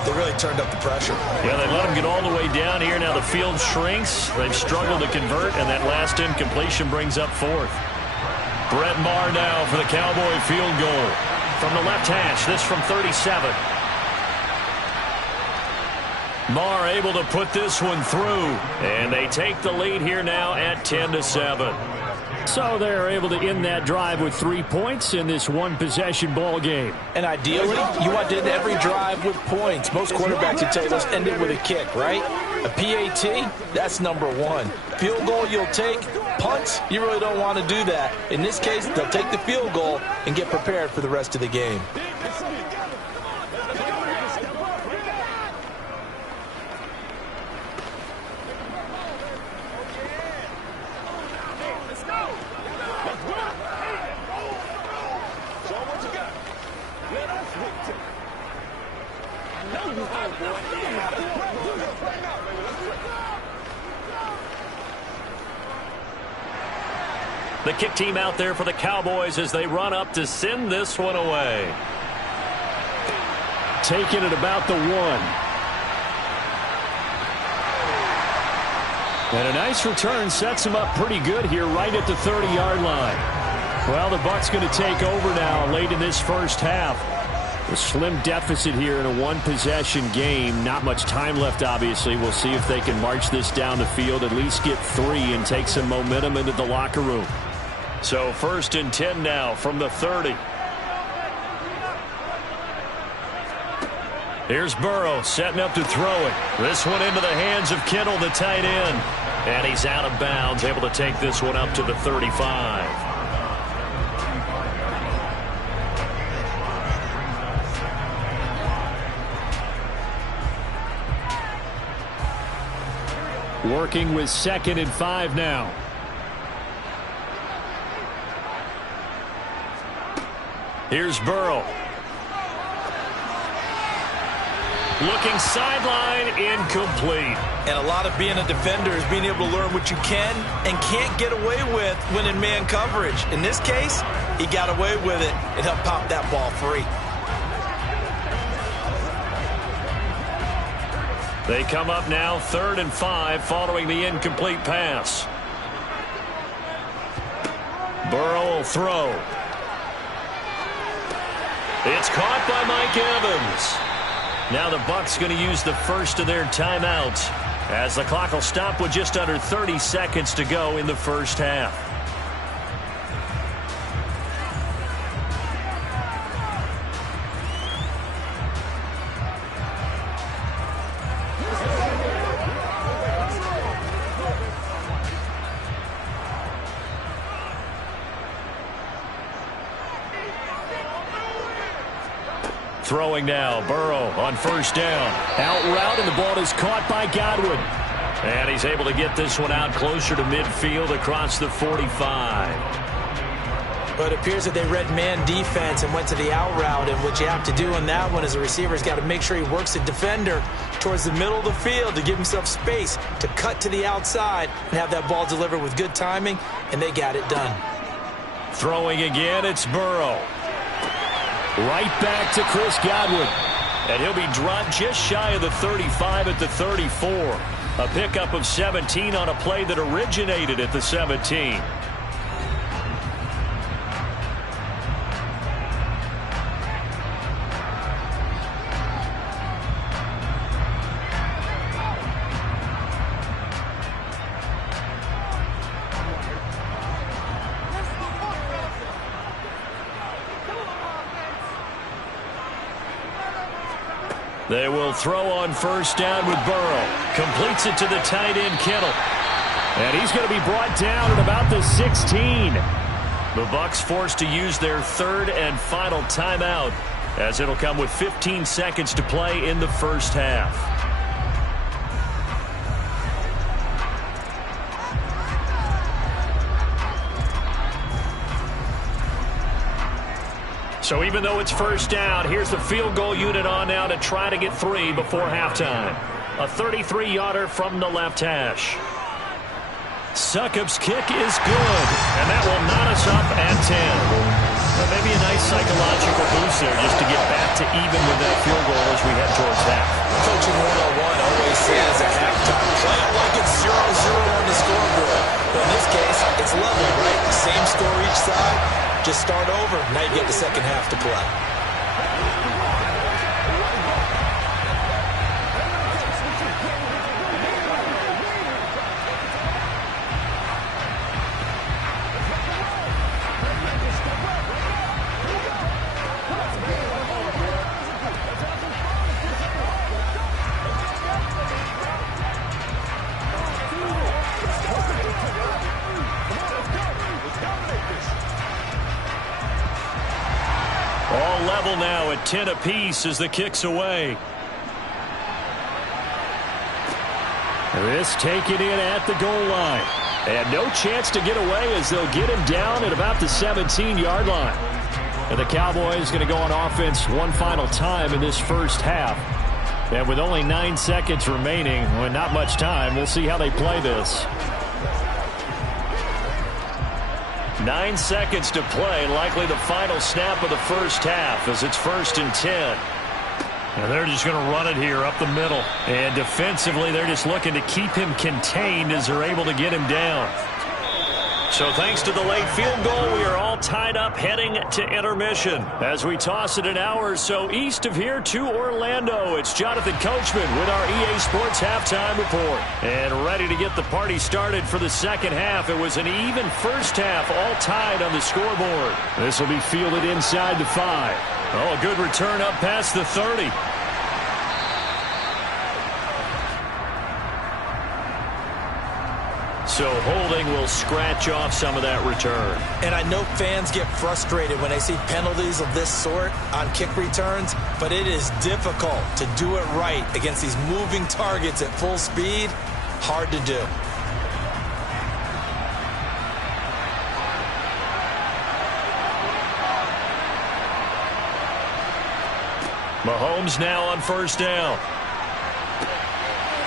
They really turned up the pressure. Yeah, they let them get all the way down here. Now the field shrinks. They've struggled to convert, and that last incompletion brings up fourth. Brett Maher now for the Cowboy field goal. From the left hash, this from 37. Maher able to put this one through, and they take the lead here now at 10-7. So they're able to end that drive with 3 points in this one-possession ball game. And ideally, you want to end every drive with points. Most quarterbacks would tell you, let's end it with a kick, right? A PAT, that's number one. Field goal you'll take. Punts, you really don't want to do that. In this case, they'll take the field goal and get prepared for the rest of the game. The kick team out there for the Cowboys as they run up to send this one away. Taking it about the 1. And a nice return sets them up pretty good here right at the 30-yard line. Well, the Bucs going to take over now late in this first half. A slim deficit here in a one-possession game. Not much time left, obviously. We'll see if they can march this down the field, at least get 3 and take some momentum into the locker room. So 1st and 10 now from the 30. Here's Burrow setting up to throw it. This one into the hands of Kittle, the tight end. And he's out of bounds, able to take this one up to the 35. Working with 2nd and 5 now. Here's Burrow. Looking sideline, incomplete. And a lot of being a defender is being able to learn what you can and can't get away with when in man coverage. In this case, he got away with it and helped pop that ball free. They come up now 3rd and 5 following the incomplete pass. Burrow will throw. It's caught by Mike Evans. Now the Bucs going to use the first of their timeouts as the clock will stop with just under 30 seconds to go in the first half. Throwing now, Burrow on 1st down. Out route, and the ball is caught by Godwin. And he's able to get this one out closer to midfield across the 45. But it appears that they read man defense and went to the out route. And what you have to do on that one as a receiver is got to make sure he works the defender towards the middle of the field to give himself space to cut to the outside and have that ball delivered with good timing, and they got it done. Throwing again, it's Burrow. Right back to Chris Godwin. And he'll be dropped just shy of the 35 at the 34. A pickup of 17 on a play that originated at the 17. They will throw on 1st down with Burrow. Completes it to the tight end, Kittle. And he's going to be brought down at about the 16. The Bucs forced to use their 3rd and final timeout as it'll come with 15 seconds to play in the first half. So even though it's 1st down, here's the field goal unit on now to try to get 3 before halftime. A 33-yarder from the left hash. Succop's kick is good, and that will knot us up at 10. Maybe a nice psychological boost there just to get back to even with that field goal as we head towards half. Coaching 101 always says at halftime, play it like it's 0-0 on the scoreboard. But in this case, it's level, right? Same score each side. Just start over. Now you get the second half to play. All level now at 10 apiece as the kick's away. This taken in at the goal line. And no chance to get away as they'll get him down at about the 17-yard line. And the Cowboys going to go on offense one final time in this first half. And with only 9 seconds remaining, well, not much time, we'll see how they play this. 9 seconds to play, likely the final snap of the first half as it's 1st and 10. And they're just going to run it here up the middle. And defensively, they're just looking to keep him contained as they're able to get him down. So thanks to the late field goal, we are all tied up heading to intermission. As we toss it an hour or so east of here to Orlando, it's Jonathan Coachman with our EA Sports Halftime Report. And ready to get the party started for the second half. It was an even first half, all tied on the scoreboard. This will be fielded inside the 5. Oh, a good return up past the 30. So holding will scratch off some of that return. And I know fans get frustrated when they see penalties of this sort on kick returns, but it is difficult to do it right against these moving targets at full speed. Hard to do. Mahomes now on first down.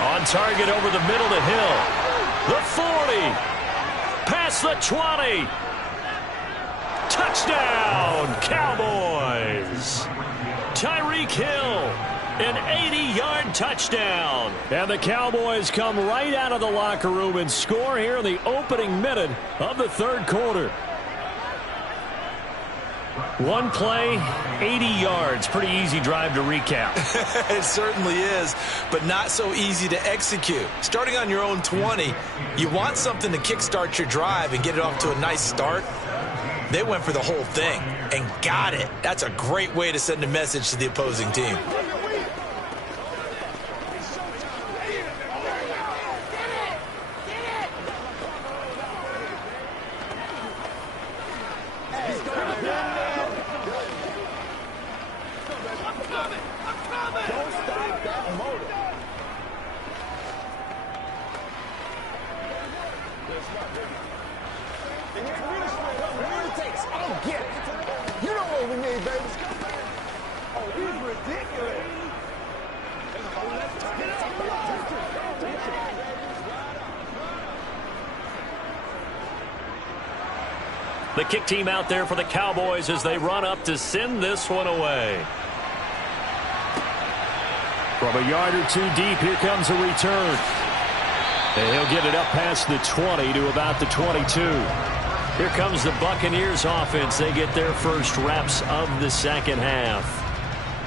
On target over the middle to Hill. The 40. Past the 20. Touchdown, Cowboys. Tyreek Hill, an 80-yard touchdown. And the Cowboys come right out of the locker room and score here in the opening minute of the third quarter. One play, 80 yards. Pretty easy drive to recap. It certainly is, but not so easy to execute. Starting on your own 20, you want something to kickstart your drive and get it off to a nice start. They went for the whole thing and got it. That's a great way to send a message to the opposing team. The kick team out there for the Cowboys as they run up to send this one away. From a yard or two deep, here comes a return. And he'll get it up past the 20 to about the 22. Here comes the Buccaneers offense. They get their first reps of the second half.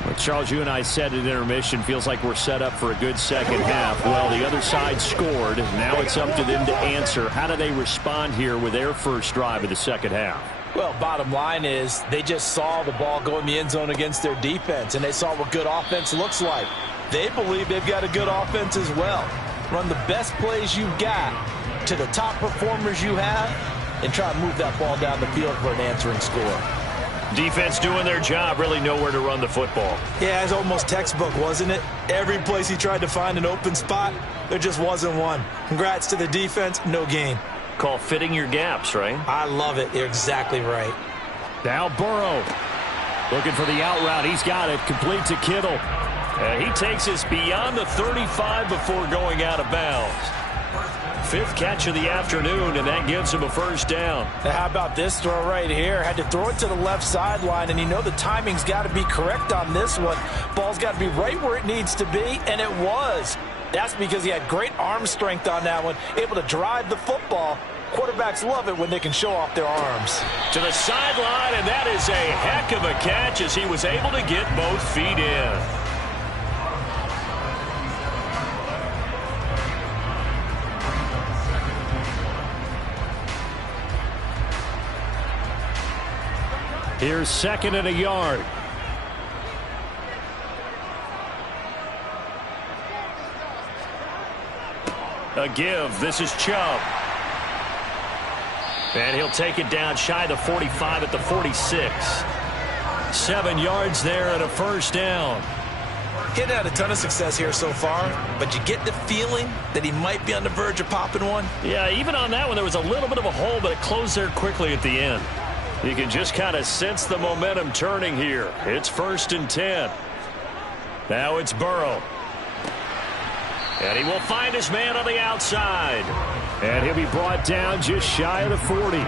Well, Charles, you and I said at intermission, feels like we're set up for a good second half. Well, the other side scored. Now it's up to them to answer. How do they respond here with their first drive of the second half? Well, bottom line is they just saw the ball go in the end zone against their defense, and they saw what good offense looks like. They believe they've got a good offense as well. Run the best plays you've got to the top performers you have and try to move that ball down the field for an answering score. Defense doing their job, really nowhere to run the football. Yeah, it's almost textbook, wasn't it? Every place he tried to find an open spot, there just wasn't one. Congrats to the defense, no gain. Call fitting your gaps, right? I love it. You're exactly right. Now Burrow looking for the out route. He's got it. Complete to Kittle. He takes us beyond the 35 before going out of bounds. Fifth catch of the afternoon, and that gives him a first down. Now, how about this throw right here? Had to throw it to the left sideline, and you know the timing's got to be correct on this one. Ball's got to be right where it needs to be, and it was. That's because he had great arm strength on that one, able to drive the football. Quarterbacks love it when they can show off their arms. To the sideline, and that is a heck of a catch as he was able to get both feet in. Here's second and a yard. A give. This is Chubb. And he'll take it down shy of the 45 at the 46. 7 yards there and a first down. He hadn't had a ton of success here so far, but you get the feeling that he might be on the verge of popping one. Yeah, even on that one, there was a little bit of a hole, but it closed there quickly at the end. You can just kind of sense the momentum turning here. It's 1st and 10. Now it's Burrow. And he will find his man on the outside. And he'll be brought down just shy of the 40.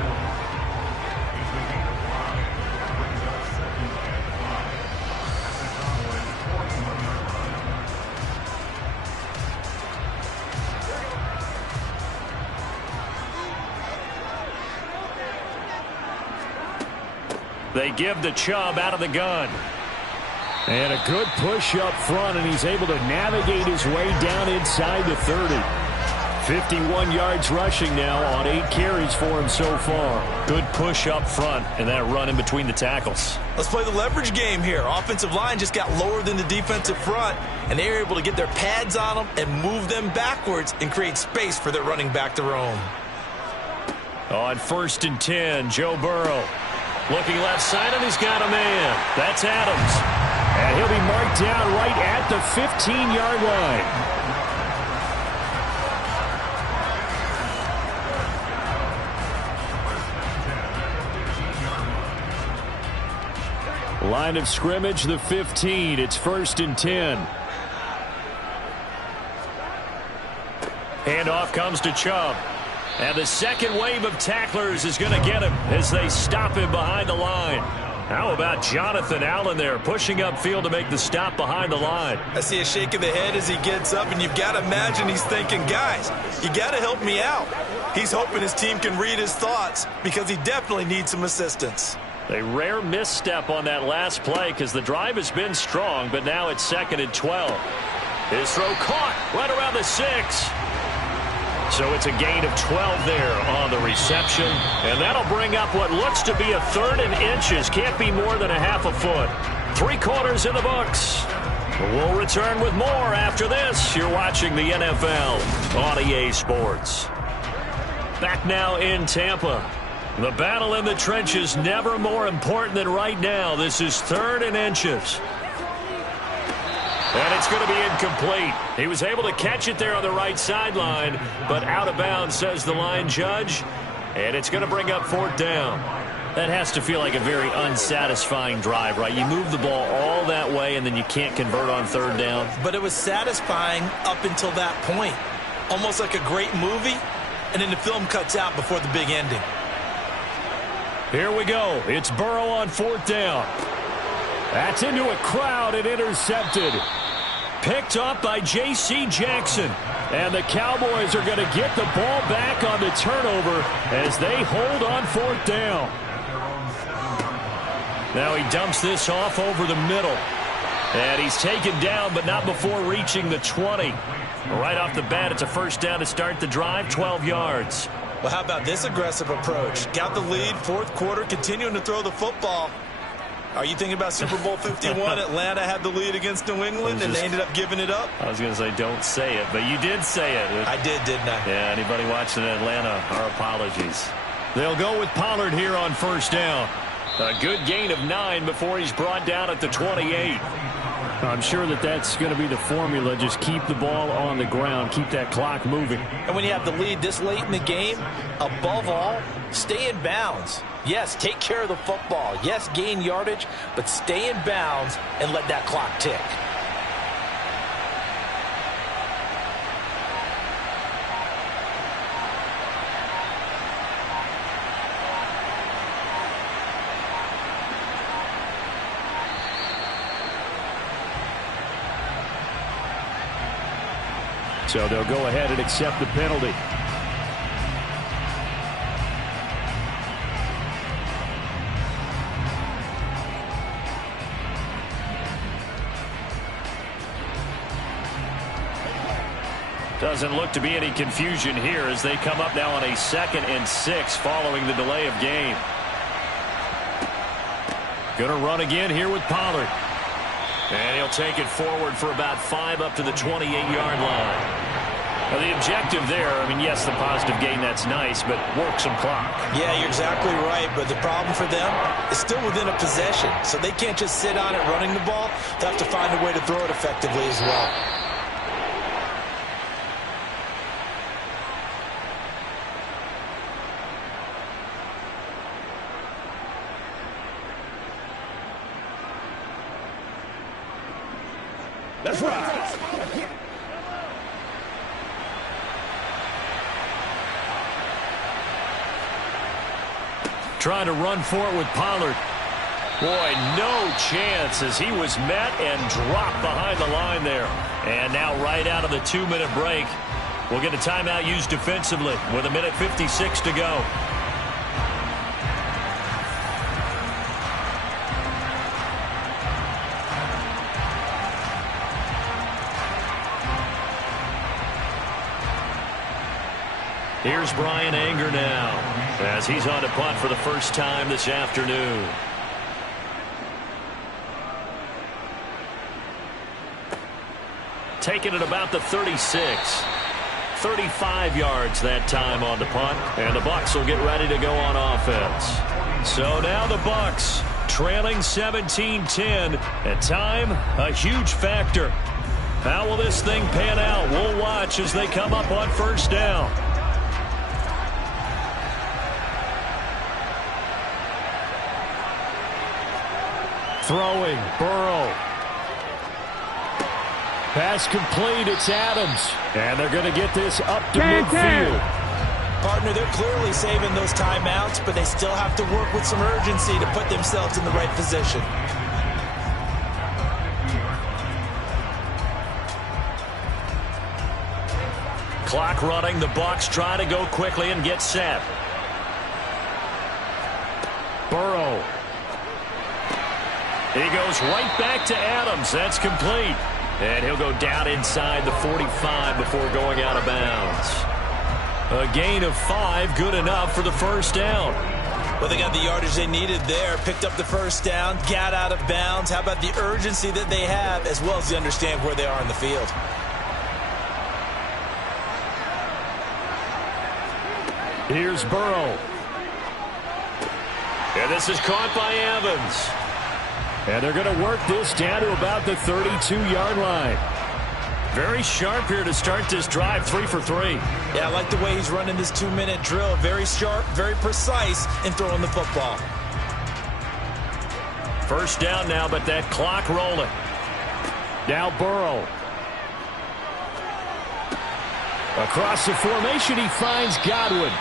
They give the Chubb out of the gun. And a good push up front, and he's able to navigate his way down inside the 30. 51 yards rushing now on 8 carries for him so far. Good push up front and that run in between the tackles. Let's play the leverage game here. Offensive line just got lower than the defensive front, and they were able to get their pads on them and move them backwards and create space for their running back to roam. On 1st and 10, Joe Burrow. Looking left side, and he's got a man. That's Adams. And he'll be marked down right at the 15-yard line. Line of scrimmage, the 15. It's 1st and 10. Handoff comes to Chubb. And the second wave of tacklers is going to get him as they stop him behind the line. How about Jonathan Allen there pushing upfield to make the stop behind the line? I see a shake of the head as he gets up, and you've got to imagine he's thinking, guys, you got to help me out. He's hoping his team can read his thoughts because he definitely needs some assistance. A rare misstep on that last play because the drive has been strong, but now it's 2nd and 12. His throw caught right around the 6. So it's a gain of 12 there on the reception. And that'll bring up what looks to be a 3rd and inches. Can't be more than a half a foot. 3 quarters in the books. We'll return with more after this. You're watching the NFL on EA Sports. Back now in Tampa. The battle in the trenches never more important than right now. This is 3rd and inches. And it's going to be incomplete. He was able to catch it there on the right sideline, but out of bounds, says the line judge. And it's going to bring up 4th down. That has to feel like a very unsatisfying drive, right? You move the ball all that way, and then you can't convert on 3rd down. But it was satisfying up until that point. Almost like a great movie, and then the film cuts out before the big ending. Here we go. It's Burrow on 4th down. That's into a crowd and intercepted. Picked up by J.C. Jackson. And the Cowboys are going to get the ball back on the turnover as they hold on 4th down. Now he dumps this off over the middle. And he's taken down, but not before reaching the 20. Right off the bat, it's a 1st down to start the drive, 12 yards. Well, how about this aggressive approach? Got the lead, 4th quarter, continuing to throw the football. Are you thinking about Super Bowl 51? Atlanta had the lead against New England, and they ended up giving it up? I was going to say don't say it, but you did say it. I did, didn't I? Yeah, anybody watching Atlanta, our apologies. They'll go with Pollard here on 1st down. A good gain of 9 before he's brought down at the 28. I'm sure that's going to be the formula. Just keep the ball on the ground. Keep that clock moving. And when you have the lead this late in the game, above all, stay in bounds. Yes, take care of the football. Yes, gain yardage, but stay in bounds and let that clock tick. So they'll go ahead and accept the penalty. Doesn't look to be any confusion here as they come up now on a 2nd and 6 following the delay of game. Going to run again here with Pollard. And he'll take it forward for about 5 up to the 28-yard line. Now the objective there, I mean, yes, the positive gain, that's nice, but work some clock. Yeah, you're exactly right, but the problem for them is still within a possession, so they can't just sit on it running the ball. They have to find a way to throw it effectively as well. Let's ride. Trying to run for it with Pollard. Boy, no chance as he was met and dropped behind the line there. And now right out of the 2-minute break, we'll get a timeout used defensively with 1:56 to go. Here's Bryan Anger now as he's on to punt for the first time this afternoon. Taking it about the 36. 35 yards that time on the punt, and the Bucs will get ready to go on offense. So now the Bucs trailing 17-10. At time, a huge factor. How will this thing pan out? We'll watch as they come up on first down. Throwing, Burrow. Pass complete, it's Adams. And they're going to get this up to midfield. Partner, they're clearly saving those timeouts, but they still have to work with some urgency to put themselves in the right position. Clock running, the Bucs try to go quickly and get set. Burrow. He goes right back to Adams. That's complete. And he'll go down inside the 45 before going out of bounds. A gain of 5, good enough for the first down. Well, they got the yardage they needed there, picked up the first down, got out of bounds. How about the urgency that they have, as well as they understand where they are in the field? Here's Burrow. And this is caught by Evans. And they're going to work this down to about the 32-yard line. Very sharp here to start this drive, 3 for 3. Yeah, I like the way he's running this 2-minute drill. Very sharp, very precise in throwing the football. First down now, but that clock rolling. Now Burrow. Across the formation, he finds Godwin.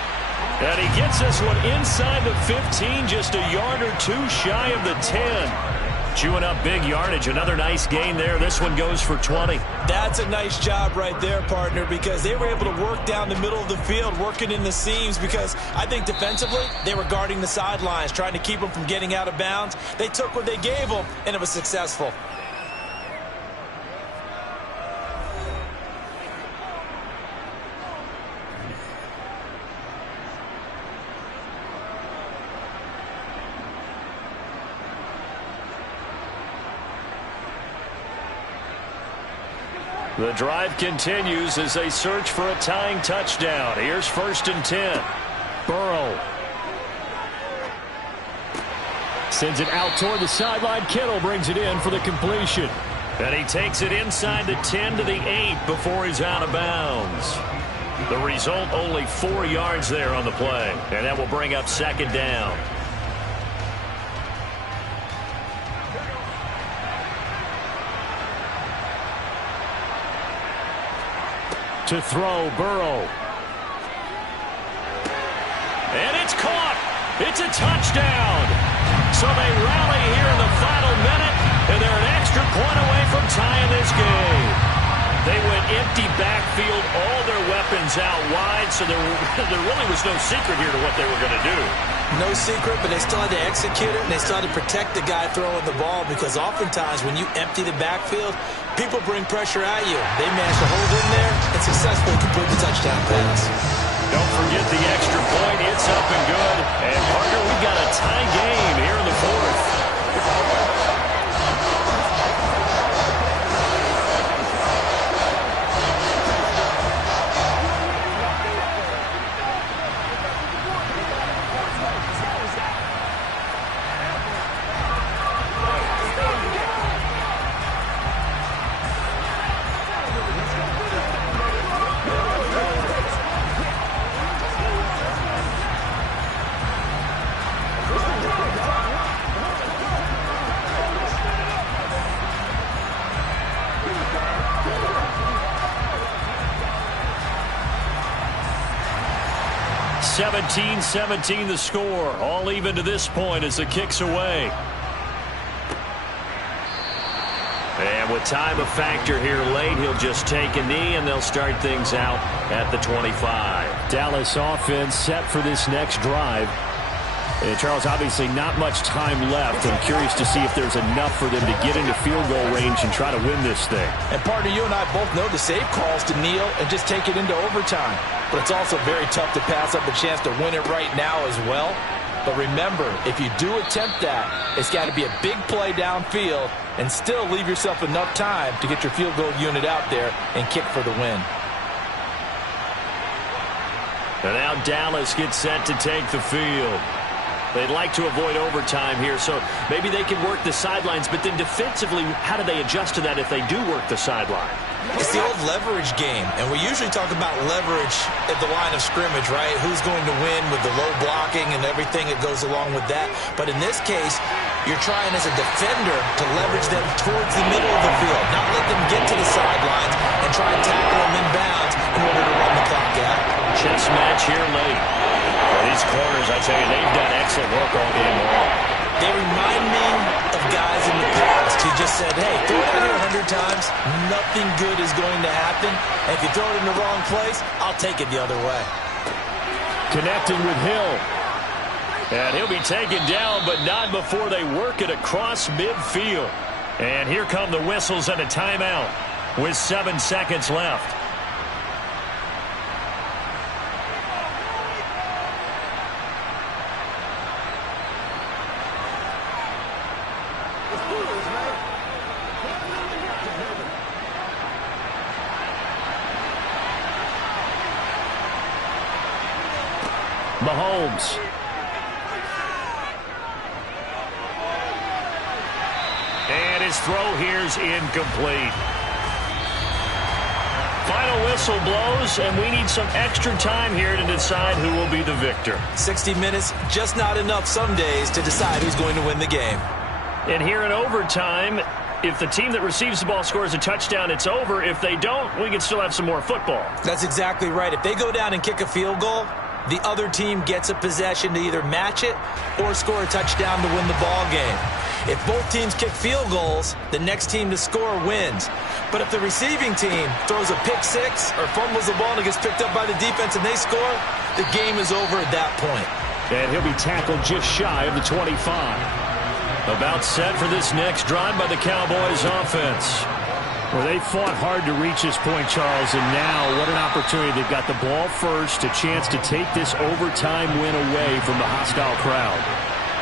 And he gets this one inside the 15, just a yard or 2 shy of the 10. Chewing up big yardage. Another nice gain there. This one goes for 20. That's a nice job right there, partner, because they were able to work down the middle of the field, working in the seams, because I think defensively they were guarding the sidelines, trying to keep them from getting out of bounds. They took what they gave them, and it was successful. The drive continues as they search for a tying touchdown. Here's 1st and 10. Burrow. Sends it out toward the sideline. Kittle brings it in for the completion. And he takes it inside the 10 to the 8 before he's out of bounds. The result, only 4 yards there on the play. And that will bring up 2nd down. To throw, Burrow. And it's caught. It's a touchdown. So they rally here in the final minute, and they're an extra point away from tying this game. They went empty backfield, all their weapons out wide, so there really was no secret here to what they were going to do. No secret, but they still had to execute it, and they still had to protect the guy throwing the ball, because oftentimes when you empty the backfield, people bring pressure at you. They managed to hold in there and successfully complete the touchdown pass. Don't forget the extra point. It's up and good. And, partner, we've got a tie game here in the fourth. (17-17) the score. All even to this point as the kick's away. And with time a factor here late, he'll just take a knee, and they'll start things out at the 25. Dallas offense set for this next drive. And Charles, obviously not much time left. I'm curious to see if there's enough for them to get into field goal range and try to win this thing. And partner, you and I both know the save calls to kneel and just take it into overtime. But it's also very tough to pass up a chance to win it right now as well. But remember, if you do attempt that, it's got to be a big play downfield and still leave yourself enough time to get your field goal unit out there and kick for the win. And now Dallas gets set to take the field. They'd like to avoid overtime here, so maybe they can work the sidelines, but then defensively, how do they adjust to that if they do work the sideline? It's the old leverage game, and we usually talk about leverage at the line of scrimmage, right? Who's going to win with the low blocking and everything that goes along with that. But in this case, you're trying as a defender to leverage them towards the middle of the field, not let them get to the sidelines and try and tackle them in bounds in order to run the clock out. Chess match here late. These corners, I tell you, they've done excellent work all game long. They remind me of guys in the past who just said, hey, throw it out here 100 times, nothing good is going to happen. And if you throw it in the wrong place, I'll take it the other way. Connecting with Hill. And he'll be taken down, but not before they work it across midfield. And here come the whistles and a timeout with 7 seconds left. Mahomes. And his throw here's incomplete. Final whistle blows, and we need some extra time here to decide who will be the victor. 60 minutes, just not enough some days to decide who's going to win the game. And here in overtime, if the team that receives the ball scores a touchdown, it's over. If they don't, we can still have some more football. That's exactly right. If they go down and kick a field goal, the other team gets a possession to either match it or score a touchdown to win the ball game. If both teams kick field goals, the next team to score wins. But if the receiving team throws a pick six or fumbles the ball and it gets picked up by the defense and they score, the game is over at that point. And he'll be tackled just shy of the 25. About set for this next drive by the Cowboys offense. Well, they fought hard to reach this point, Charles, and now what an opportunity. They've got the ball first, a chance to take this overtime win away from the hostile crowd.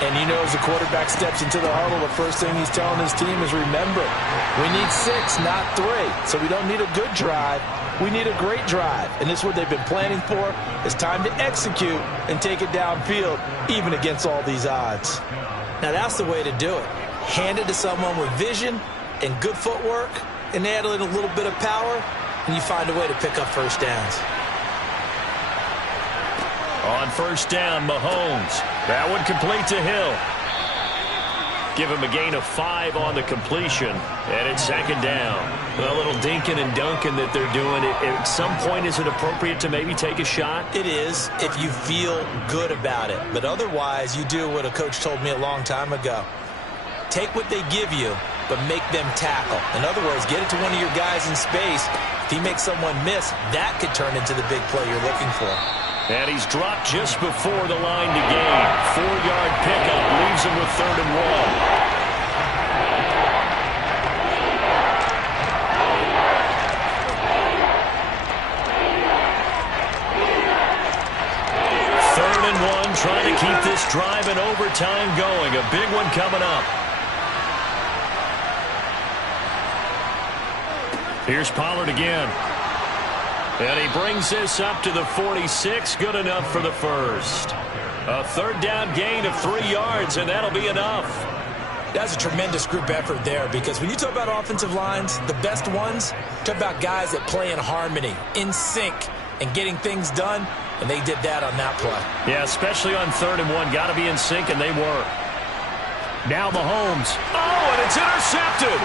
And you know, as the quarterback steps into the huddle, the first thing he's telling his team is, remember, we need 6, not 3. So we don't need a good drive. We need a great drive. And this is what they've been planning for. It's time to execute and take it downfield, even against all these odds. Now, that's the way to do it. Hand it to someone with vision and good footwork, and add in a little bit of power, and you find a way to pick up first downs. On first down, Mahomes. That one complete to Hill. Give him a gain of 5 on the completion, and it's second down. A little dinking and dunking that they're doing. At some point, is it appropriate to maybe take a shot? It is, if you feel good about it. But otherwise, you do what a coach told me a long time ago. Take what they give you, but make them tackle. In other words, get it to one of your guys in space If he makes someone miss, that could turn into the big play you're looking for. And he's dropped just before the line to gain. 4-yard pickup leaves him with 3rd and 1. Trying to keep this drive in overtime going. A big one coming up. Here's Pollard again. And he brings this up to the 46. Good enough for the first. A 3rd down gain of 3 yards, and that'll be enough. That's a tremendous group effort there, because when you talk about offensive lines, the best ones, talk about guys that play in harmony, in sync, and getting things done. And they did that on that play. Yeah, especially on 3rd and 1. Got to be in sync, and they were. Now Mahomes. Oh, and it's intercepted.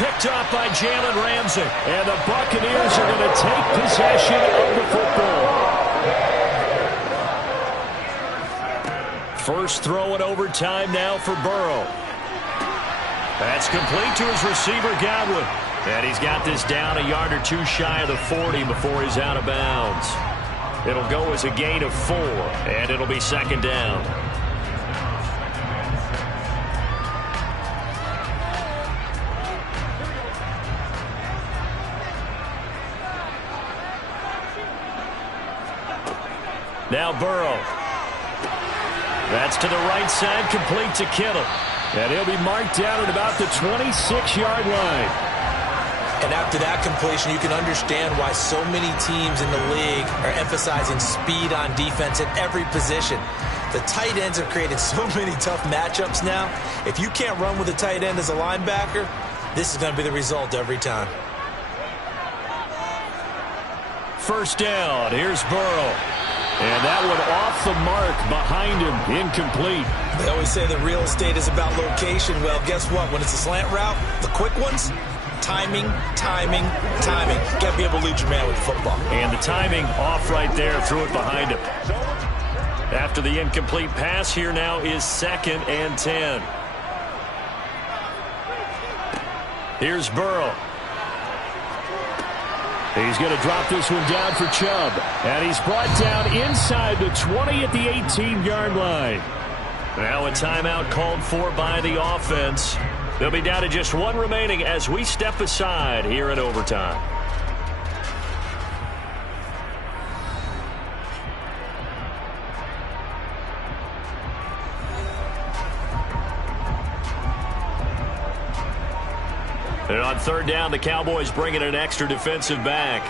Picked up by Jalen Ramsey. And the Buccaneers are going to take possession of the football. First throw in overtime now for Burrow. That's complete to his receiver, Godwin. And he's got this down a yard or 2 shy of the 40 before he's out of bounds. It'll go as a gain of 4, and it'll be 2nd down. Now Burrow. That's to the right side, complete to Kittle. And he'll be marked down at about the 26-yard line. And after that completion, you can understand why so many teams in the league are emphasizing speed on defense at every position. The tight ends have created so many tough matchups now. If you can't run with a tight end as a linebacker, this is going to be the result every time. First down. Here's Burrow. And that one off the mark behind him. Incomplete. They always say the real estate is about location. Well, guess what? When it's a slant route, the quick ones, timing, timing, timing. You got to be able to lead your man with the football. And the timing off right there. Threw it behind him. After the incomplete pass, here now is 2nd and 10. Here's Burrow. He's going to drop this one down for Chubb. And he's brought down inside the 20 at the 18-yard line. Now a timeout called for by the offense. They'll be down to just 1 remaining as we step aside here in overtime. And on 3rd down, the Cowboys bringing an extra defensive back.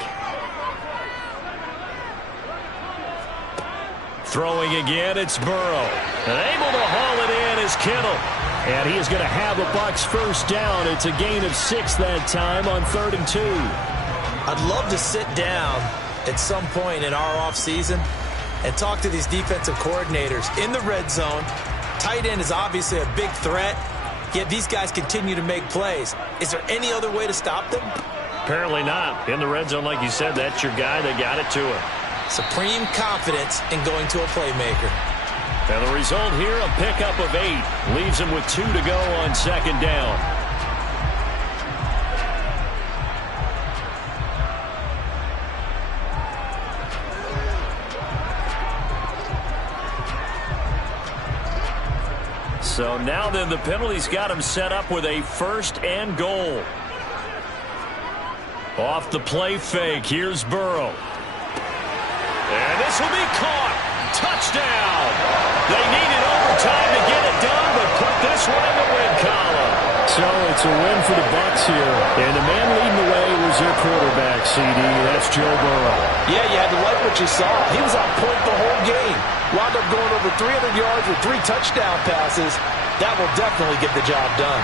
Throwing again, it's Burrow. And able to haul it in is Kittle. And he is going to have a Bucs first down. It's a gain of 6 that time on 3rd and 2. I'd love to sit down at some point in our offseason and talk to these defensive coordinators in the red zone. Tight end is obviously a big threat. Yet these guys continue to make plays. Is there any other way to stop them? Apparently not. In the red zone, like you said, that's your guy. They got it to him. Supreme confidence in going to a playmaker. And the result here, a pickup of 8. Leaves him with 2 to go on 2nd down. So now then, the penalty's got him set up with a 1st and goal. Off the play fake, here's Burrow. And this will be caught. Touchdown. They needed overtime to get it done, but put this one in the win column. So it's a win for the Bucs here. And the man leading the way was their quarterback, CD. That's Joe Burrow. Yeah, you had to like what you saw. He was on point the whole game. Wound up going over 300 yards with 3 touchdown passes. That will definitely get the job done.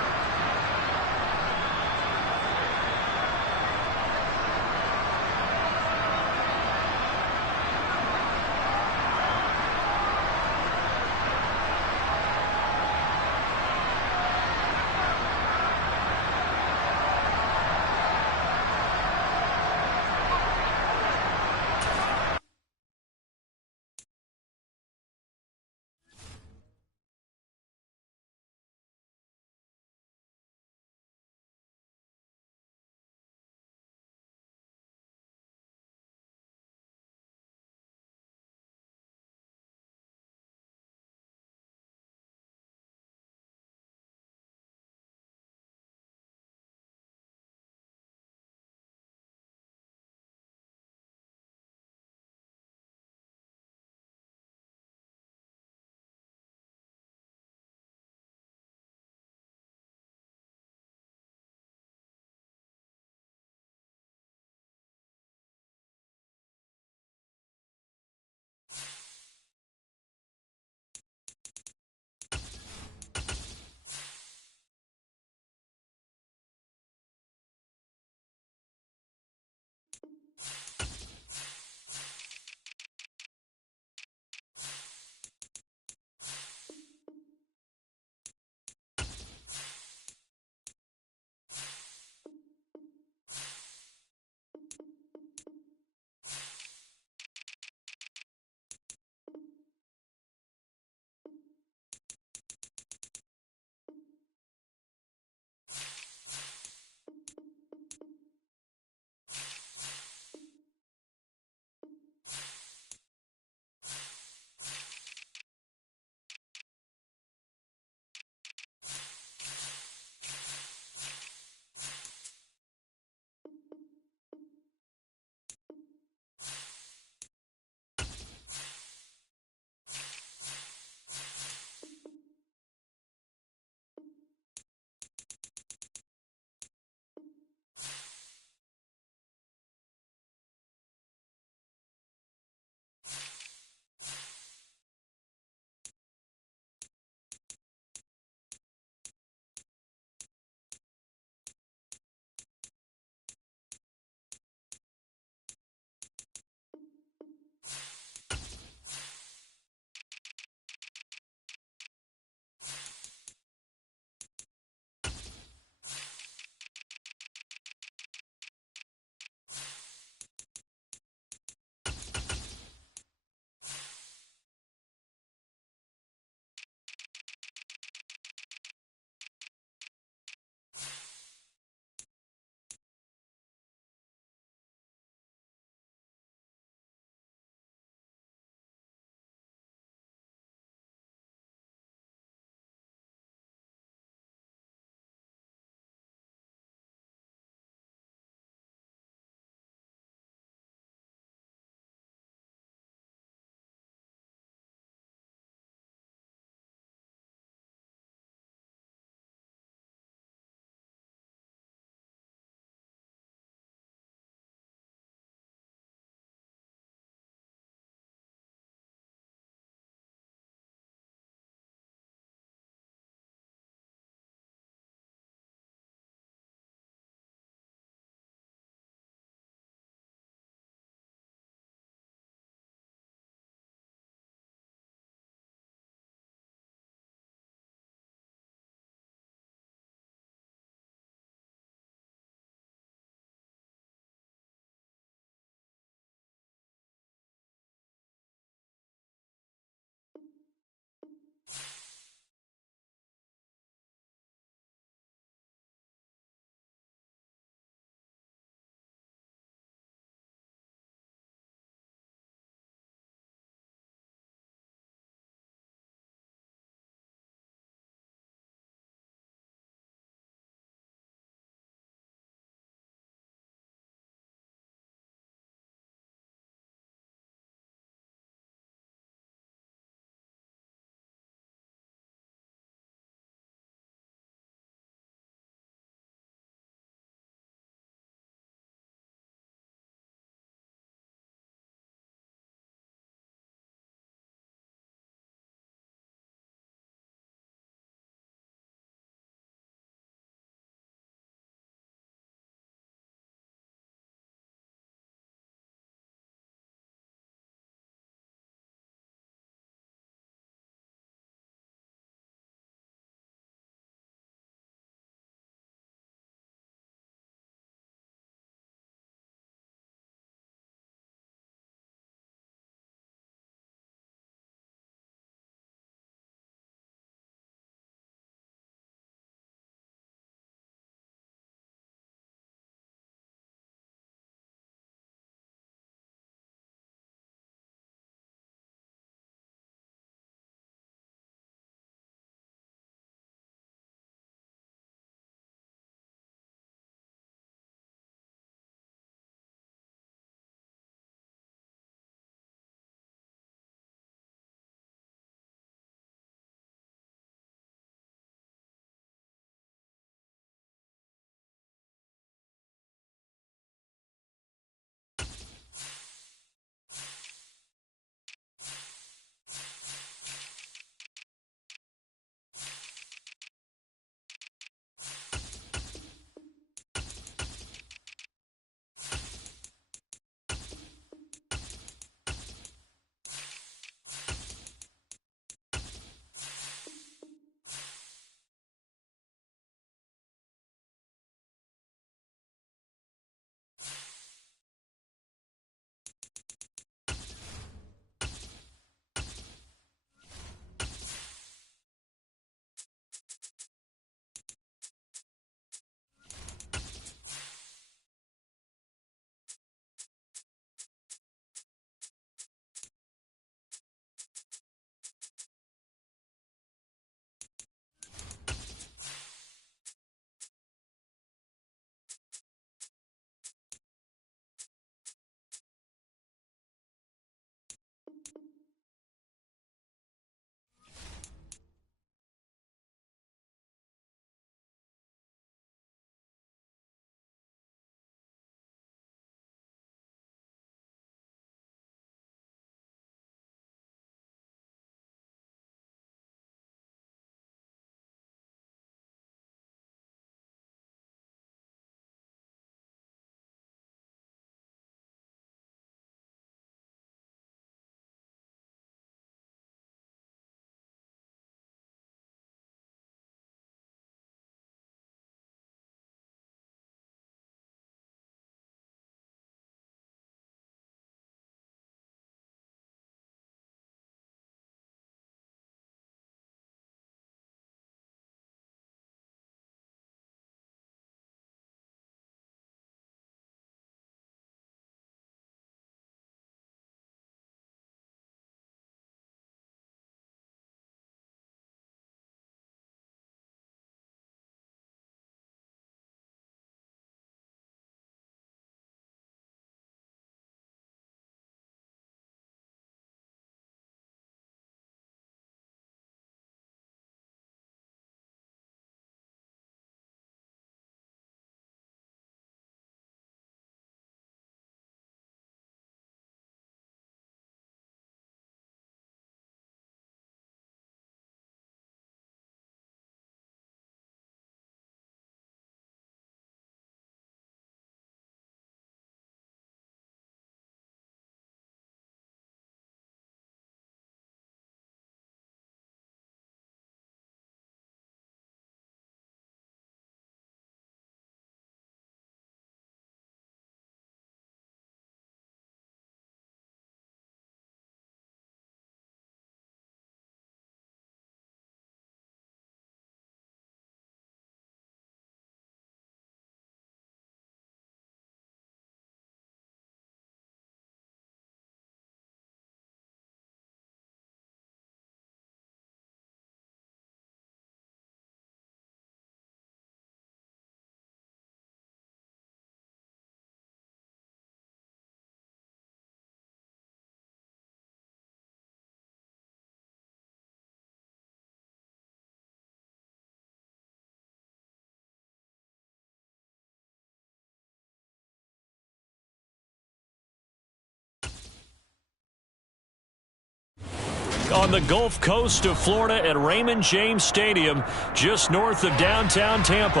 on the Gulf Coast of Florida at Raymond James Stadium, just north of downtown Tampa.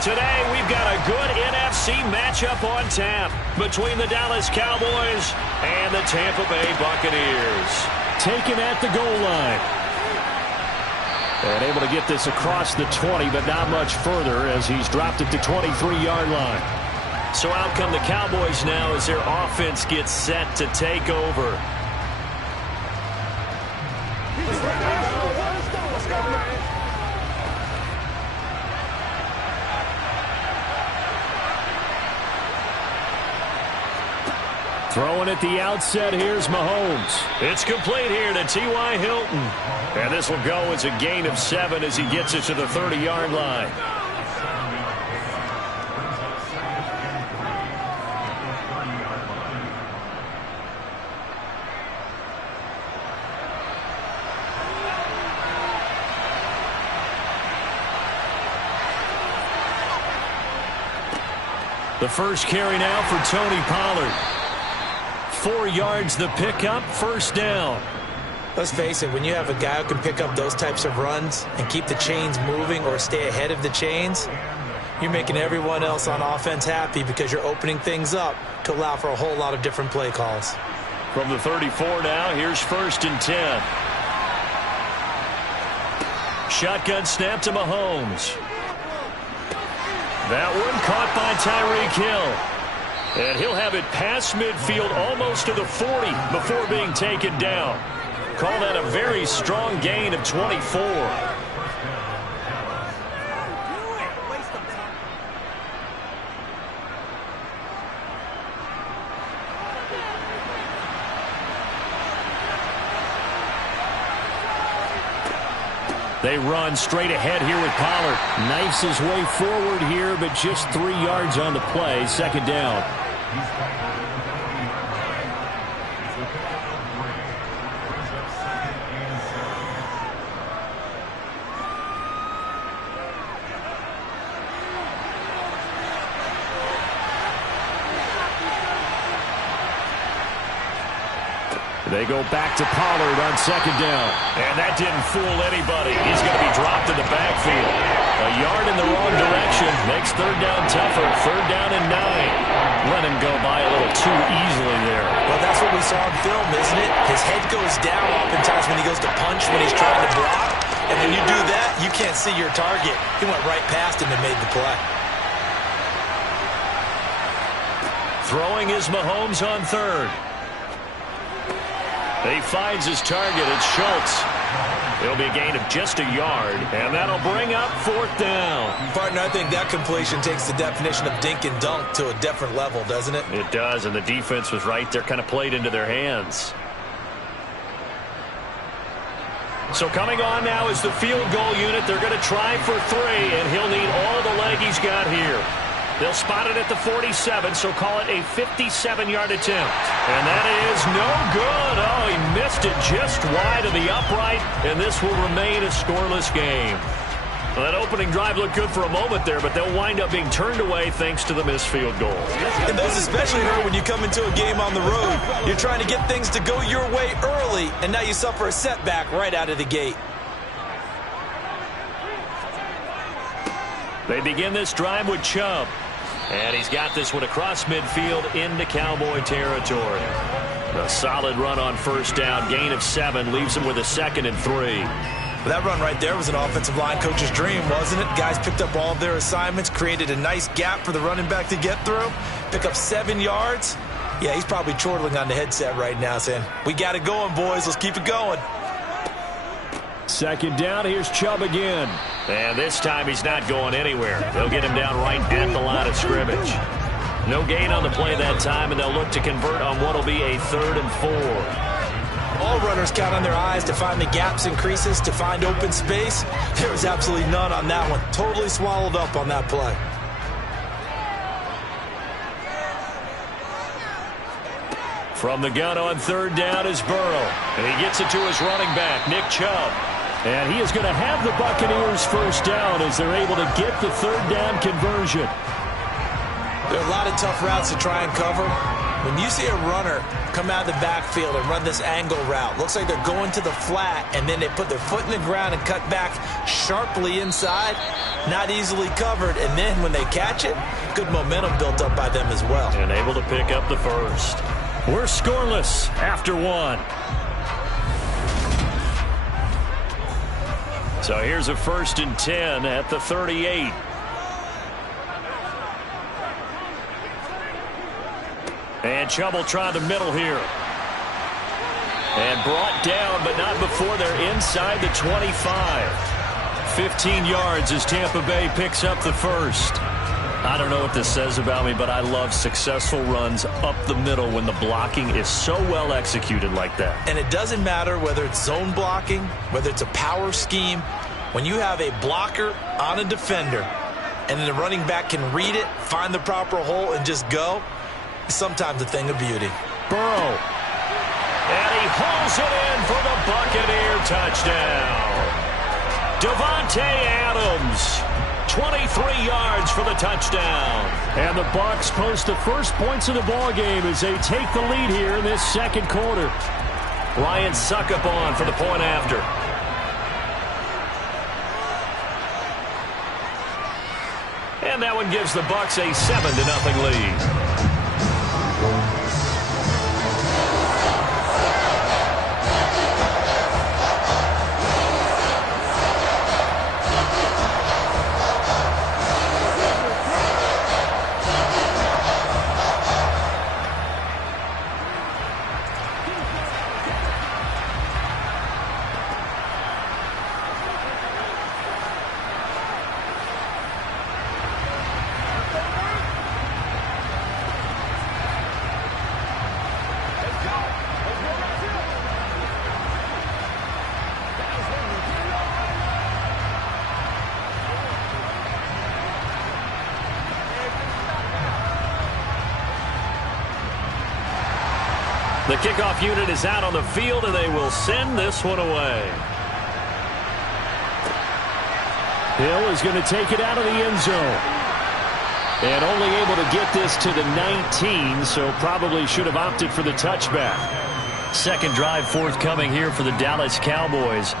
Today, we've got a good NFC matchup on tap between the Dallas Cowboys and the Tampa Bay Buccaneers. Taken at the goal line. And able to get this across the 20, but not much further as he's dropped it to 23-yard line. So out come the Cowboys now as their offense gets set to take over. Throwing at the outset, here's Mahomes. It's complete here to T.Y. Hilton. And this will go as a gain of 7 as he gets it to the 30-yard line. The first carry now for Tony Pollard. 4 yards the pickup, first down. Let's face it, when you have a guy who can pick up those types of runs and keep the chains moving or stay ahead of the chains, you're making everyone else on offense happy because you're opening things up to allow for a whole lot of different play calls. From the 34 now, here's 1st and 10. Shotgun snap to Mahomes. That one caught by Tyreek Hill. And he'll have it past midfield almost to the 40 before being taken down. Call that a very strong gain of 24. They run straight ahead here with Pollard. Knifes his way forward here, but just 3 yards on the play. 2nd down. They go back to Pollard on 2nd down. And that didn't fool anybody. He's going to be dropped in the backfield. A yard in the wrong direction makes 3rd down tougher. 3rd down and 9. Let him go by a little too easily there. Well, that's what we saw in film, isn't it? His head goes down oftentimes when he goes to punch, when he's trying to block. And when you do that, you can't see your target. He went right past him and made the play. Throwing is Mahomes on 3rd. He finds his target. It's Schultz. It'll be a gain of just a yard, and that'll bring up 4th down. Partner, I think that completion takes the definition of dink and dunk to a different level, doesn't it? It does, and the defense was right there, kind of played into their hands. So coming on now is the field goal unit. They're going to try for 3, and he'll need all the leg he's got here. They'll spot it at the 47, so call it a 57-yard attempt. And that is no good. Oh, he missed it just wide of the upright, and this will remain a scoreless game. Well, that opening drive looked good for a moment there, but they'll wind up being turned away thanks to the missed field goal. And those especially hurt when you come into a game on the road. You're trying to get things to go your way early, and now you suffer a setback right out of the gate. They begin this drive with Chubb. And he's got this one across midfield into Cowboy territory. A solid run on 1st down. Gain of 7 leaves him with a 2nd and 3. Well, that run right there was an offensive line coach's dream, wasn't it? Guys picked up all of their assignments, created a nice gap for the running back to get through, pick up 7 yards. Yeah, he's probably chortling on the headset right now saying, we got it going, boys. Let's keep it going. 2nd down, here's Chubb again. And this time he's not going anywhere. They'll get him down right at the line of scrimmage. No gain on the play that time, and they'll look to convert on what will be a 3rd and 4. All runners count on their eyes to find the gaps and creases, to find open space. There was absolutely none on that one. Totally swallowed up on that play. From the gun on 3rd down is Burrow. And he gets it to his running back, Nick Chubb. And he is going to have the Buccaneers 1st down as they're able to get the 3rd down conversion. There are a lot of tough routes to try and cover. When you see a runner come out of the backfield and run this angle route, looks like they're going to the flat, and then they put their foot in the ground and cut back sharply inside, not easily covered, and then when they catch it, good momentum built up by them as well. And able to pick up the first. We're scoreless after one. So here's a 1st and 10 at the 38. And Chubb will try the middle here. And brought down, but not before they're inside the 25. 15 yards as Tampa Bay picks up the first. I don't know what this says about me, but I love successful runs up the middle when the blocking is so well executed like that. And it doesn't matter whether it's zone blocking, whether it's a power scheme. When you have a blocker on a defender and then the running back can read it, find the proper hole, and just go, it's sometimes a thing of beauty. Burrow. And he hauls it in for the Buccaneer touchdown. Davante Adams. 23 yards for the touchdown. And the Bucs post the first points of the ball game as they take the lead here in this second quarter. Ryan Suckup on for the point after. And that one gives the Bucs a 7-0 lead. The kickoff unit is out on the field, and they will send this one away. Hill is going to take it out of the end zone. And only able to get this to the 19, so probably should have opted for the touchback. Second drive forthcoming here for the Dallas Cowboys.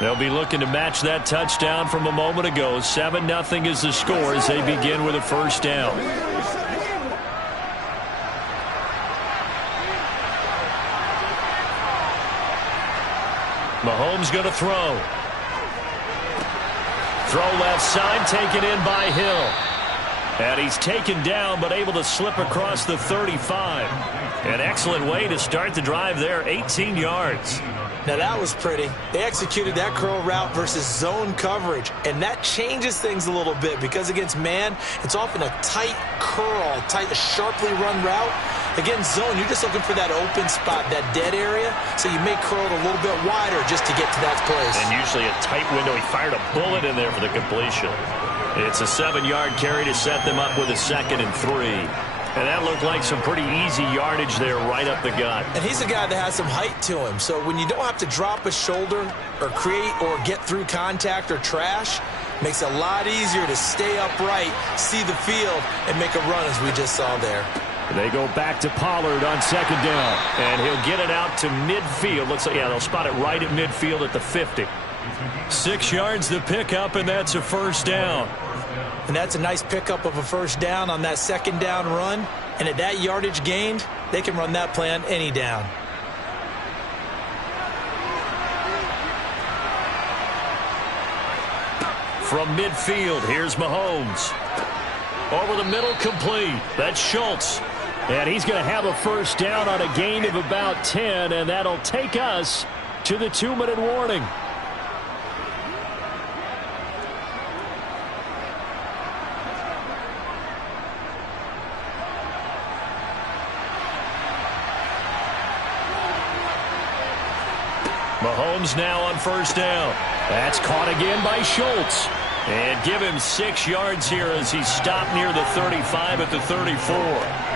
They'll be looking to match that touchdown from a moment ago. 7-0 is the score as they begin with a first down. Mahomes going to throw. Throw left side, taken in by Hill. And he's taken down, but able to slip across the 35. An excellent way to start the drive there, 18 yards. Now that was pretty. They executed that curl route versus zone coverage, and that changes things a little bit because against man, it's often a tight curl, a sharply run route. Against zone, you're just looking for that open spot, that dead area, so you may curl it a little bit wider just to get to that place. And usually a tight window. He fired a bullet in there for the completion. It's a 7-yard carry to set them up with a 2nd and 3. And that looked like some pretty easy yardage there right up the gut. And he's a guy that has some height to him. So when you don't have to drop a shoulder or create or get through contact or trash, makes it a lot easier to stay upright, see the field, and make a run as we just saw there. They go back to Pollard on 2nd down. And he'll get it out to midfield. Looks like, yeah, they'll spot it right at midfield at the 50. 6 yards the pickup, and that's a first down. And that's a nice pickup of a first down on that 2nd down run. And at that yardage gained, they can run that play on any down. From midfield, here's Mahomes. Over the middle, complete. That's Schultz. And he's going to have a first down on a gain of about 10, and that'll take us to the 2-minute warning. Mahomes now on first down. That's caught again by Schultz. And give him 6 yards here as he stopped near the 35 at the 34.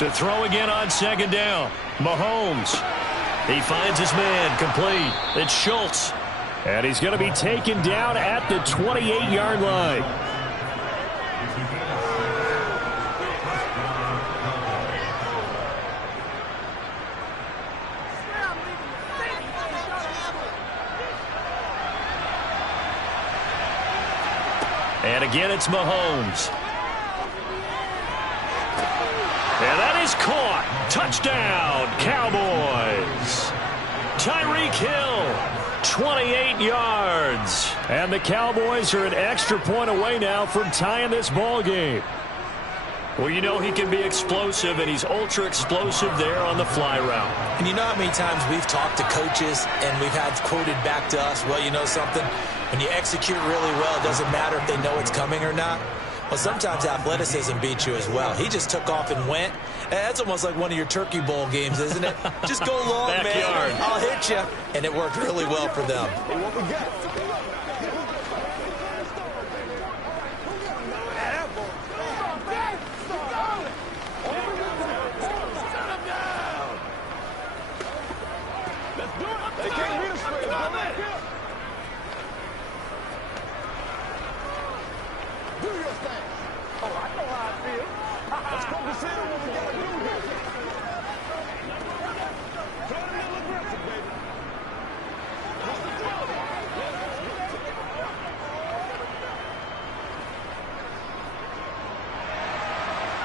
To throw again on second down. Mahomes. He finds his man, complete. It's Schultz. And he's going to be taken down at the 28-yard line. And again, it's Mahomes. And that is caught. Touchdown, Cowboys. Tyreek Hill, 28 yards. And the Cowboys are an extra point away now from tying this ball game. Well, you know he can be explosive, and he's ultra explosive there on the fly route. And you know how many times we've talked to coaches and we've had quoted back to us, well, you know something? When you execute really well, it doesn't matter if they know it's coming or not. Well, sometimes athleticism beats you as well. He just took off and went. That's almost like one of your Turkey Bowl games, isn't it? Just go long, Backyard. man. I'll hit you. And it worked really well for them.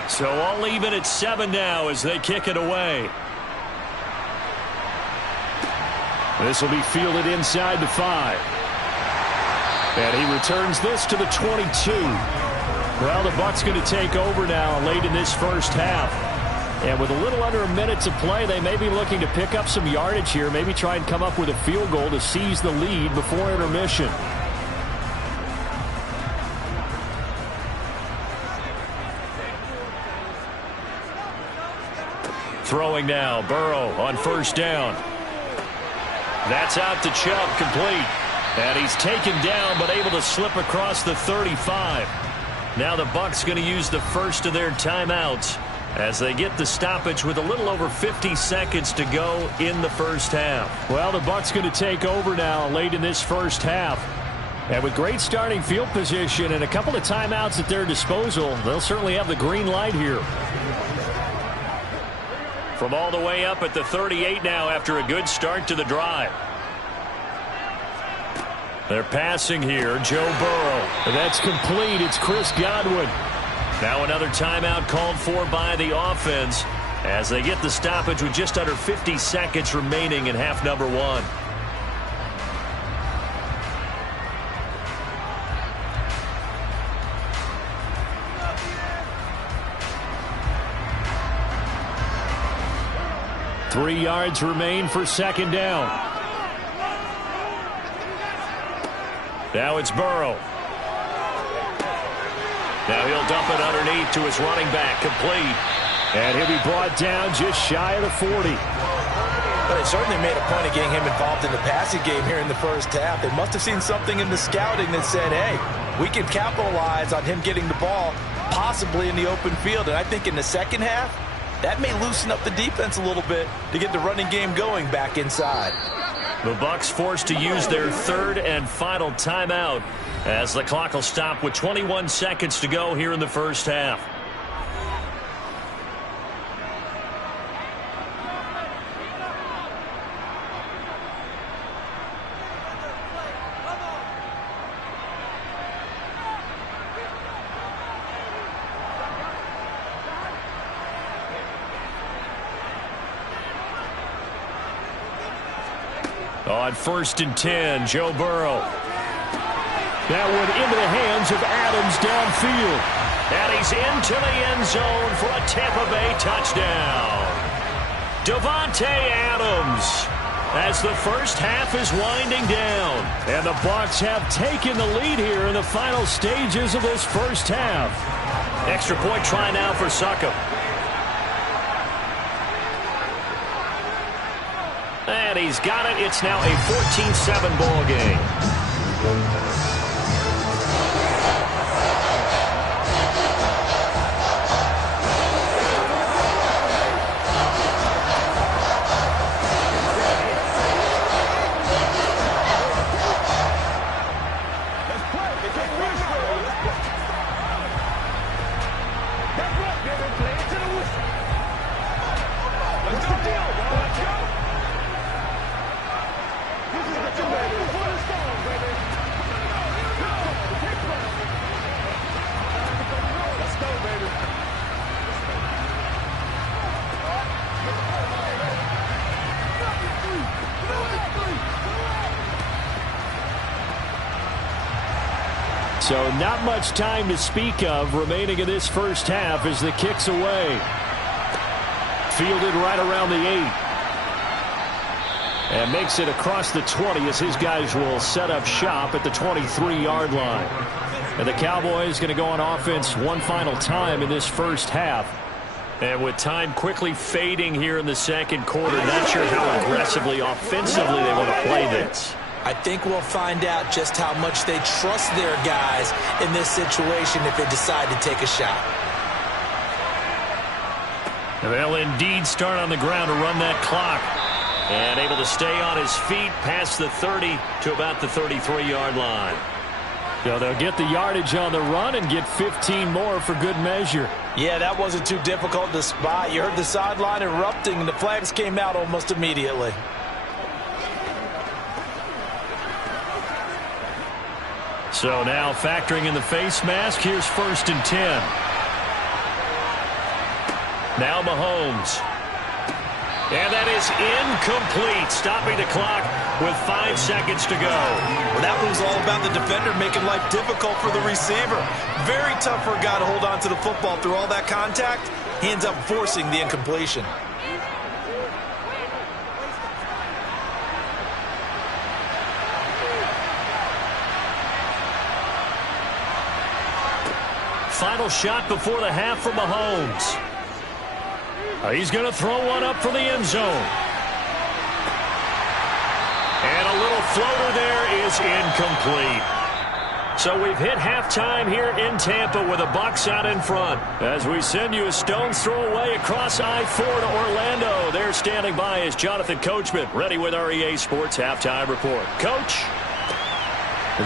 So all even at 7 now as they kick it away. This will be fielded inside the 5. And he returns this to the 22. Well, the Bucs going to take over now late in this first half. And with a little under a minute to play, they may be looking to pick up some yardage here, maybe try and come up with a field goal to seize the lead before intermission. Throwing now, Burrow on first down. That's out to Chubb, complete. And he's taken down but able to slip across the 35. Now the Bucs going to use the first of their timeouts as they get the stoppage with a little over 50 seconds to go in the first half. Well, the Bucs going to take over now late in this first half. And with great starting field position and a couple of timeouts at their disposal, they'll certainly have the green light here. From all the way up at the 38 now after a good start to the drive. They're passing here, Joe Burrow. That's complete. It's Chris Godwin. Now another timeout called for by the offense as they get the stoppage with just under 50 seconds remaining in half number 1. Three yards remain for second down. Now it's Burrow. Now he'll dump it underneath to his running back, complete. And he'll be brought down just shy of the 40. But it certainly made a point of getting him involved in the passing game here in the first half. They must have seen something in the scouting that said, hey, we can capitalize on him getting the ball possibly in the open field. And I think in the second half, that may loosen up the defense a little bit to get the running game going back inside. The Bucs forced to use their third and final timeout as the clock will stop with 21 seconds to go here in the first half. On first and 10, Joe Burrow. That one into the hands of Adams downfield. And he's into the end zone for a Tampa Bay touchdown. Davante Adams as the first half is winding down. And the Bucs have taken the lead here in the final stages of this first half. Extra point try now for Succop. And he's got it. It's now a 14-7 ball game. So not much time to speak of remaining in this first half as the kick's away. Fielded right around the 8. And makes it across the 20 as his guys will set up shop at the 23-yard line. And the Cowboys going to go on offense one final time in this first half. And with time quickly fading here in the second quarter, not sure how aggressively, offensively they want to play this. I think we'll find out just how much they trust their guys in this situation if they decide to take a shot. And they'll indeed start on the ground to run that clock. And able to stay on his feet past the 30 to about the 33-yard line. So they'll get the yardage on the run and get 15 more for good measure. Yeah, that wasn't too difficult to spot. You heard the sideline erupting, and the flags came out almost immediately. So now factoring in the face mask, here's 1st and 10. Now Mahomes. And that is incomplete, stopping the clock with 5 seconds to go. Well, that was all about the defender making life difficult for the receiver. Very tough for a guy to hold on to the football through all that contact. He ends up forcing the incompletion. Final shot before the half for Mahomes. He's going to throw one up for the end zone. And a little floater there is incomplete. So we've hit halftime here in Tampa with the Bucs out in front. As we send you a stone's throw away across I-4 to Orlando. There standing by is Jonathan Coachman, ready with our EA Sports Halftime Report. Coach.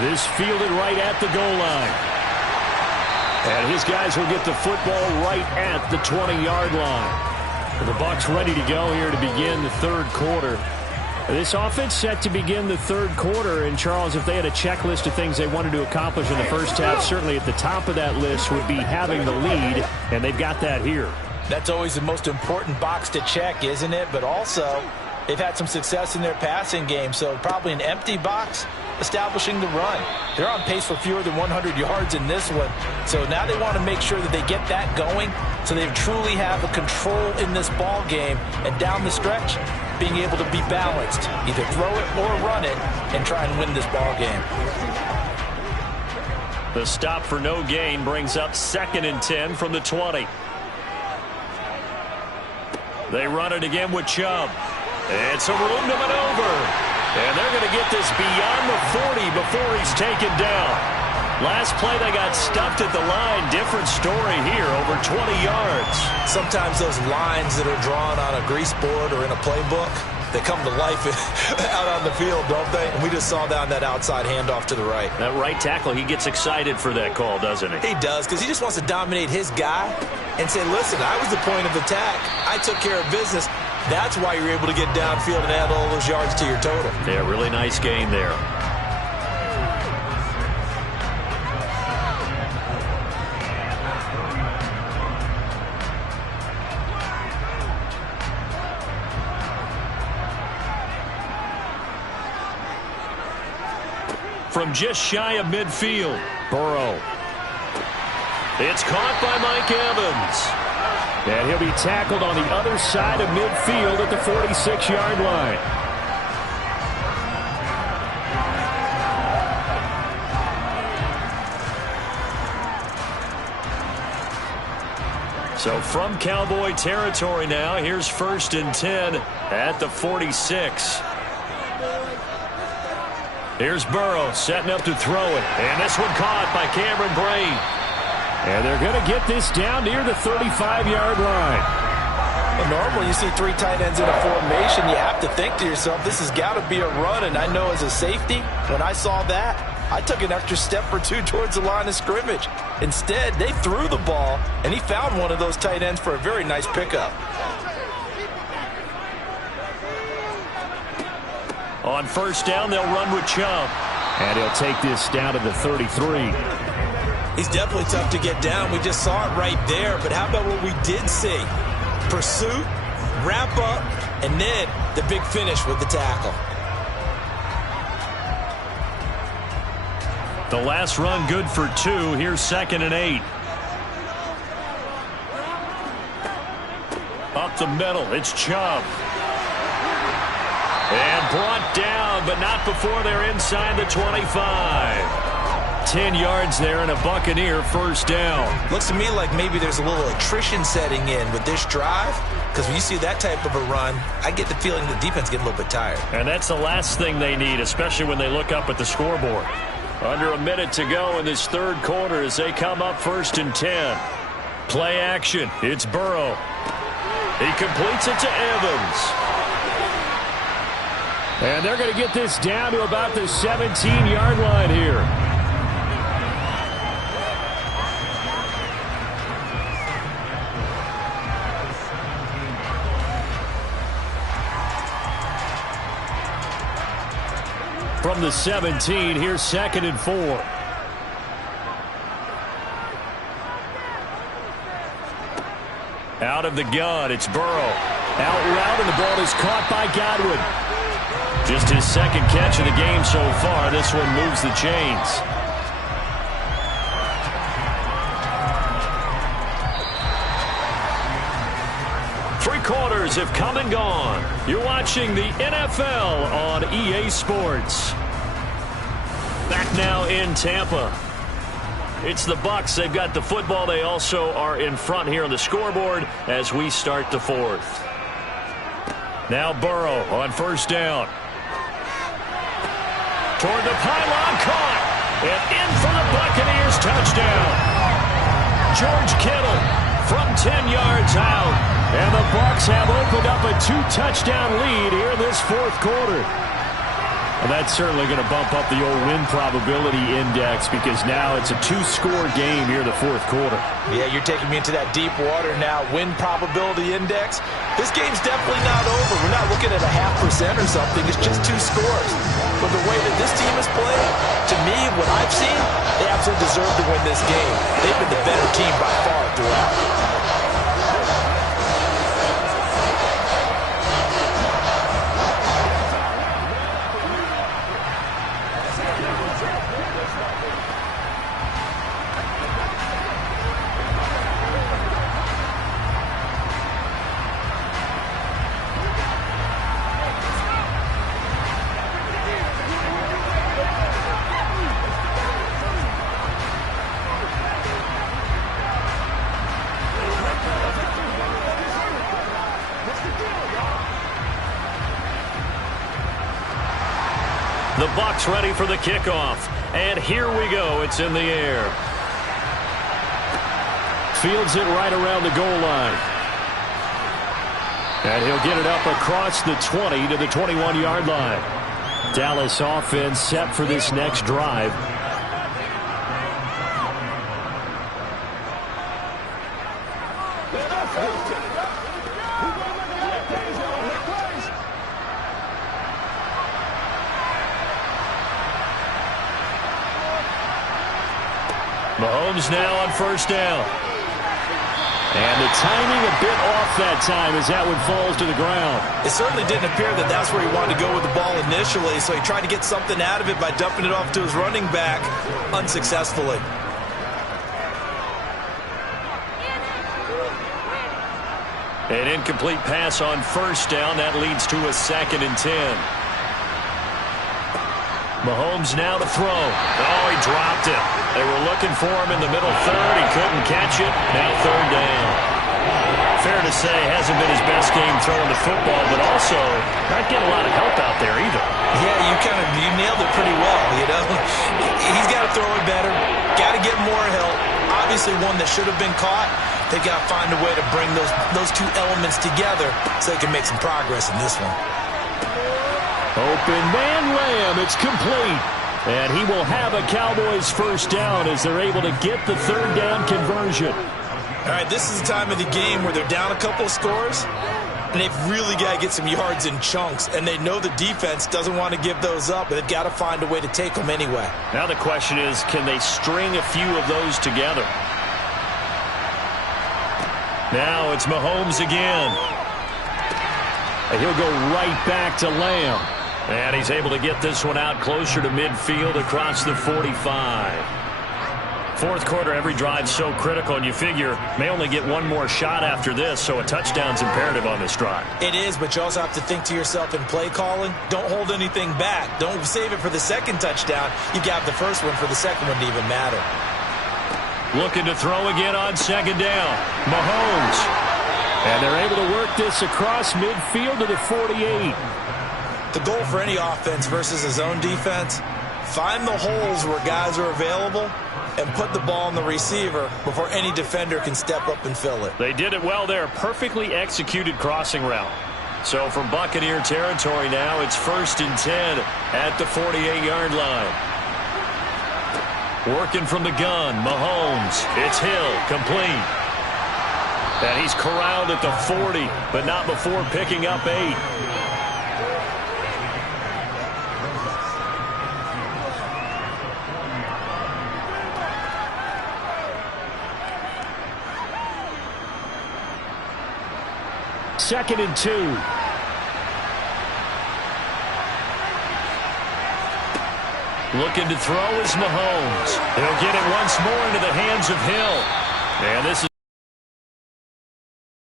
This fielded right at the goal line. And his guys will get the football right at the 20-yard line. The Bucs ready to go here to begin the third quarter. This offense set to begin the third quarter. And, Charles, if they had a checklist of things they wanted to accomplish in the first half, certainly at the top of that list would be having the lead, and they've got that here. That's always the most important box to check, isn't it? But also, they've had some success in their passing game, so probably an empty box establishing the run. They're on pace for fewer than 100 yards in this one. So now they want to make sure that they get that going so they truly have a control in this ball game. And down the stretch, being able to be balanced. Either throw it or run it and try and win this ball game. The stop for no gain brings up 2nd and 10 from the 20. They run it again with Chubb. It's a room to maneuver. And they're going to get this beyond the 40 before he's taken down. Last play, they got stuffed at the line. Different story here, over 20 yards. Sometimes those lines that are drawn on a grease board or in a playbook, they come to life out on the field, don't they? And we just saw that on that outside handoff to the right. That right tackle, he gets excited for that call, doesn't he? He does, because he just wants to dominate his guy and say, listen, I was the point of attack. I took care of business. That's why you're able to get downfield and add all those yards to your total. Yeah, really nice game there. From just shy of midfield, Burrow. It's caught by Mike Evans. And he'll be tackled on the other side of midfield at the 46-yard line. So from Cowboy territory now, here's 1st and 10 at the 46. Here's Burrow setting up to throw it. And this one caught by Cameron Brate. And they're going to get this down near the 35-yard line. Well, normally you see 3 tight ends in a formation. You have to think to yourself, this has got to be a run. And I know as a safety, when I saw that, I took an extra step or 2 towards the line of scrimmage. Instead, they threw the ball, and he found one of those tight ends for a very nice pickup. On 1st down, they'll run with Chubb. And he'll take this down to the 33. He's definitely tough to get down. We just saw it right there. But how about what we did see? Pursuit, wrap up, and then the big finish with the tackle. The last run good for 2. Here's 2nd and 8. Up the middle, it's Chubb. And brought down, but not before they're inside the 25. 10 yards there and a Buccaneer first down. Looks to me like maybe there's a little attrition setting in with this drive, because when you see that type of a run, I get the feeling the defense getting a little bit tired. And that's the last thing they need, especially when they look up at the scoreboard. Under a minute to go in this third quarter as they come up 1st and 10. Play action. It's Burrow. He completes it to Evans. And they're going to get this down to about the 17-yard line here. From the 17, here's 2nd and 4. Out of the gun, it's Burrow. Out route, and the ball is caught by Godwin. Just his 2nd catch of the game so far. This one moves the chains. Three quarters have come and gone. You're watching the NFL on EA Sports. Back now in Tampa. It's the Bucs. They've got the football. They also are in front here on the scoreboard as we start the 4th. Now Burrow on 1st down. Toward the pylon, caught. And in for the Buccaneers touchdown. George Kittle from 10 yards out. And the Bucs have opened up a 2-touchdown lead here in this 4th quarter. And that's certainly going to bump up the old win probability index because now it's a 2-score game here in the 4th quarter. Yeah, you're taking me into that deep water now. Win probability index. This game's definitely not over. We're not looking at a 0.5% or something. It's just 2 scores. But the way that this team is playing, to me, what I've seen, they absolutely deserve to win this game. They've been the better team by far throughout. The Bucs ready for the kickoff. And here we go. It's in the air. Fields it right around the goal line. And he'll get it up across the 20 to the 21-yard line. Dallas offense set for this next drive. Mahomes now on 1st down. And the timing a bit off that time as that one falls to the ground. It certainly didn't appear that that's where he wanted to go with the ball initially, so he tried to get something out of it by dumping it off to his running back unsuccessfully. An incomplete pass on 1st down. That leads to a 2nd and 10. Mahomes now to throw. Oh, he dropped it. They were looking for him in the middle third. He couldn't catch it. Now 3rd down. Fair to say, hasn't been his best game throwing the football, but also not getting a lot of help out there either. Yeah, you nailed it pretty well, you know. He's got to throw it better. Got to get more help. Obviously one that should have been caught. They got to find a way to bring those two elements together so they can make some progress in this one. Open man Lamb. It's complete. And he will have a Cowboys 1st down as they're able to get the 3rd down conversion. All right, this is the time of the game where they're down a couple of scores, and they've really got to get some yards in chunks, and they know the defense doesn't want to give those up, but they've got to find a way to take them anyway. Now the question is, can they string a few of those together? Now it's Mahomes again. And he'll go right back to Lamb. And he's able to get this one out closer to midfield across the 45. Fourth quarter, every drive's so critical, and you figure may only get one more shot after this, so a touchdown's imperative on this drive. It is, but you also have to think to yourself in play calling, don't hold anything back. Don't save it for the second touchdown. You got the first one for the second one to even matter. Looking to throw again on second down. Mahomes. And they're able to work this across midfield to the 48. The goal for any offense versus a zone defense, find the holes where guys are available and put the ball on the receiver before any defender can step up and fill it. They did it well there. Perfectly executed crossing route. So from Buccaneer territory now, it's 1st and 10 at the 48-yard line. Working from the gun, Mahomes. It's Hill, complete. And he's corralled at the 40, but not before picking up 8. Second and 2. Looking to throw is Mahomes. He'll get it once more into the hands of Hill. And this is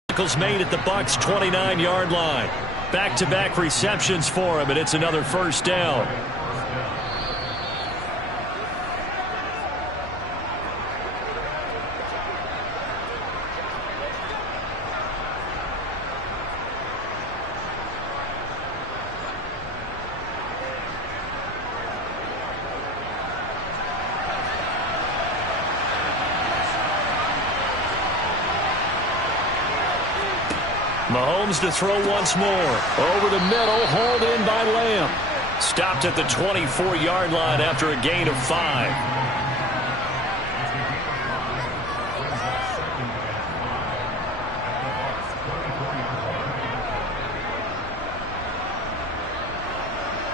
tackles made at the Bucs' 29-yard line. Back-to-back receptions for him, and it's another first down. Mahomes to throw once more. Over the middle, hauled in by Lamb. Stopped at the 24-yard line after a gain of 5.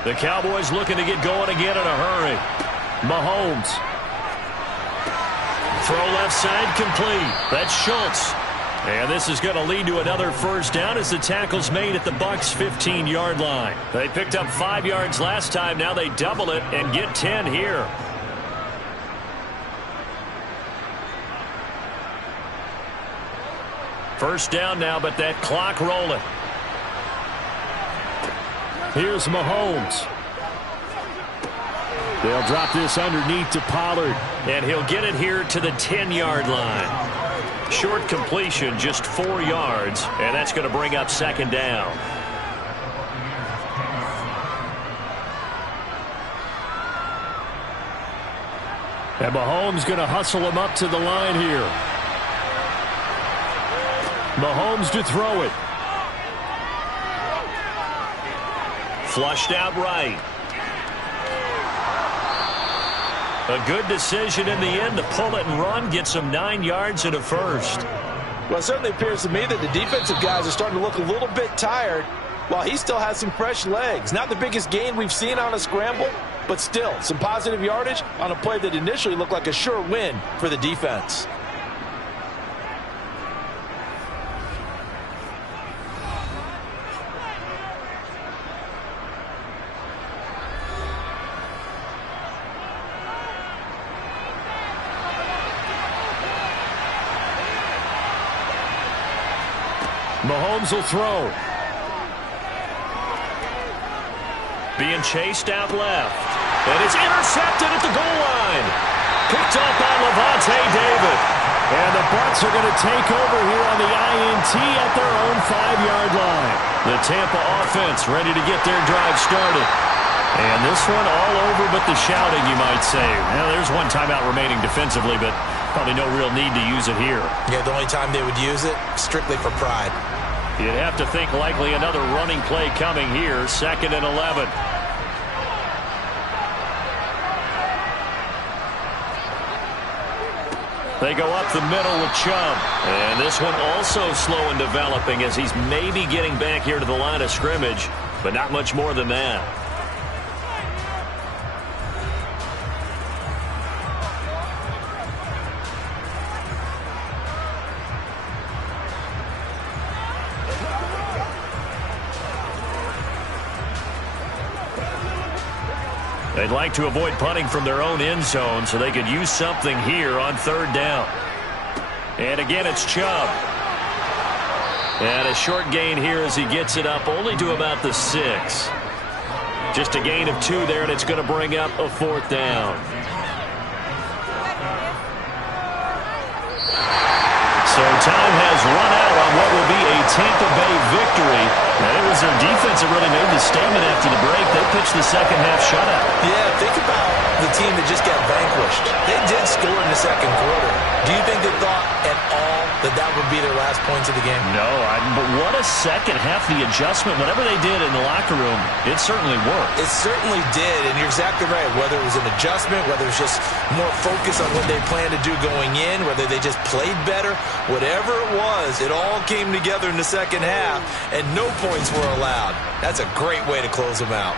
The Cowboys looking to get going again in a hurry. Mahomes. Throw left side complete. That's Schultz. And this is going to lead to another first down as the tackle's made at the Bucs' 15-yard line. They picked up 5 yards last time. Now they double it and get 10 here. First down now, but that clock rolling. Here's Mahomes. They'll drop this underneath to Pollard. And he'll get it here to the 10-yard line. Short completion, just 4 yards, and that's going to bring up second down. And Mahomes going to hustle him up to the line here. Mahomes to throw it. Flushed out right. A good decision in the end to pull it and run, get some 9 yards and a first. Well, it certainly appears to me that the defensive guys are starting to look a little bit tired while he still has some fresh legs. Not the biggest gain we've seen on a scramble, but still some positive yardage on a play that initially looked like a sure win for the defense. Mahomes will throw. Being chased out left. And it's intercepted at the goal line. Picked up by Lavonte David. And the Bucs are going to take over here on the INT at their own 5-yard line. The Tampa offense ready to get their drive started. And this one all over but the shouting, you might say. Well, there's one timeout remaining defensively, but probably no real need to use it here. Yeah, the only time they would use it, strictly for pride. You'd have to think likely another running play coming here, 2nd and 11. They go up the middle with Chubb. And this one also slow in developing as he's maybe getting back here to the line of scrimmage, but not much more than that. They'd like to avoid punting from their own end zone so they could use something here on 3rd down. And again, it's Chubb. And a short gain here as he gets it up only to about the 6. Just a gain of 2 there, and it's going to bring up a 4th down. So time has run out on what will be a Tampa Bay victory. And it was their defense that really made the statement after the break. They pitched the second half shutout. Yeah, think about the team that just got vanquished. They did score in the second quarter. Do you think they thought at all that that would be their last points of the game? No, but what a second half, the adjustment. Whatever they did in the locker room, it certainly worked. It certainly did, and you're exactly right. Whether it was an adjustment, whether it was just more focus on what they planned to do going in, whether they just played better, whatever it was, it all came together in the second half, and no points were allowed. That's a great way to close them out.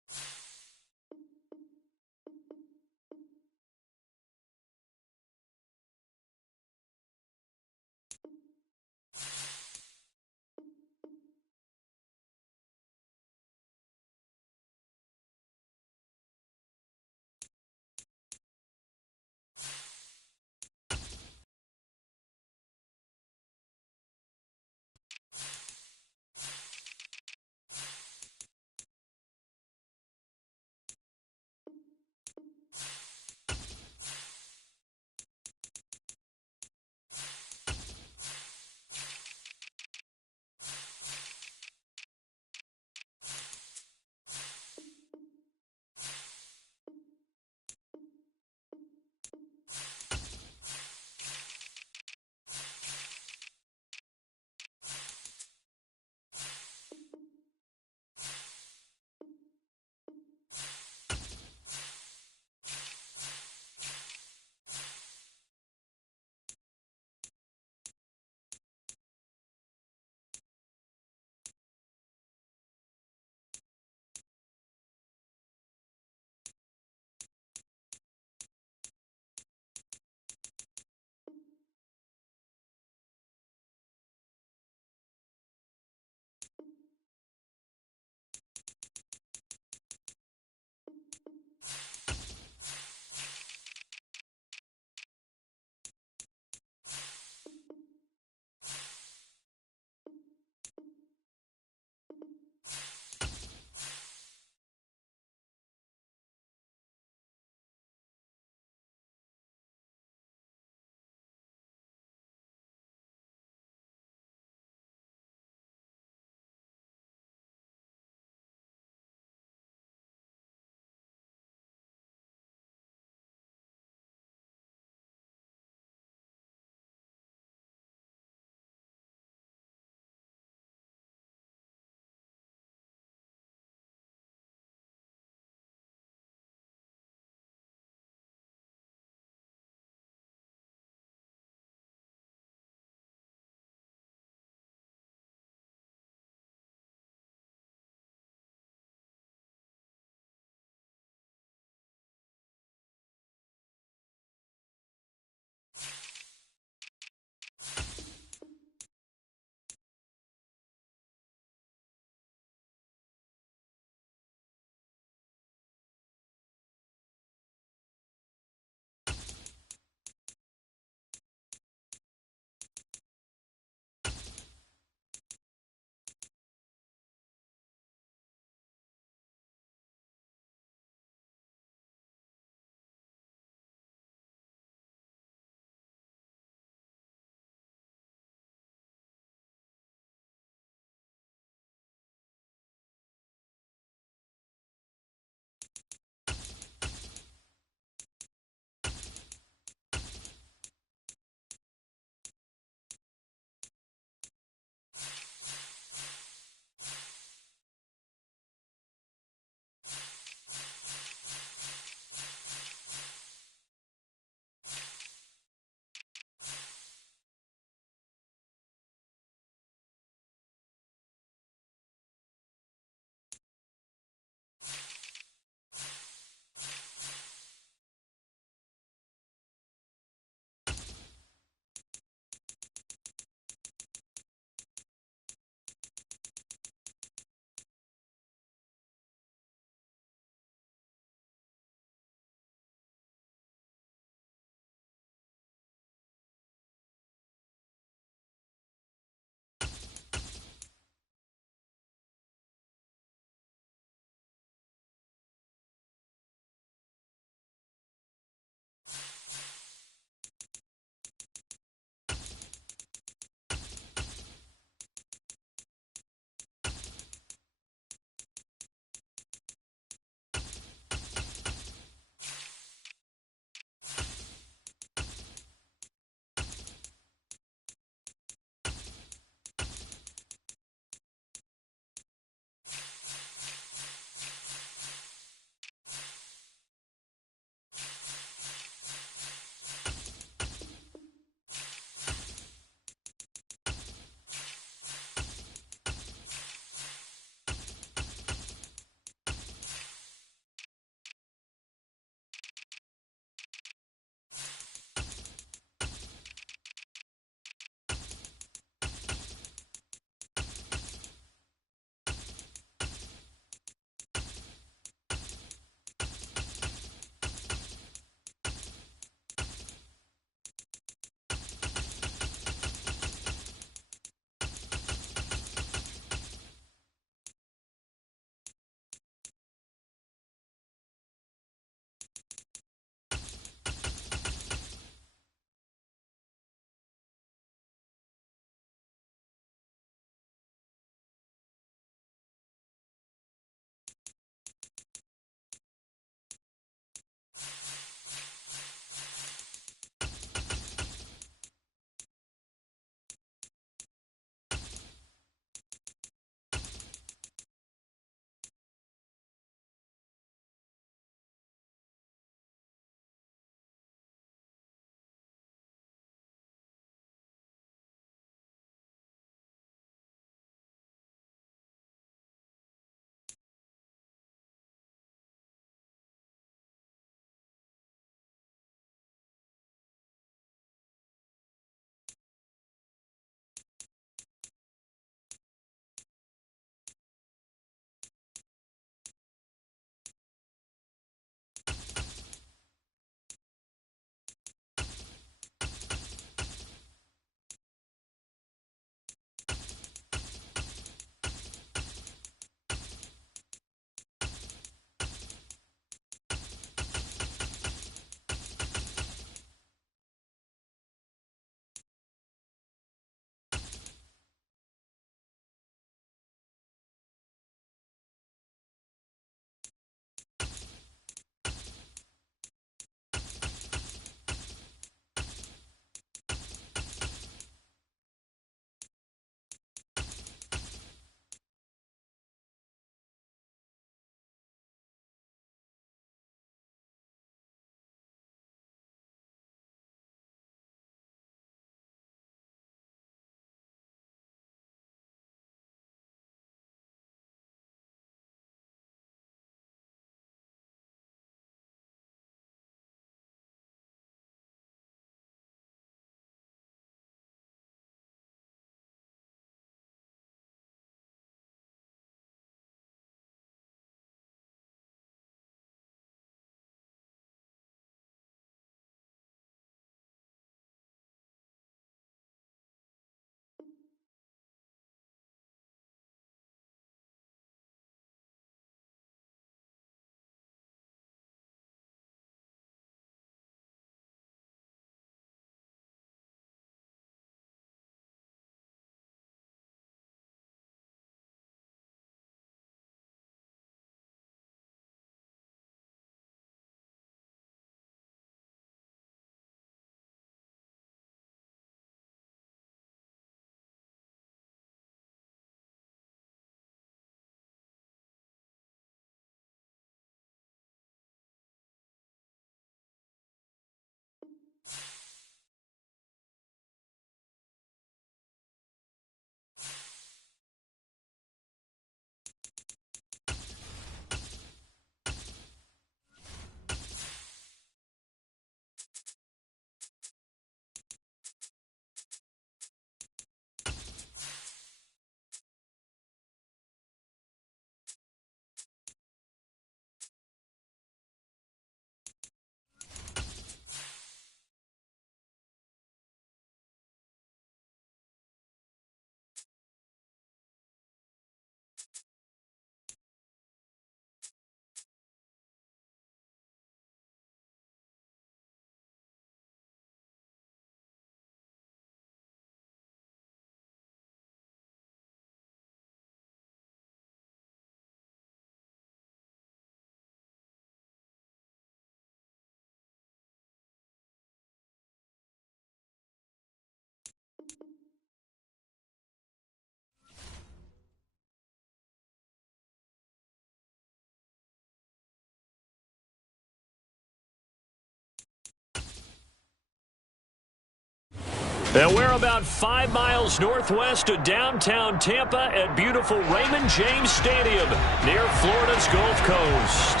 And we're about 5 miles northwest of downtown Tampa at beautiful Raymond James Stadium near Florida's Gulf Coast.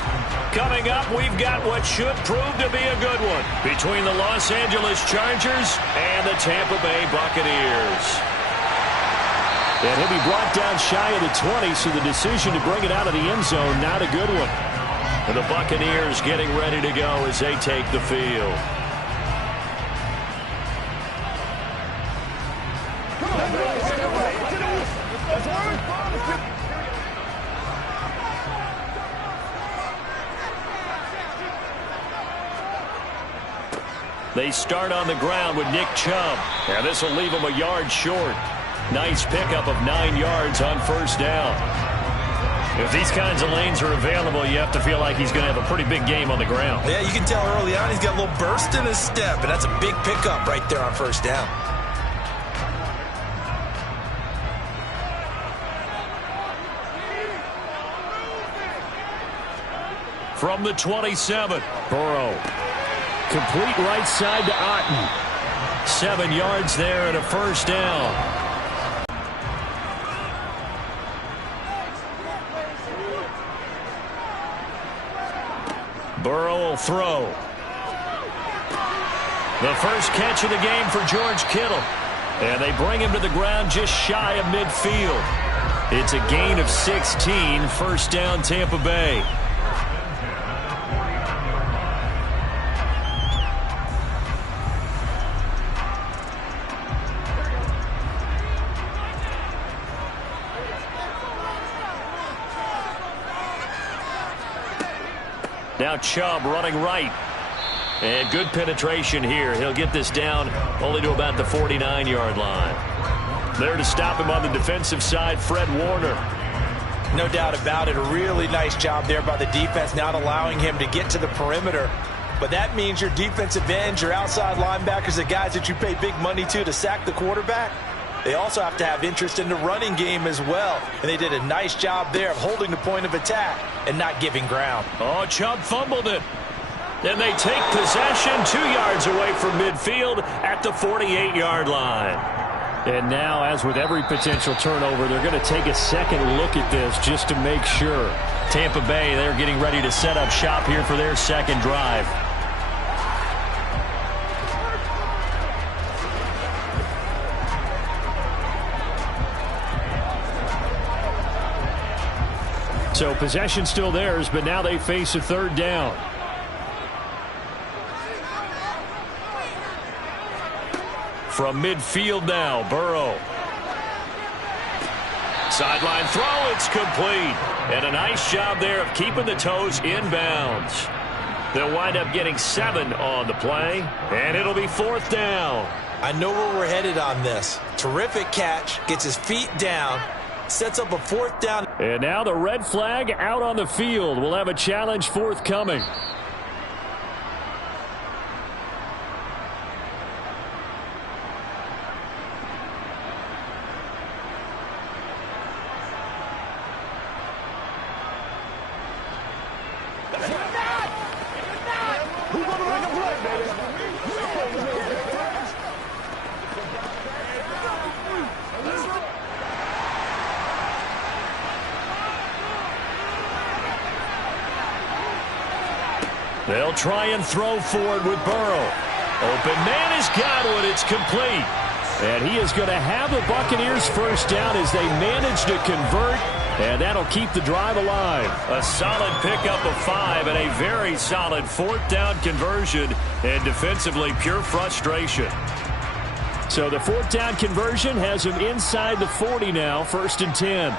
Coming up, we've got what should prove to be a good one between the Los Angeles Chargers and the Tampa Bay Buccaneers. And he'll be brought down shy of the 20, so the decision to bring it out of the end zone, not a good one. And the Buccaneers getting ready to go as they take the field. They start on the ground with Nick Chubb. And this will leave him a yard short. Nice pickup of 9 yards on first down. If these kinds of lanes are available, you have to feel like he's going to have a pretty big game on the ground. Yeah, you can tell early on he's got a little burst in his step, and that's a big pickup right there on first down. From the 27, Burrow. Complete right side to Otten. 7 yards there and a first down. Burrow will throw. The first catch of the game for George Kittle. And they bring him to the ground just shy of midfield. It's a gain of 16, first down Tampa Bay. Now Chubb running right. And good penetration here. He'll get this down only to about the 49-yard line. There to stop him on the defensive side, Fred Warner. No doubt about it. A really nice job there by the defense, not allowing him to get to the perimeter. But that means your defensive ends, your outside linebackers, the guys that you pay big money to sack the quarterback, they also have to have interest in the running game as well. And they did a nice job there of holding the point of attack and not giving ground. Oh, Chubb fumbled it. And they take possession 2 yards away from midfield at the 48-yard line. And now, as with every potential turnover, they're going to take a second look at this just to make sure. Tampa Bay, they're getting ready to set up shop here for their second drive. So possession still theirs, but now they face a third down. From midfield now, Burrow. Sideline throw, it's complete. And a nice job there of keeping the toes inbounds. They'll wind up getting 7 on the play, and it'll be fourth down. I know where we're headed on this. Terrific catch, gets his feet down, sets up a fourth down. And now the red flag out on the field. We'll have a challenge forthcoming. They'll try and throw forward with Burrow. Open man has got one. It's complete. And he is going to have the Buccaneers first down as they manage to convert. And that'll keep the drive alive. A solid pickup of 5 and a very solid fourth down conversion. And defensively, pure frustration. So the fourth down conversion has him inside the 40 now, 1st and 10.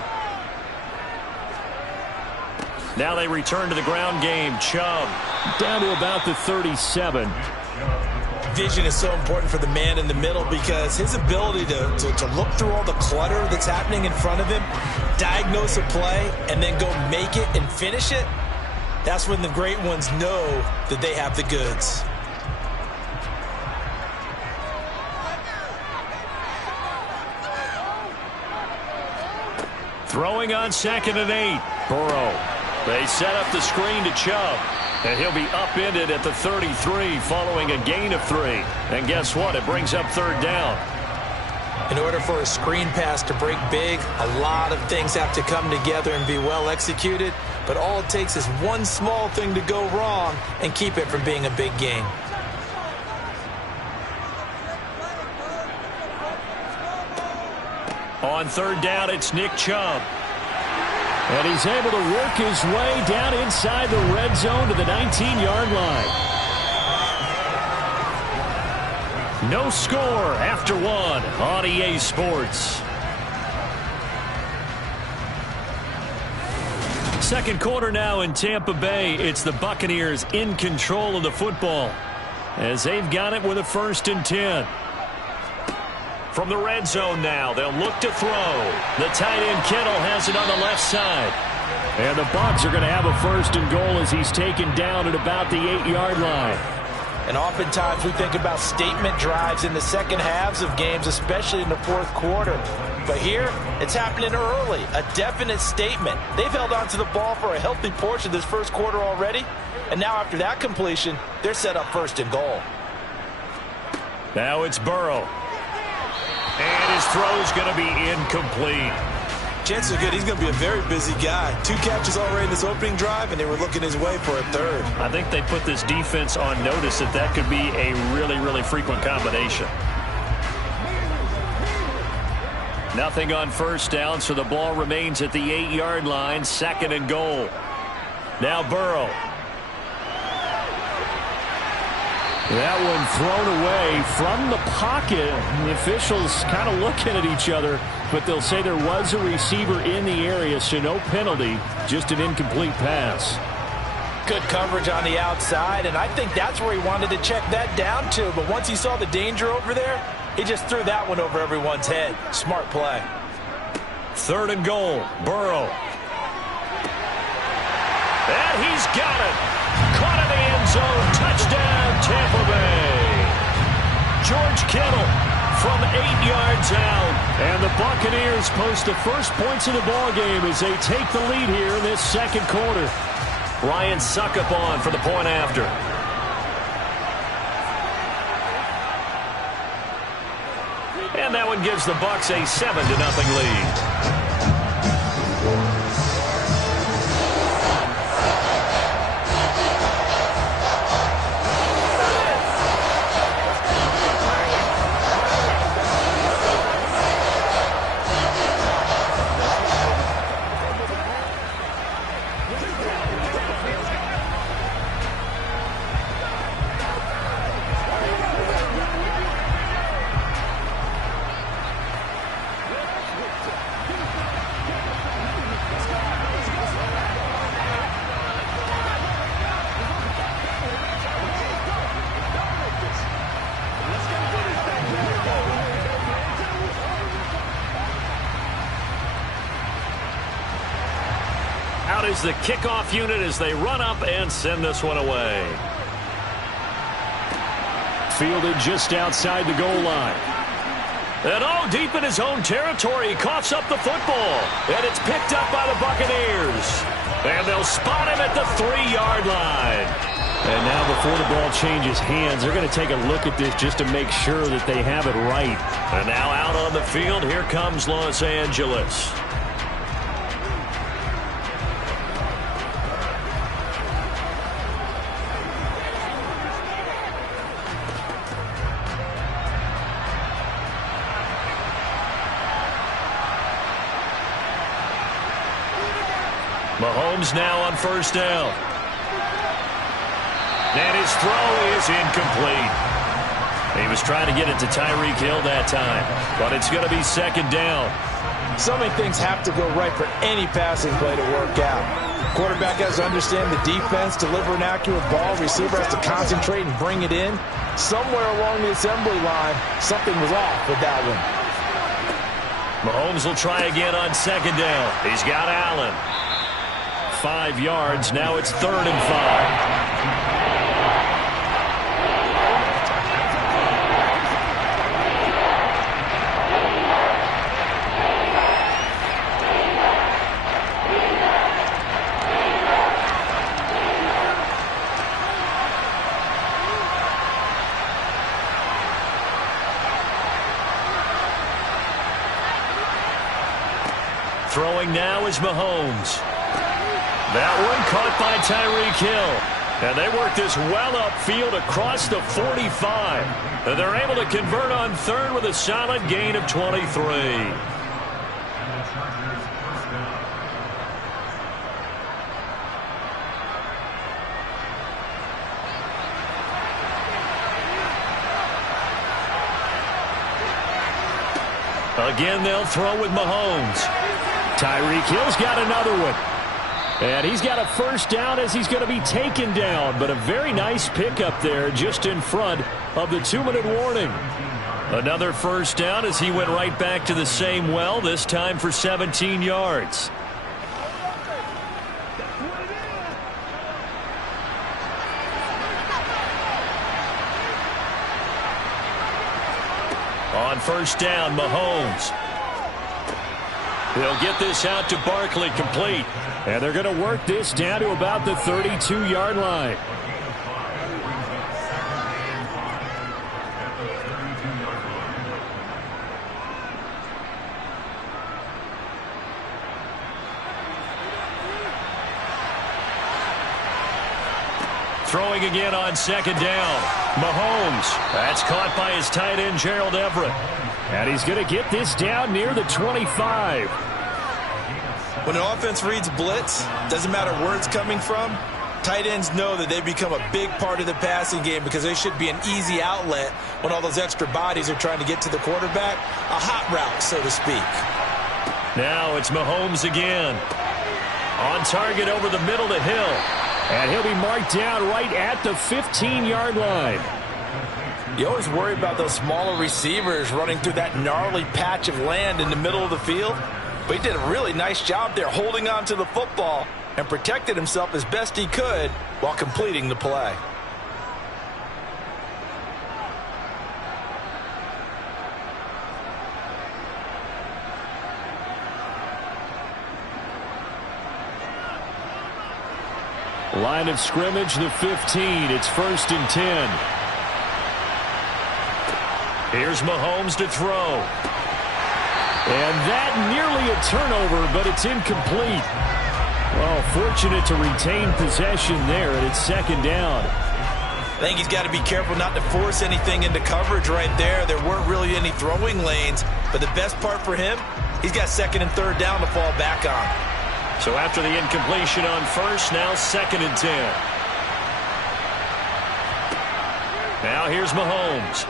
Now they return to the ground game. Chubb down to about the 37. Vision is so important for the man in the middle because his ability to look through all the clutter that's happening in front of him, diagnose a play, and then go make it and finish it, that's when the great ones know that they have the goods. throwing on 2nd and 8. Burrow They set up the screen to Chubb, and he'll be upended at the 33 following a gain of 3. And guess what? It brings up third down. In order for a screen pass to break big, a lot of things have to come together and be well executed. But all it takes is one small thing to go wrong and keep it from being a big gain. On third down, it's Nick Chubb. And he's able to work his way down inside the red zone to the 19-yard line. No score after 1 on EA Sports. Second quarter now in Tampa Bay. It's the Buccaneers in control of the football as they've got it with a 1st and 10. From the red zone now, they'll look to throw. The tight end Kittle has it on the left side. And the Bucs are going to have a 1st and goal as he's taken down at about the 8-yard line. And oftentimes we think about statement drives in the second halves of games, especially in the fourth quarter. But here, it's happening early, a definite statement. They've held on to the ball for a healthy portion of this first quarter already. And now after that completion, they're set up 1st and goal. Now it's Burrow. And his throw's going to be incomplete. Chances are good he's going to be a very busy guy. 2 catches already in this opening drive, and they were looking his way for a 3rd. I think they put this defense on notice that could be a really, really frequent combination. Nothing on 1st down, so the ball remains at the 8-yard line. 2nd and goal. Now Burrow. That one thrown away from the pocket. The officials kind of looking at each other, but they'll say there was a receiver in the area, so no penalty, just an incomplete pass. Good coverage on the outside, and I think that's where he wanted to check that down to. But once he saw the danger over there, he just threw that one over everyone's head. Smart play. 3rd and goal. Burrow. And he's got it. Caught in the end zone. Touchdown, Tampa Bay. George Kittle from 8 yards out. And the Buccaneers post the first points in the ballgame as they take the lead here in this second quarter. Ryan Suckup on for the point after. And that one gives the Bucs a 7-0 lead. Is the kickoff unit as they run up and send this one away. Fielded just outside the goal line. And deep in his own territory, he coughs up the football. And it's picked up by the Buccaneers. And they'll spot him at the 3-yard line. And now before the ball changes hands, they're going to take a look at this just to make sure that they have it right. And now out on the field, here comes Los Angeles. Mahomes now on 1st down. And his throw is incomplete. He was trying to get it to Tyreek Hill that time, but it's going to be 2nd down. So many things have to go right for any passing play to work out. Quarterback has to understand the defense, deliver an accurate ball. Receiver has to concentrate and bring it in. Somewhere along the assembly line, something was off with that one. Mahomes will try again on 2nd down. He's got Allen. 5 yards. Now it's 3rd and 5. Throwing now is Mahomes. That one caught by Tyreek Hill. And they work this well upfield across the 45. And they're able to convert on third with a solid gain of 23. Again, they'll throw with Mahomes. Tyreek Hill's got another one. And he's got a first down as he's going to be taken down. But a very nice pickup there just in front of the 2-minute warning. Another first down as he went right back to the same well, this time for 17 yards. On first down, Mahomes. He'll get this out to Barkley, complete. And they're going to work this down to about the 32-yard line. Throwing again on second down. Mahomes. That's caught by his tight end, Gerald Everett. And he's going to get this down near the 25. When an offense reads blitz, doesn't matter where it's coming from, tight ends know that they become a big part of the passing game because they should be an easy outlet when all those extra bodies are trying to get to the quarterback. A hot route, so to speak. Now it's Mahomes again. On target over the middle to Hill. And he'll be marked down right at the 15-yard line. You always worry about those smaller receivers running through that gnarly patch of land in the middle of the field. But he did a really nice job there holding on to the football and protected himself as best he could while completing the play. Line of scrimmage, the 15. It's 1st and 10. Here's Mahomes to throw. And that nearly a turnover, but it's incomplete. Well, fortunate to retain possession there, and it's second down. I think he's got to be careful not to force anything into coverage right there. There weren't really any throwing lanes, but the best part for him, he's got second and third down to fall back on. So after the incompletion on first, now 2nd and 10. Now here's Mahomes.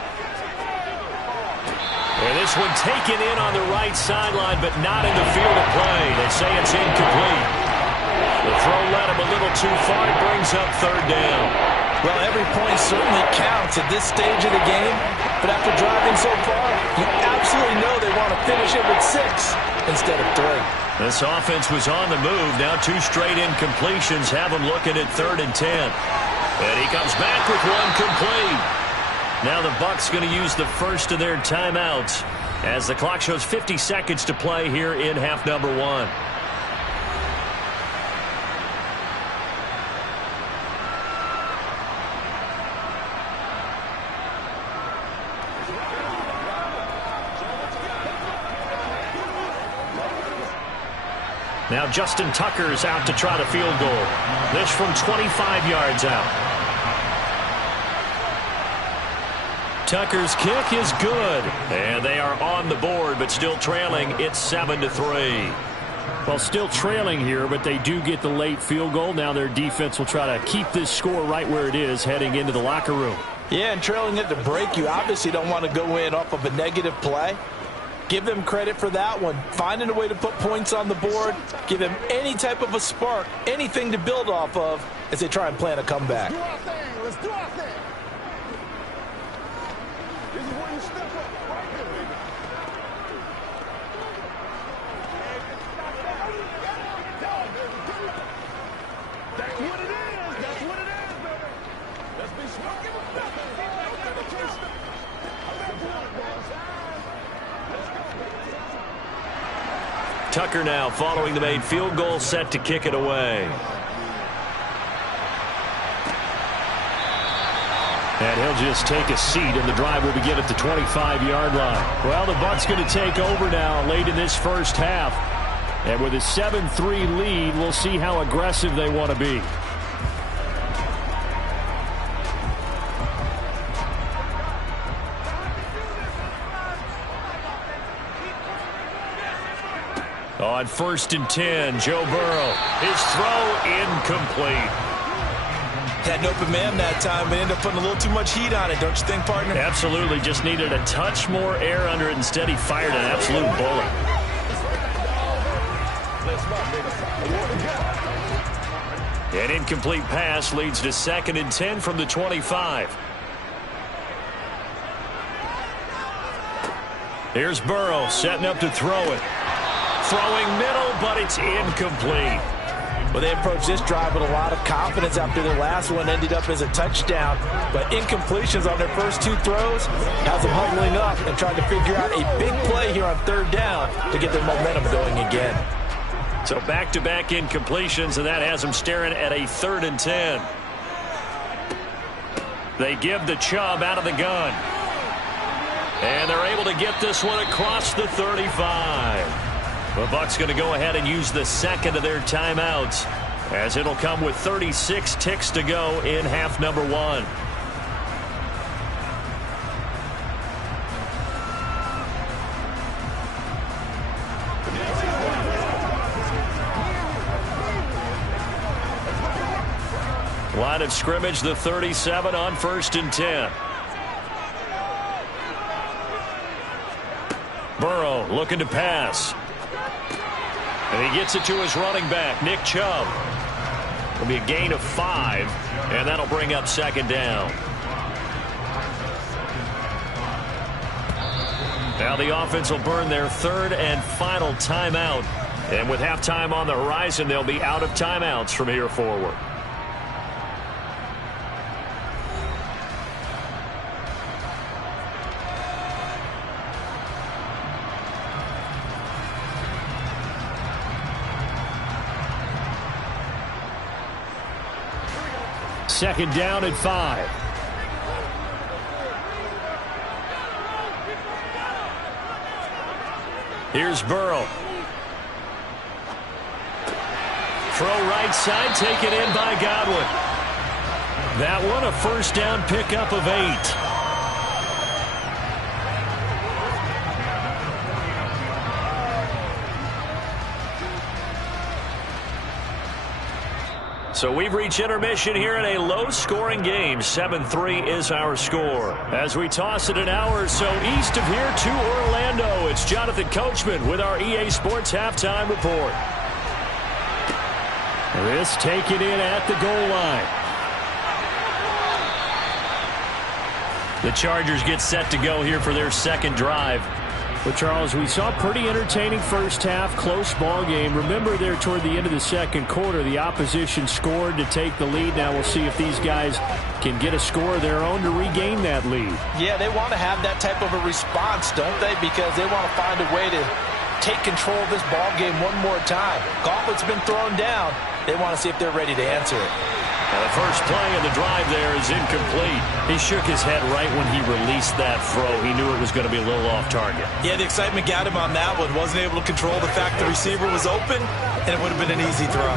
And this one taken in on the right sideline, but not in the field of play. They say it's incomplete. The throw led him a little too far. It brings up third down. Well, every point certainly counts at this stage of the game. But after driving so far, you absolutely know they want to finish it with 6 instead of 3. This offense was on the move. Now 2 straight incompletions have them looking at 3rd and 10. And he comes back with one complete. Now the Bucs going to use the first of their timeouts as the clock shows 50 seconds to play here in half number 1. Now Justin Tucker's out to try the field goal. This from 25 yards out. Tucker's kick is good. And they are on the board, but still trailing. It's 7-3. Well, still trailing here, but they do get the late field goal. Now their defense will try to keep this score right where it is heading into the locker room. Yeah, and trailing at the break, you obviously don't want to go in off of a negative play. Give them credit for that one. Finding a way to put points on the board. Give them any type of a spark, anything to build off of as they try and plan a comeback. Let's do our thing. Let's do our thing. This is where you step up. Right here, baby. That's what it is. That's what it is, baby. Let's be smart. Tucker now following the made field goal, set to kick it away. And he'll just take a seat, and the drive will begin at the 25-yard line. Well, the Bucs going to take over now late in this first half. And with a 7-3 lead, we'll see how aggressive they want to be. On 1st and 10, Joe Burrow. His throw incomplete. Had an open man that time, but ended up putting a little too much heat on it, don't you think, partner? Absolutely. Just needed a touch more air under it. Instead, he fired an absolute bullet. An incomplete pass leads to 2nd and 10 from the 25. Here's Burrow setting up to throw it. Throwing middle, but it's incomplete. Well, they approached this drive with a lot of confidence after their last one ended up as a touchdown. But incompletions on their first 2 throws has them huddling up and trying to figure out a big play here on 3rd down to get their momentum going again. So back-to-back incompletions, and that has them staring at a 3rd and 10. They give the Chubb out of the gun. And they're able to get this one across the 35. The Bucs going to go ahead and use the 2nd of their timeouts, as it'll come with 36 ticks to go in half number 1. Line of scrimmage, the 37 on 1st and 10. Burrow looking to pass. And he gets it to his running back, Nick Chubb. It'll be a gain of 5, and that'll bring up 2nd down. Now the offense will burn their 3rd and final timeout. And with halftime on the horizon, they'll be out of timeouts from here forward. Second down at 5. Here's Burrow. Throw right side, taken in by Godwin. That one a 1st down pickup of 8. So we've reached intermission here in a low-scoring game. 7-3 is our score. As we toss it an hour or so east of here to Orlando, it's Jonathan Coachman with our EA Sports Halftime Report. This taken in at the goal line. The Chargers get set to go here for their 2nd drive. But, Charles, we saw a pretty entertaining first half, close ball game. Remember there toward the end of the 2nd quarter, the opposition scored to take the lead. Now we'll see if these guys can get a score of their own to regain that lead. Yeah, they want to have that type of a response, don't they? Because they want to find a way to take control of this ball game one more time. Gauntlet's been thrown down. They want to see if they're ready to answer it. Now the first play of the drive there is incomplete. He shook his head right when he released that throw. He knew it was going to be a little off target. Yeah, the excitement got him on that one. Wasn't able to control the fact the receiver was open, and it would have been an easy throw.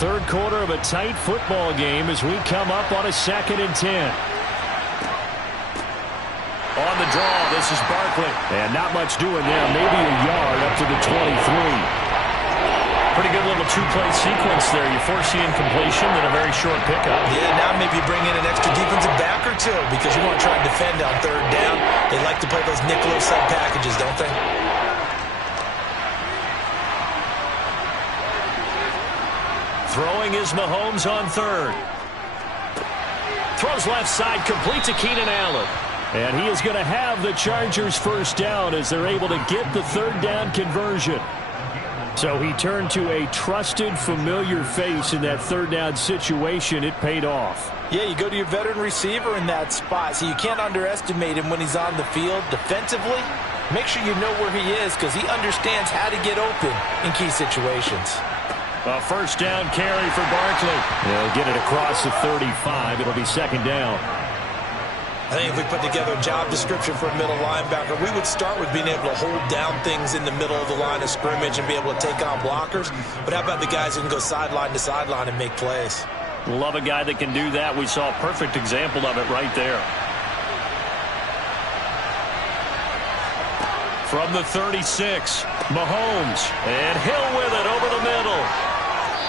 3rd quarter of a tight football game as we come up on a 2nd and 10. On the draw, this is Barkley. And not much doing there. Maybe a yard up to the 23. Pretty good little 2-play sequence there. You force the incompletion, then a very short pickup. Yeah, now maybe bring in an extra defensive back or 2 because you want to try and defend on 3rd down. They like to play those nickel sub packages, don't they? Throwing is Mahomes on 3rd. Throws left side, complete to Keenan Allen. And he is going to have the Chargers 1st down as they're able to get the 3rd down conversion. So he turned to a trusted, familiar face in that 3rd down situation. It paid off. Yeah, you go to your veteran receiver in that spot, so you can't underestimate him when he's on the field. Defensively, make sure you know where he is because he understands how to get open in key situations. A 1st down carry for Barkley. They'll get it across the 35. It'll be 2nd down. I think if we put together a job description for a middle linebacker, we would start with being able to hold down things in the middle of the line of scrimmage and be able to take on blockers. But how about the guys who can go sideline to sideline and make plays? Love a guy that can do that. We saw a perfect example of it right there. From the 36, Mahomes, and Hill with it over the middle.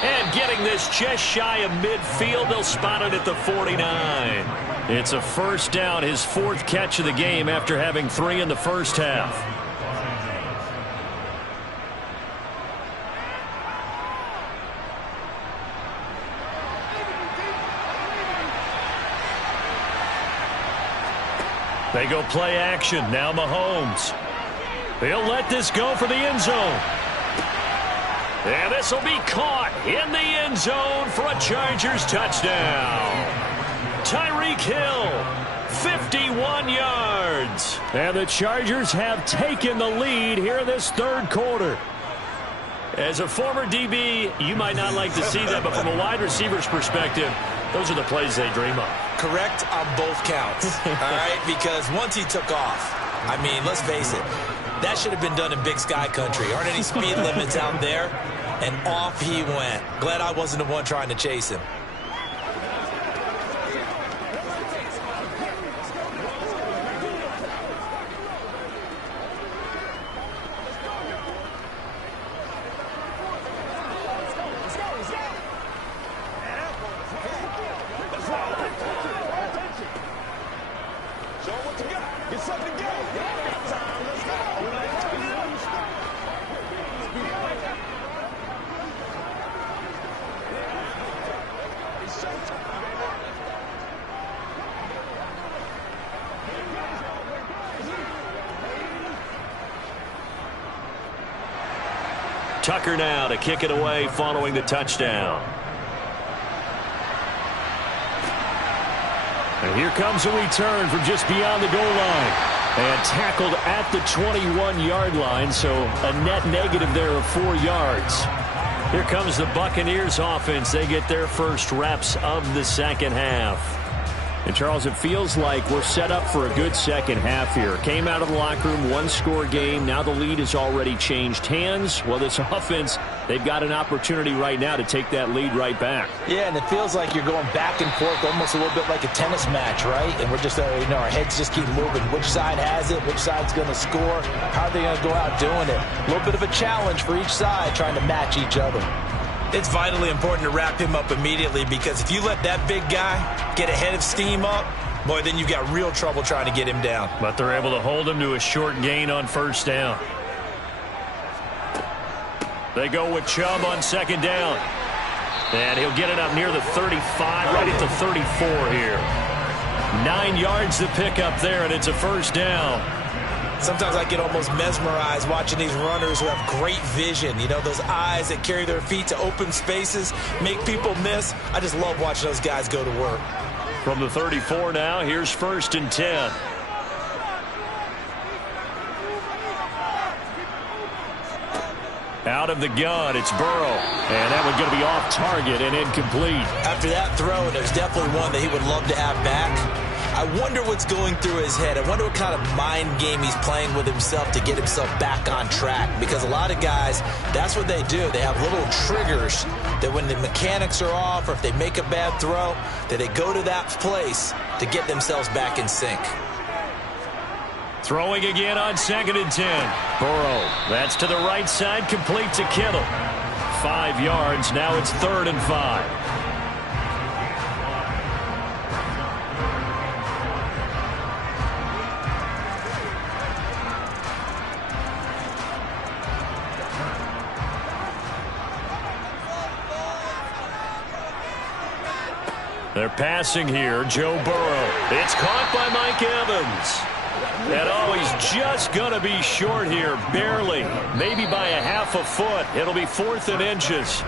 And getting this just shy of midfield, they'll spot it at the 49. It's a first down, his 4th catch of the game after having 3 in the first half. They go play action. Now Mahomes. He'll let this go for the end zone. And this will be caught in the end zone for a Chargers touchdown. Tyreek Hill, 51 yards. And the Chargers have taken the lead here in this 3rd quarter. As a former DB, you might not like to see that, but from a wide receiver's perspective, those are the plays they dream of. Correct on both counts, all right? Because once he took off, I mean, let's face it, that should have been done in Big Sky country. Aren't any speed limits out there? And off he went. Glad I wasn't the one trying to chase him. Tucker now to kick it away following the touchdown. And here comes a return from just beyond the goal line. And tackled at the 21-yard line, so a net negative there of 4 yards. Here comes the Buccaneers offense. They get their first reps of the second half. And, Charles, it feels like we're set up for a good second half here. Came out of the locker room, 1-score game. Now the lead has already changed hands. Well, this offense, they've got an opportunity right now to take that lead right back. Yeah, and it feels like you're going back and forth almost a little bit like a tennis match, right? And we're just, our heads just keep moving. Which side has it? Which side's going to score? How are they going to go out doing it? A little bit of a challenge for each side trying to match each other. It's vitally important to wrap him up immediately, because if you let that big guy get ahead of steam up, boy, then you've got real trouble trying to get him down. But they're able to hold him to a short gain on first down. They go with Chubb on second down. And he'll get it up near the 35, right at the 34 here. 9 yards to pick up there, and it's a first down. Sometimes I get almost mesmerized watching these runners who have great vision. You know, those eyes that carry their feet to open spaces, make people miss. I just love watching those guys go to work. From the 34 now, here's 1st and 10. Out of the gun, it's Burrow. And that one's going to be off target and incomplete. After that throw, and it was definitely one that he would love to have back. I wonder what's going through his head. I wonder what kind of mind game he's playing with himself to get himself back on track. Because a lot of guys, that's what they do. They have little triggers that when the mechanics are off or if they make a bad throw, that they go to that place to get themselves back in sync. Throwing again on 2nd and 10. Burrow, that's to the right side, complete to Kittle. 5 yards, now it's 3rd and 5. They're passing here, Joe Burrow. It's caught by Mike Evans. And he's just going to be short here, barely, maybe by a half a foot. It'll be 4th and inches.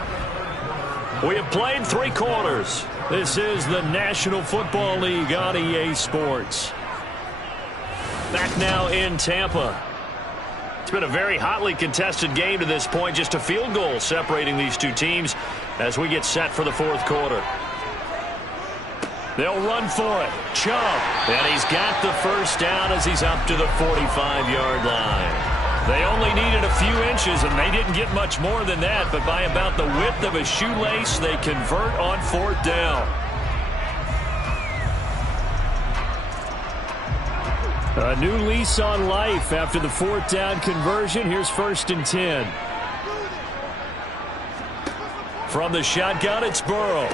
We have played 3 quarters. This is the National Football League on EA Sports. Back now in Tampa. It's been a very hotly contested game to this point. Just a field goal separating these two teams as we get set for the 4th quarter. They'll run for it. Chubb. And he's got the first down as he's up to the 45-yard line. They only needed a few inches, and they didn't get much more than that, but by about the width of a shoelace, they convert on fourth down. A new lease on life after the fourth down conversion. Here's 1st and 10. From the shotgun, it's Burrow.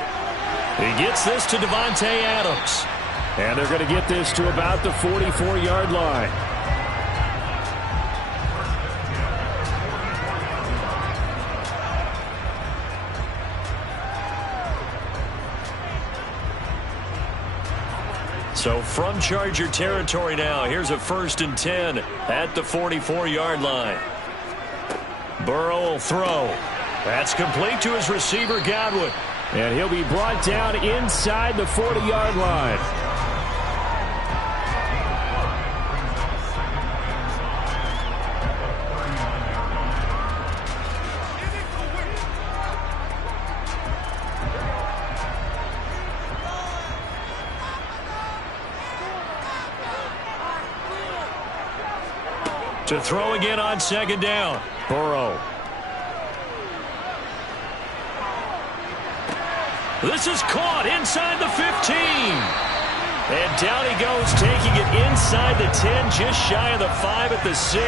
He gets this to Davante Adams. And they're going to get this to about the 44-yard line. So from Charger territory now, here's a 1st and 10 at the 44-yard line. Burrow will throw. That's complete to his receiver, Godwin. And he'll be brought down inside the 40-yard line. To throw again on 2nd down. Burrow. This is caught inside the 15. And down he goes, taking it inside the 10, just shy of the 5 at the 6.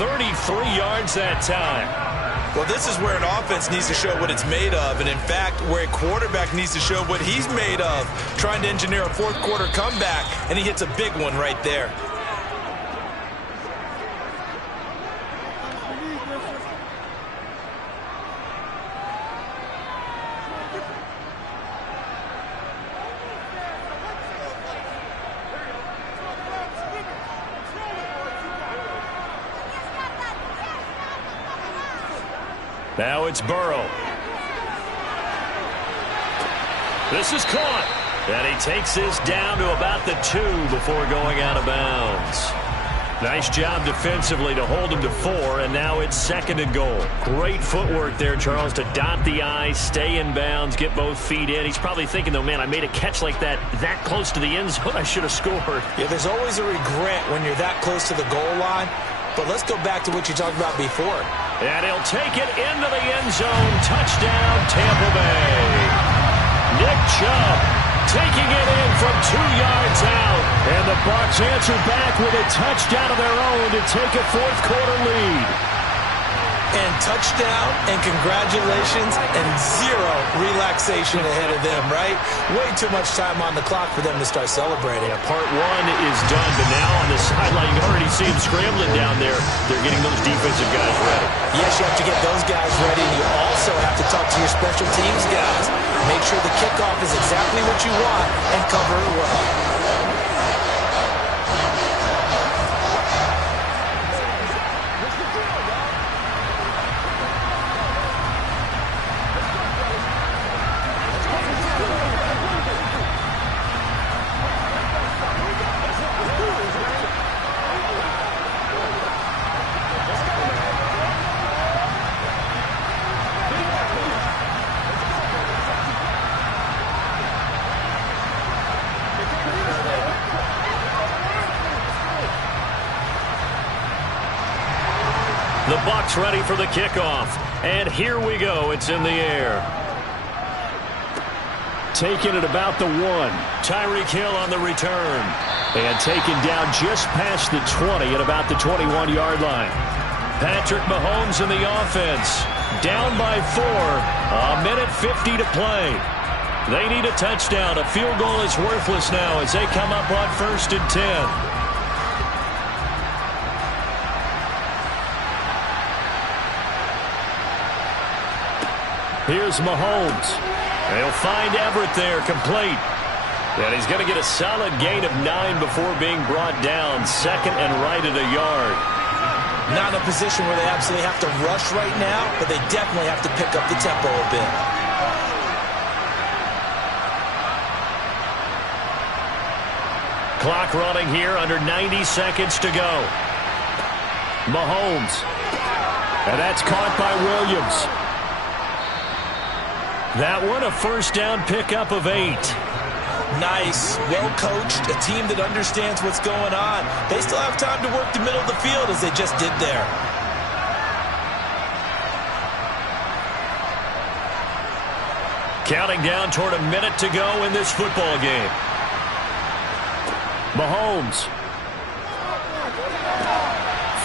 33 yards that time. Well, this is where an offense needs to show what it's made of. And, in fact, where a quarterback needs to show what he's made of. Trying to engineer a fourth-quarter comeback, and he hits a big one right there. Now it's Burrow. This is caught. And he takes this down to about the 2 before going out of bounds. Nice job defensively to hold him to 4, and now it's 2nd and goal. Great footwork there, Charles, to dot the I, stay in bounds, get both feet in. He's probably thinking, though, man, I made a catch like that close to the end zone. I should have scored. Yeah, there's always a regret when you're that close to the goal line. But let's go back to what you talked about before. And he'll take it into the end zone. Touchdown, Tampa Bay. Nick Chubb taking it in from 2 yards out. And the Bucs answer back with a touchdown of their own to take a fourth-quarter lead. And touchdown, and congratulations, and 0 relaxation ahead of them, right? Way too much time on the clock for them to start celebrating. Yeah, part 1 is done, but now on the sideline, you can already see them scrambling down there. They're getting those defensive guys ready. Yes, you have to get those guys ready, and you also have to talk to your special teams guys. Make sure the kickoff is exactly what you want and cover it well. The Bucs ready for the kickoff. And here we go. It's in the air. Taken at about the 1. Tyreek Hill on the return. And taken down just past the 20 at about the 21-yard line. Patrick Mahomes in the offense. Down by 4. A minute 50 to play. They need a touchdown. A field goal is worthless now as they come up on 1st and 10. Here's Mahomes. They'll find Everett there, complete. And he's going to get a solid gain of 9 before being brought down. 2nd and right at a yard. Not in a position where they absolutely have to rush right now, but they definitely have to pick up the tempo a bit. Clock running here, under 90 seconds to go. Mahomes. And that's caught by Williams. That one, a first down pickup of 8. Nice, well-coached, a team that understands what's going on. They still have time to work the middle of the field as they just did there. Counting down toward a minute to go in this football game. Mahomes.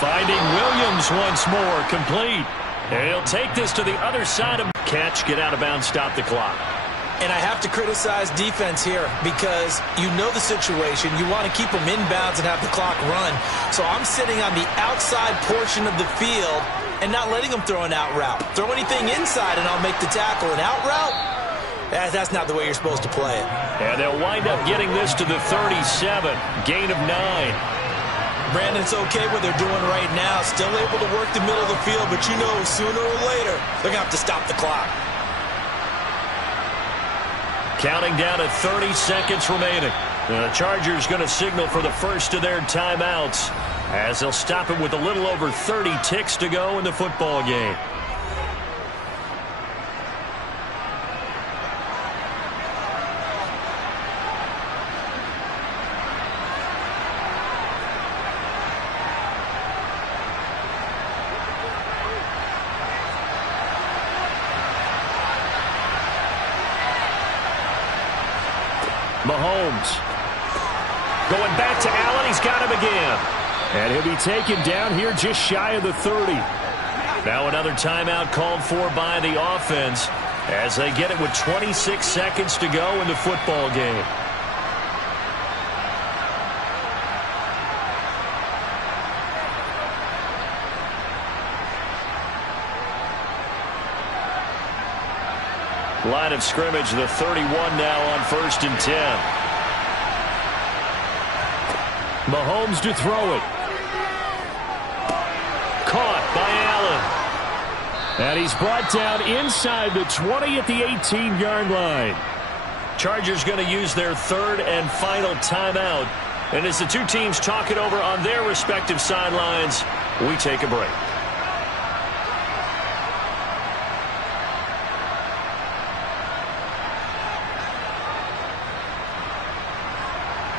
Finding Williams once more, complete. And he'll take this to the other side of catch, get out of bounds, stop the clock. And I have to criticize defense here because you know the situation. You want to keep them inbounds and have the clock run. So I'm sitting on the outside portion of the field and not letting them throw an out route. Throw anything inside and I'll make the tackle. An out route? That's not the way you're supposed to play it. And they'll wind up getting this to the 37. Gain of 9. Brandon, it's okay what they're doing right now. Still able to work the middle of the field, but you know sooner or later they're going to have to stop the clock. Counting down at 30 seconds remaining. The Chargers going to signal for the first of their timeouts as they'll stop it with a little over 30 ticks to go in the football game. Mahomes going back to Allen. He's got him again. And he'll be taken down here just shy of the 30. Now another timeout called for by the offense as they get it with 26 seconds to go in the football game. Line of scrimmage, the 31 now on 1st and 10. Mahomes to throw it. Caught by Allen. And he's brought down inside the 20 at the 18-yard line. Chargers going to use their third and final timeout. And as the two teams talk it over on their respective sidelines, we take a break.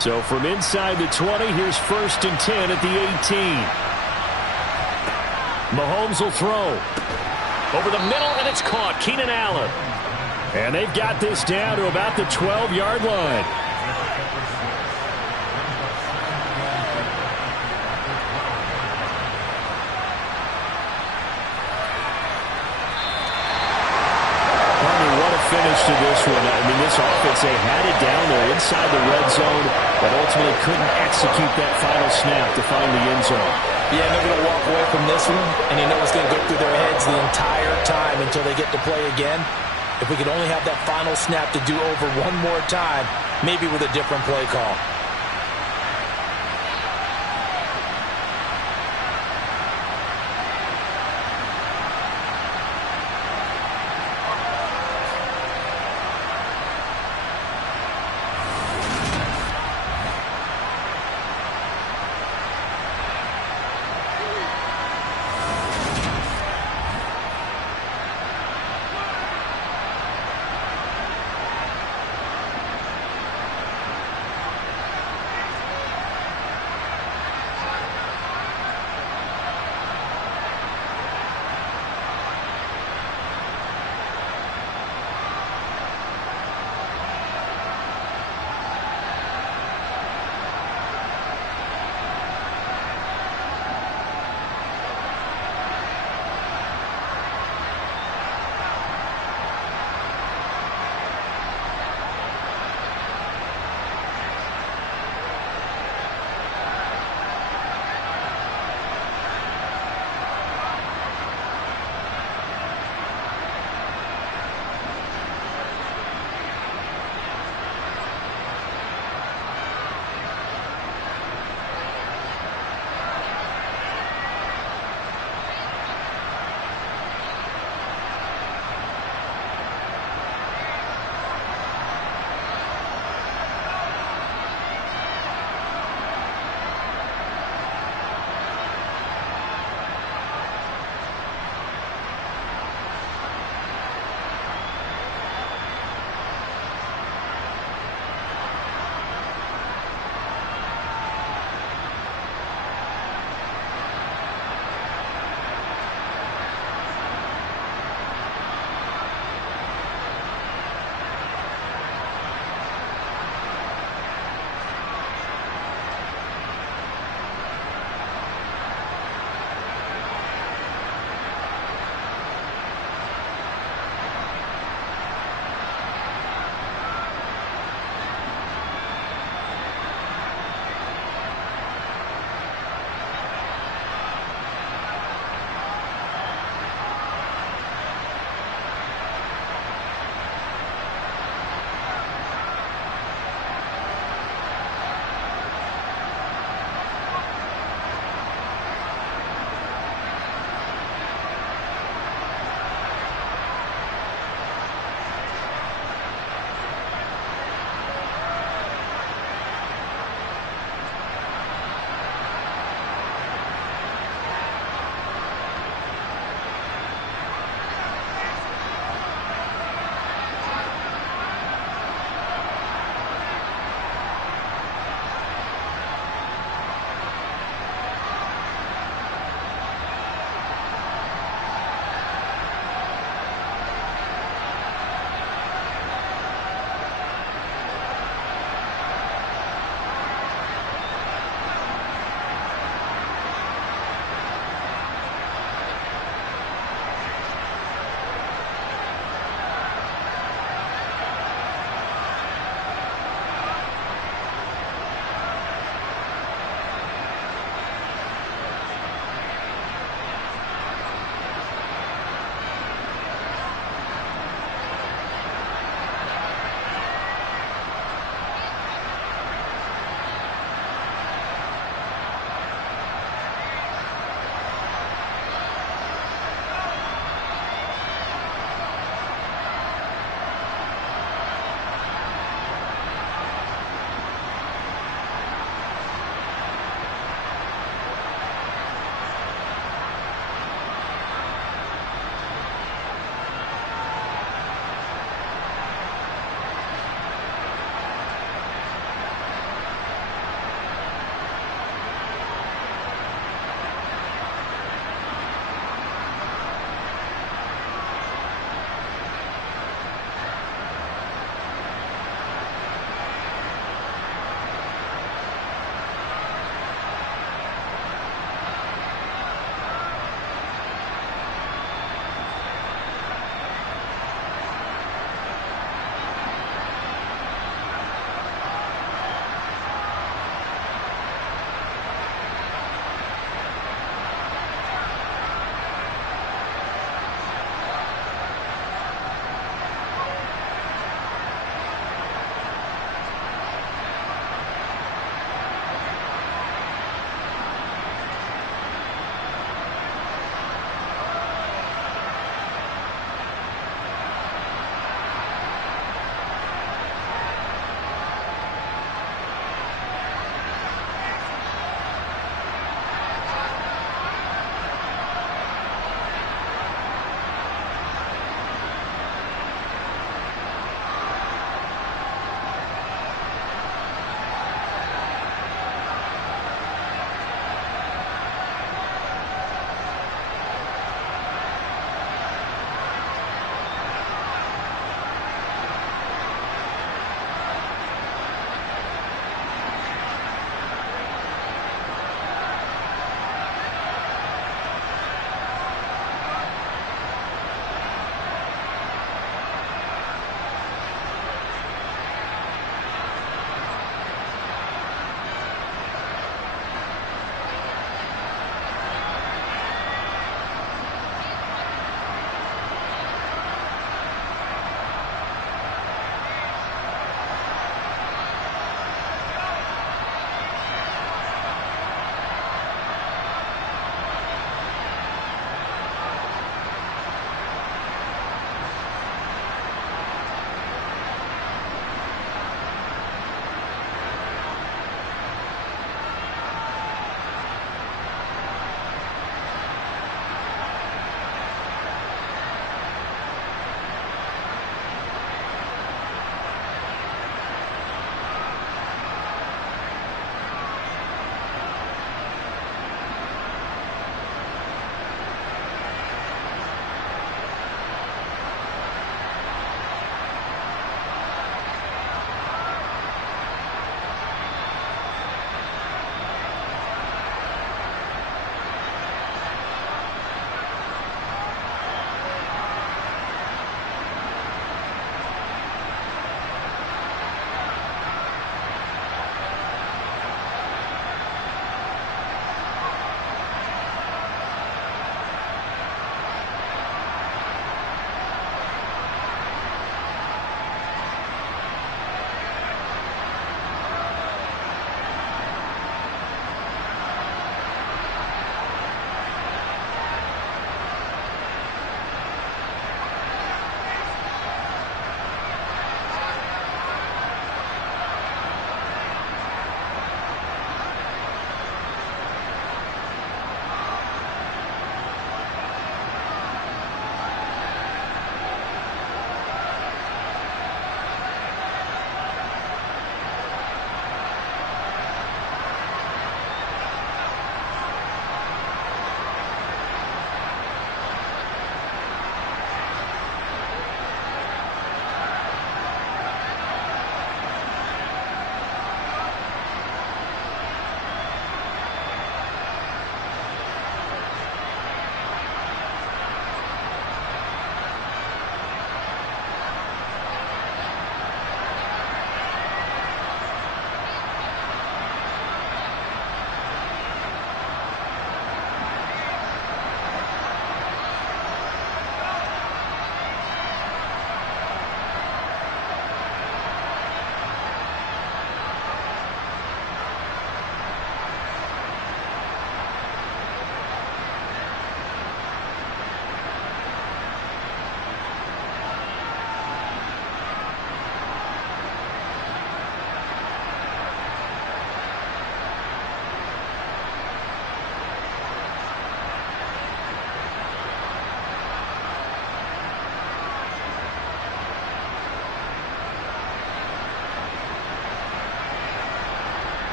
So from inside the 20, here's 1st and 10 at the 18. Mahomes will throw. Over the middle, and it's caught. Keenan Allen. And they've got this down to about the 12-yard line. Finish to this one. I mean, this offense, they had it down there inside the red zone, but ultimately couldn't execute that final snap to find the end zone. Yeah, they're going to walk away from this one, and you know it's going to go through their heads the entire time until they get to play again. If we could only have that final snap to do over one more time, maybe with a different play call.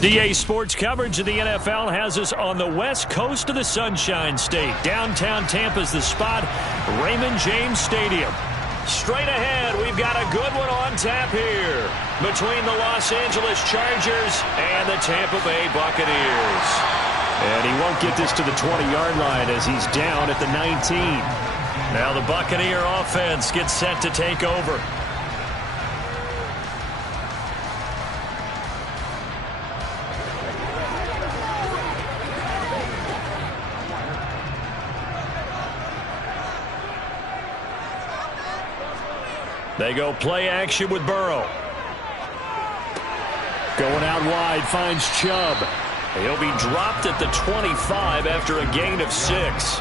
DA Sports coverage of the NFL has us on the west coast of the Sunshine State. Downtown Tampa's the spot, Raymond James Stadium. Straight ahead, we've got a good one on tap here between the Los Angeles Chargers and the Tampa Bay Buccaneers. And he won't get this to the 20-yard line as he's down at the 19. Now the Buccaneer offense gets set to take over. They go play action with Burrow. Going out wide, finds Chubb. He'll be dropped at the 25 after a gain of 6.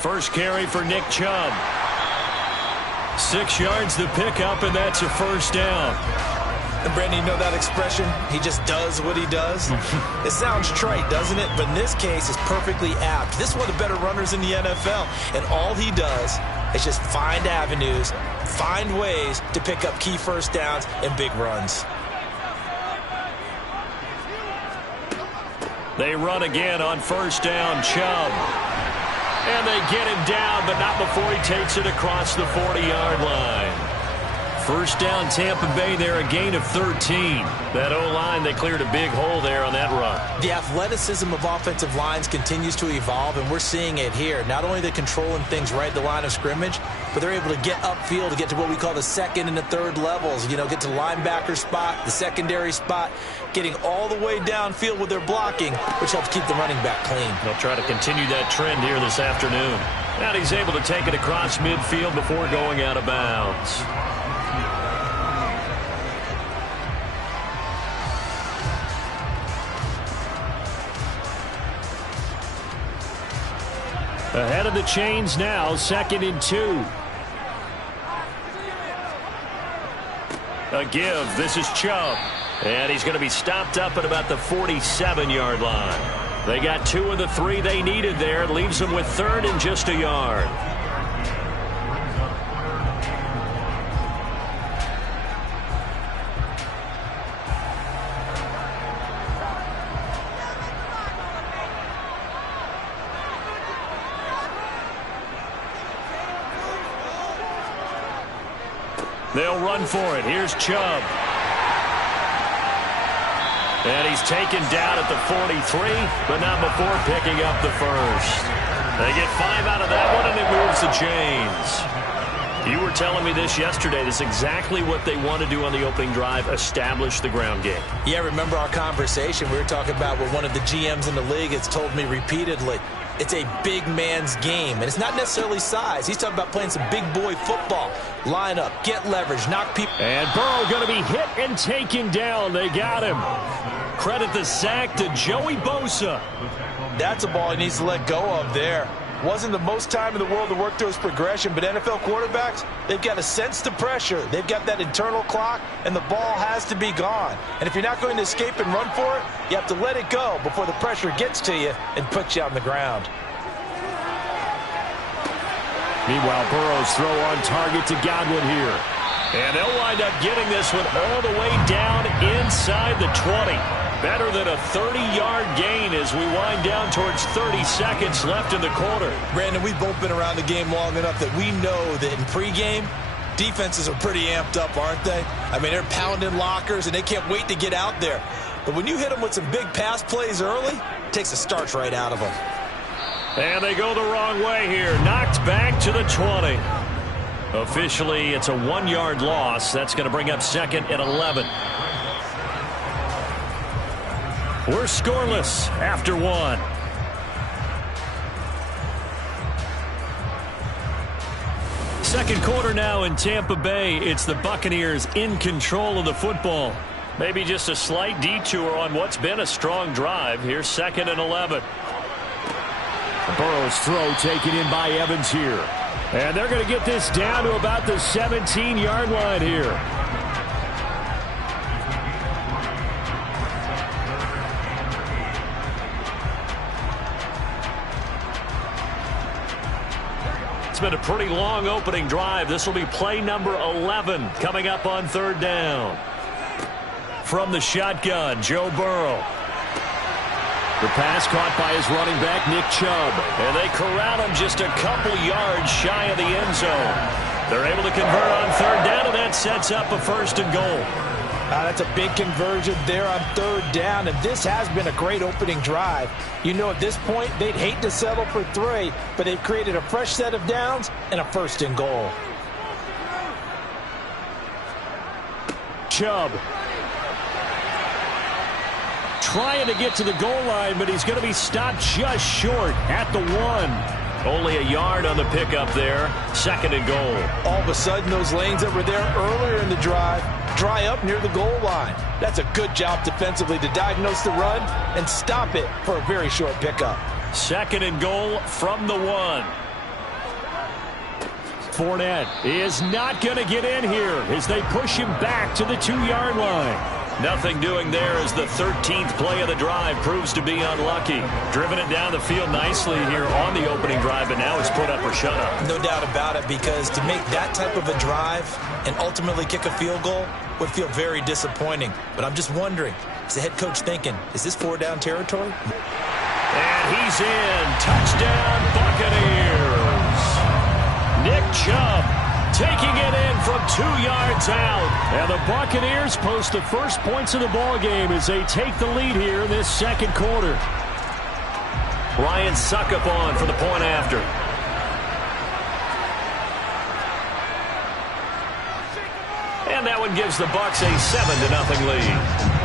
First carry for Nick Chubb. 6 yards to pick up, and that's a first down. And Brandon, you know that expression? He just does what he does. It sounds trite, doesn't it? But in this case, it's perfectly apt. This is one of the better runners in the NFL. And all he does is just find avenues, find ways to pick up key first downs and big runs. They run again on first down, Chubb. And they get him down, but not before he takes it across the 40-yard line. First down, Tampa Bay there, a gain of 13. That O-line, they cleared a big hole there on that run. The athleticism of offensive lines continues to evolve, and we're seeing it here. Not only are they controlling things right at the line of scrimmage, but they're able to get upfield to get to what we call the second and the third levels. You know, get to the linebacker spot, the secondary spot, getting all the way downfield with their blocking, which helps keep the running back clean. They'll try to continue that trend here this afternoon. And he's able to take it across midfield before going out of bounds. Ahead of the chains now, 2nd and 2. A give. This is Chubb. And he's going to be stopped up at about the 47-yard line. They got 2 of the 3 they needed there. It leaves them with 3rd and just a yard. They'll run for it. Here's Chubb. And he's taken down at the 43, but not before picking up the first. They get 5 out of that one, and it moves the chains. You were telling me this yesterday. This is exactly what they want to do on the opening drive, establish the ground game. Yeah, remember our conversation? We were talking about what one of the GMs in the league has told me repeatedly. It's a big man's game, and it's not necessarily size. He's talking about playing some big boy football. Line up, get leverage, knock people. And Burrow going to be hit and taken down. They got him. Credit the sack to Joey Bosa. That's a ball he needs to let go of there. Wasn't the most time in the world to work through his progression, but NFL quarterbacks, they've got to sense the pressure. They've got that internal clock, and the ball has to be gone. And if you're not going to escape and run for it, you have to let it go before the pressure gets to you and puts you on the ground. Meanwhile, Burrow's throw on target to Godwin here. And they'll wind up getting this one all the way down inside the 20. Better than a 30-yard gain as we wind down towards 30 seconds left in the quarter. Brandon, we've both been around the game long enough that we know that in pregame, defenses are pretty amped up, aren't they? I mean, they're pounding lockers, and they can't wait to get out there. But when you hit them with some big pass plays early, it takes the starch right out of them. And they go the wrong way here. Knocked back to the 20. Officially, it's a 1-yard loss. That's going to bring up 2nd and 11. We're scoreless after 1. Second quarter now in Tampa Bay. It's the Buccaneers in control of the football. Maybe just a slight detour on what's been a strong drive. Here's 2nd and 11. Burrow's throw taken in by Evans here. And they're going to get this down to about the 17-yard line here. been a pretty long opening drive. This will be play number 11 coming up on third down. From the shotgun, Joe Burrow. The pass caught by his running back, Nick Chubb. And they corral him just a couple yards shy of the end zone. They're able to convert on third down, and that sets up a first and goal. That's a big conversion there on third down, and this has been a great opening drive. You know, at this point, they'd hate to settle for 3, but they've created a fresh set of downs and a first and goal. Chubb trying to get to the goal line, but he's going to be stopped just short at the 1. Only a yard on the pickup there. Second and goal. All of a sudden, those lanes that were there earlier in the drive dry up near the goal line. That's a good job defensively to diagnose the run and stop it for a very short pickup. Second and goal from the 1. Fournette is not going to get in here as they push him back to the 2-yard line. Nothing doing there as the 13th play of the drive proves to be unlucky. Driven it down the field nicely here on the opening drive, but now it's put up or shut up. No doubt about it, because to make that type of a drive and ultimately kick a field goal would feel very disappointing. But I'm just wondering, is the head coach thinking, is this 4-down territory? And he's in. Touchdown, Buccaneers. Nick Chubb taking it in from 2 yards out. And the Buccaneers post the first points of the ball game as they take the lead here in this second quarter. Ryan Suckup on for the point after. And that one gives the Bucs a 7-0 lead.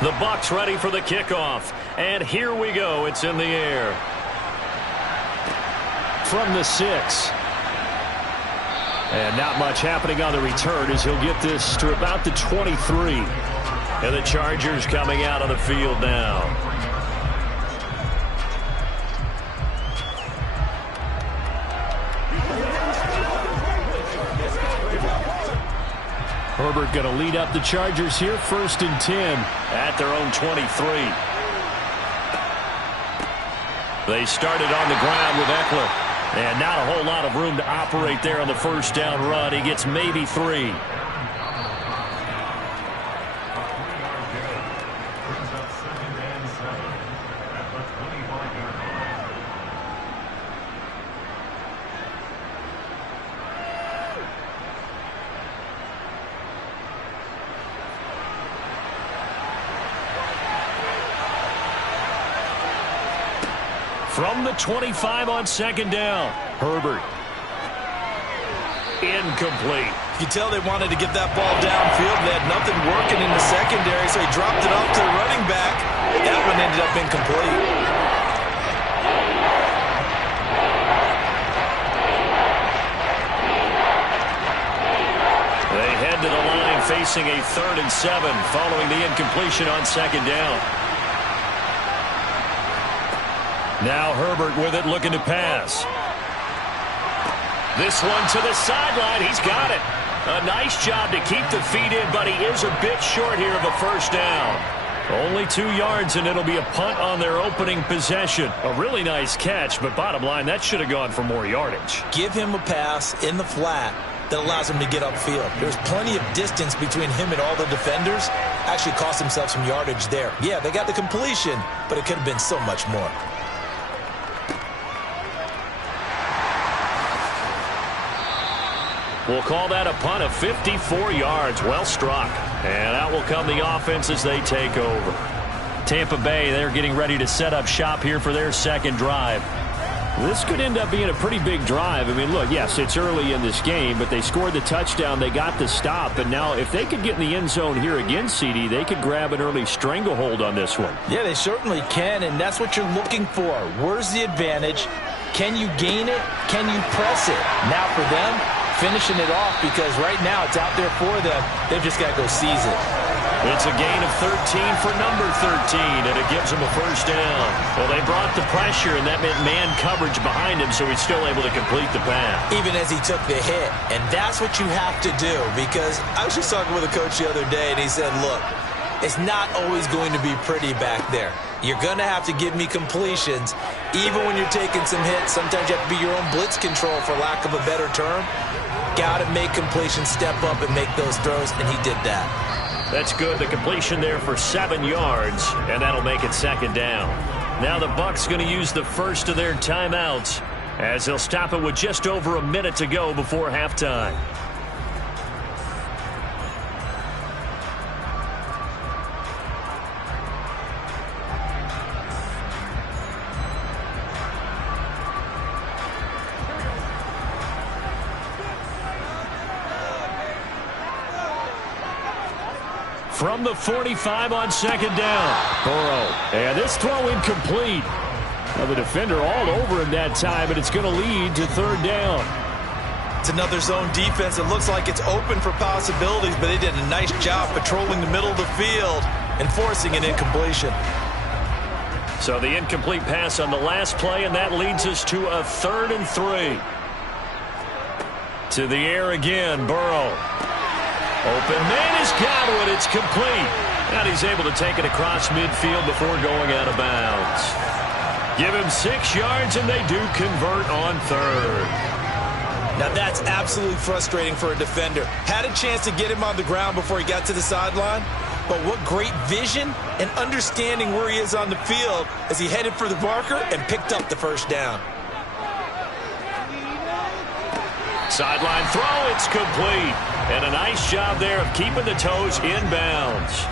The Bucs ready for the kickoff. And here we go. It's in the air. From the 6. And not much happening on the return as he'll get this to about the 23. And the Chargers coming out on the field now. Herbert going to lead up the Chargers here, 1st and 10. At their own 23. They started on the ground with Eckler. And not a whole lot of room to operate there on the first down run. He gets maybe 3. From the 25 on second down. Herbert. Incomplete. You can tell they wanted to get that ball downfield. They had nothing working in the secondary, so he dropped it off to the running back. That one ended up incomplete. They head to the line facing a 3rd and 7 following the incompletion on second down. Now Herbert with it, looking to pass. This one to the sideline. He's got it. A nice job to keep the feet in, but he is a bit short here of a first down. Only 2 yards, and it'll be a punt on their opening possession. A really nice catch, but bottom line, that should have gone for more yardage. Give him a pass in the flat that allows him to get upfield. There's plenty of distance between him and all the defenders. Actually cost himself some yardage there. Yeah, they got the completion, but it could have been so much more. We'll call that a punt of 54 yards. Well struck. And out will come the offense as they take over. Tampa Bay, they're getting ready to set up shop here for their second drive. This could end up being a pretty big drive. I mean, look, yes, it's early in this game, but they scored the touchdown. They got the stop. And now if they could get in the end zone here again, CD, they could grab an early stranglehold on this one. Yeah, they certainly can, and that's what you're looking for. Where's the advantage? Can you gain it? Can you press it? Now for them, finishing it off, because right now it's out there for them. They've just got to go seize it. It's a gain of 13 for number 13, and it gives them a first down. Well, they brought the pressure, and that meant man coverage behind him, so he's still able to complete the pass. Even as he took the hit. And that's what you have to do, because I was just talking with a coach the other day, and he said, look, it's not always going to be pretty back there. You're going to have to give me completions. Even when you're taking some hits, sometimes you have to be your own blitz control, for lack of a better term. Got to make completions, step up, and make those throws, and he did that. That's good. The completion there for 7 yards, and that'll make it second down. Now the Bucs going to use the first of their timeouts as they'll stop it with just over a minute to go before halftime. From the 45 on second down, Burrow. And this throw incomplete. Well, the defender all over him that time, and it's going to lead to third down. It's another zone defense. It looks like it's open for possibilities, but they did a nice job patrolling the middle of the field and forcing an incompletion. So the incomplete pass on the last play, and that leads us to a 3rd and 3. To the air again, Burrow. Open man is Godwin. It's complete. And he's able to take it across midfield before going out of bounds. Give him 6 yards, and they do convert on 3rd. Now that's absolutely frustrating for a defender. Had a chance to get him on the ground before he got to the sideline, but what great vision and understanding where he is on the field as he headed for the marker and picked up the first down. Sideline throw, it's complete. And a nice job there of keeping the toes in bounds.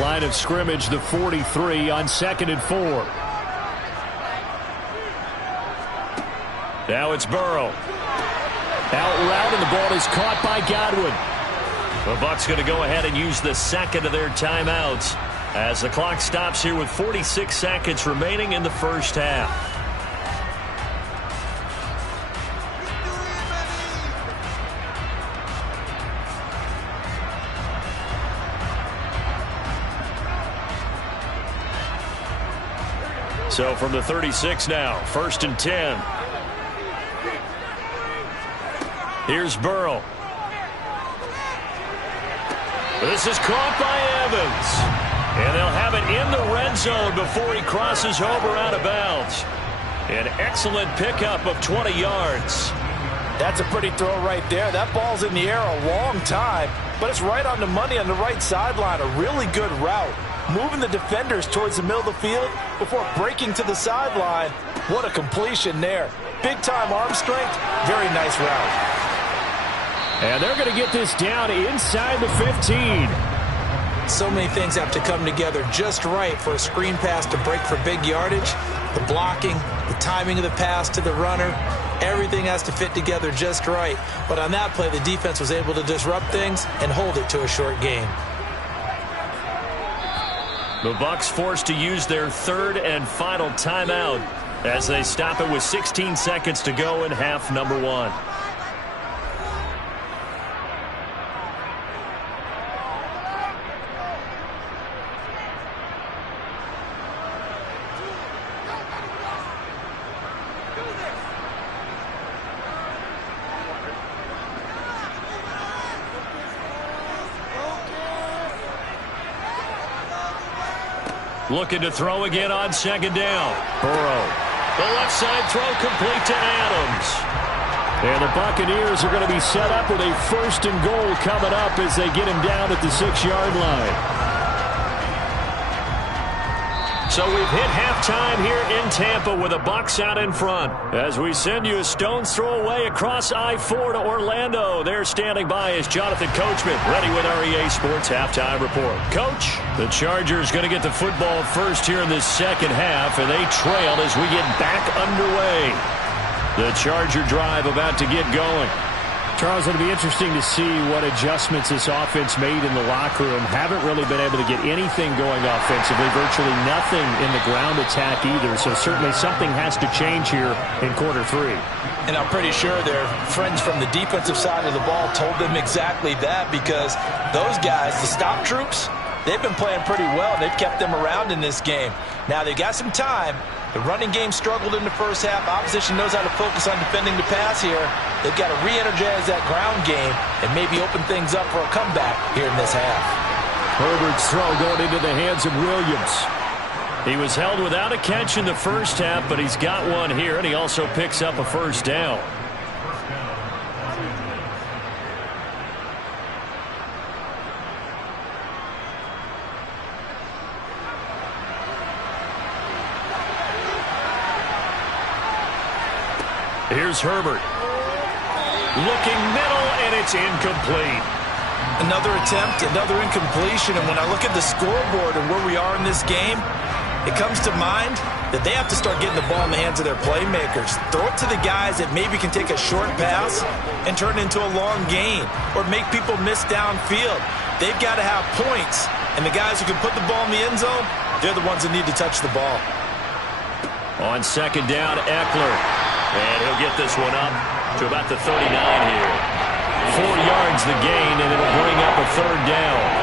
Line of scrimmage, the 43 on 2nd and 4. Now it's Burrow. Out route, and the ball is caught by Godwin. The Bucs going to go ahead and use the second of their timeouts as the clock stops here with 46 seconds remaining in the first half. So from the 36 now, 1st and 10. Here's Burrow. This is caught by Evans. And they'll have it in the red zone before he crosses over out of bounds. An excellent pickup of 20 yards. That's a pretty throw right there. That ball's in the air a long time, but it's right on the money on the right sideline. A really good route. Moving the defenders towards the middle of the field before breaking to the sideline. What a completion there. Big-time arm strength. Very nice route. And they're going to get this down inside the 15. So many things have to come together just right for a screen pass to break for big yardage. The blocking, the timing of the pass to the runner, everything has to fit together just right. But on that play, the defense was able to disrupt things and hold it to a short gain. The Bucs forced to use their 3rd and final timeout as they stop it with 16 seconds to go in half number 1. Looking to throw again on 2nd down. Burrow. The left side throw complete to Adams. And the Buccaneers are going to be set up with a 1st and goal coming up as they get him down at the 6-yard line. So we've hit halftime here in Tampa with the Bucs out in front. As we send you a stone's throw away across I-4 to Orlando. There standing by is Jonathan Coachman, ready with our EA Sports Halftime Report. Coach, the Chargers going to get the football first here in this second half, and they trail as we get back underway. The Charger drive about to get going. Charles, it'll be interesting to see what adjustments this offense made in the locker room. Haven't really been able to get anything going offensively, virtually nothing in the ground attack either. So certainly something has to change here in quarter 3. And I'm pretty sure their friends from the defensive side of the ball told them exactly that, because those guys, the stop troops, they've been playing pretty well. They've kept them around in this game. Now they've got some time. The running game struggled in the first half. Opposition knows how to focus on defending the pass here. They've got to re-energize that ground game and maybe open things up for a comeback here in this half. Herbert's throw going into the hands of Williams. He was held without a catch in the first half, but he's got one here, and he also picks up a first down. Here's Herbert. Looking middle, and it's incomplete. Another attempt, another incompletion, and when I look at the scoreboard and where we are in this game, it comes to mind that they have to start getting the ball in the hands of their playmakers. Throw it to the guys that maybe can take a short pass and turn it into a long gain or make people miss downfield. They've got to have points, and the guys who can put the ball in the end zone, they're the ones that need to touch the ball. On second down, Eckler. And he'll get this one up to about the 39 here. 4 yards the gain, and it'll bring up a third down.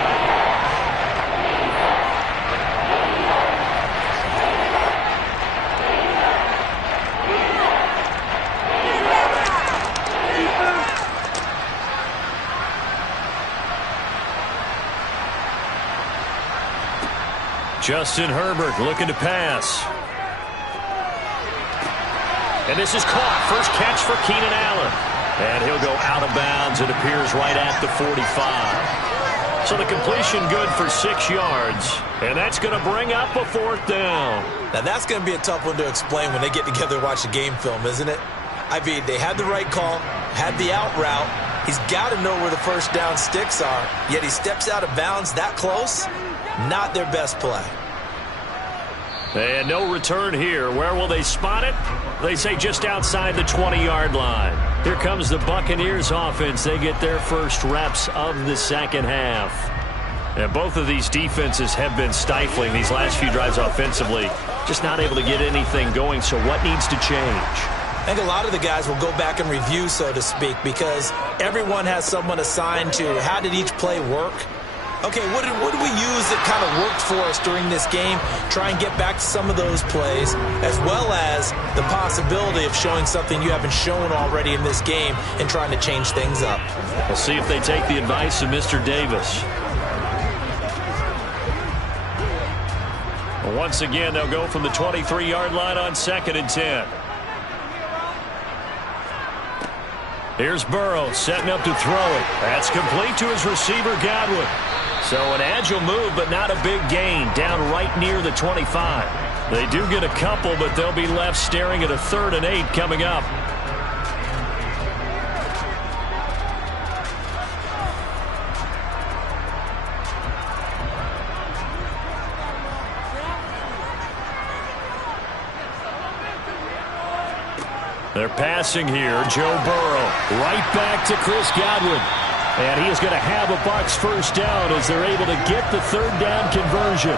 Justin Herbert looking to pass. And this is caught. First catch for Keenan Allen. And he'll go out of bounds. It appears right at the 45. So the completion good for 6 yards. And that's going to bring up a fourth down. Now that's going to be a tough one to explain when they get together and watch the game film, isn't it? I mean, they had the right call, had the out route. He's got to know where the first down sticks are. Yet he steps out of bounds that close. Not their best play. And no return here. Where will they spot it? They say just outside the 20-yard line. Here comes the Buccaneers offense. They get their first reps of the second half. And both of these defenses have been stifling these last few drives offensively. Just not able to get anything going. So what needs to change? I think a lot of the guys will go back and review, so to speak, because everyone has someone assigned to how did each play work. Okay, what did we use that kind of worked for us during this game? Try and get back to some of those plays, as well as the possibility of showing something you haven't shown already in this game and trying to change things up. We'll see if they take the advice of Mr. Davis. Once again, they'll go from the 23-yard line on 2nd and 10. Here's Burrow setting up to throw it. That's complete to his receiver, Godwin. So an agile move, but not a big gain, down right near the 25. They do get a couple, but they'll be left staring at a 3rd and 8 coming up. They're passing here. Joe Burrow right back to Chris Godwin. And he is going to have a Bucs first down as they're able to get the 3rd down conversion.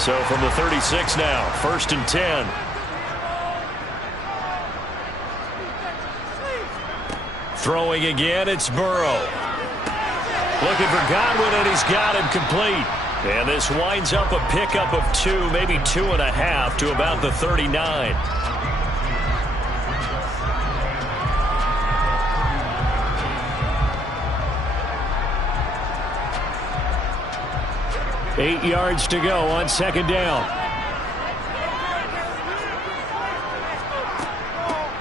So from the 36 now, 1st and 10. Throwing again, it's Burrow. Looking for Godwin, and he's got him complete. And this winds up a pickup of 2, maybe 2.5 to about the 39. Eight yards to go on 2nd down.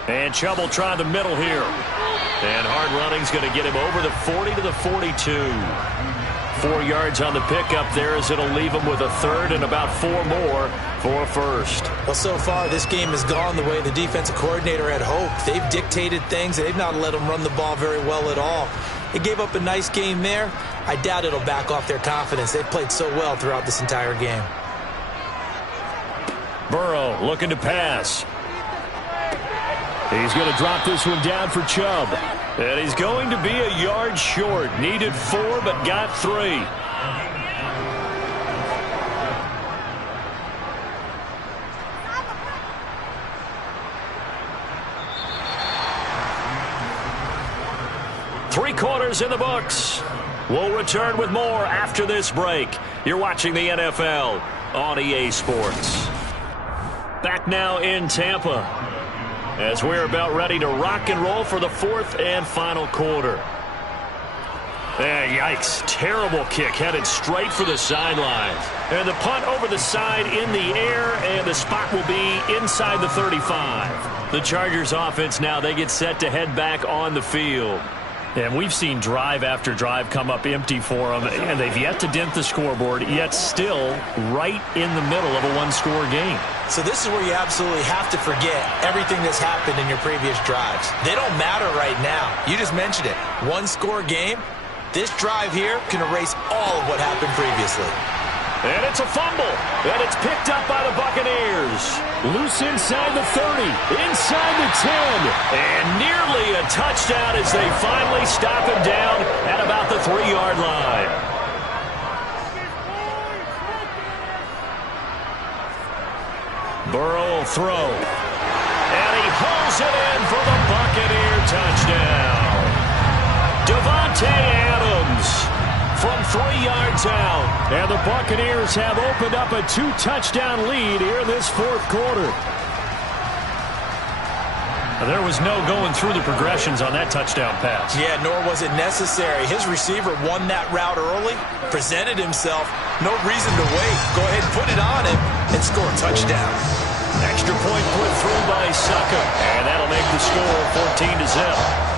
And Chubb will try the middle here. And hard running's going to get him over the 40 to the 42. 4 yards on the pickup there as it'll leave him with a third and about 4 more for a first. Well, so far this game has gone the way the defensive coordinator had hoped. They've dictated things. They've not let them run the ball very well at all. They gave up a nice game there. I doubt it'll back off their confidence. They've played so well throughout this entire game. Burrow looking to pass. He's going to drop this one down for Chubb. And he's going to be a yard short. Needed 4, but got 3. Three quarters in the books. We'll return with more after this break. You're watching the NFL on EA Sports. Back now in Tampa as we're about ready to rock and roll for the 4th and final quarter. Yikes. Terrible kick headed straight for the sideline. And the punt over the side in the air, and the spot will be inside the 35. The Chargers offense now, they get set to head back on the field. And we've seen drive after drive come up empty for them, and they've yet to dent the scoreboard, yet still right in the middle of a one-score game. So this is where you absolutely have to forget everything that's happened in your previous drives. They don't matter right now. You just mentioned it. One-score game. This drive here can erase all of what happened previously. And it's a fumble, and it's picked up by the Buccaneers. Loose inside the 30, inside the 10, and nearly a touchdown as they finally stop him down at about the 3-yard line. Burrow will throw, and he hauls it in for the Buccaneer touchdown. Davante Adams from 3 yards out. And the Buccaneers have opened up a 2-touchdown lead here in this 4th quarter. There was no going through the progressions on that touchdown pass. Yeah, nor was it necessary. His receiver won that route early, presented himself. No reason to wait. Go ahead and put it on him and score a touchdown. Extra point put through by Saka. And that'll make the score 14-0.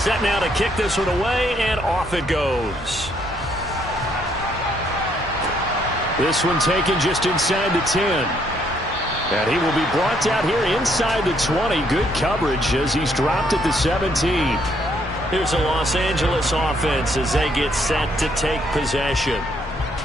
Set now to kick this one away, and off it goes. This one taken just inside the 10. And he will be brought down here inside the 20. Good coverage as he's dropped at the 17. Here's the Los Angeles offense as they get set to take possession.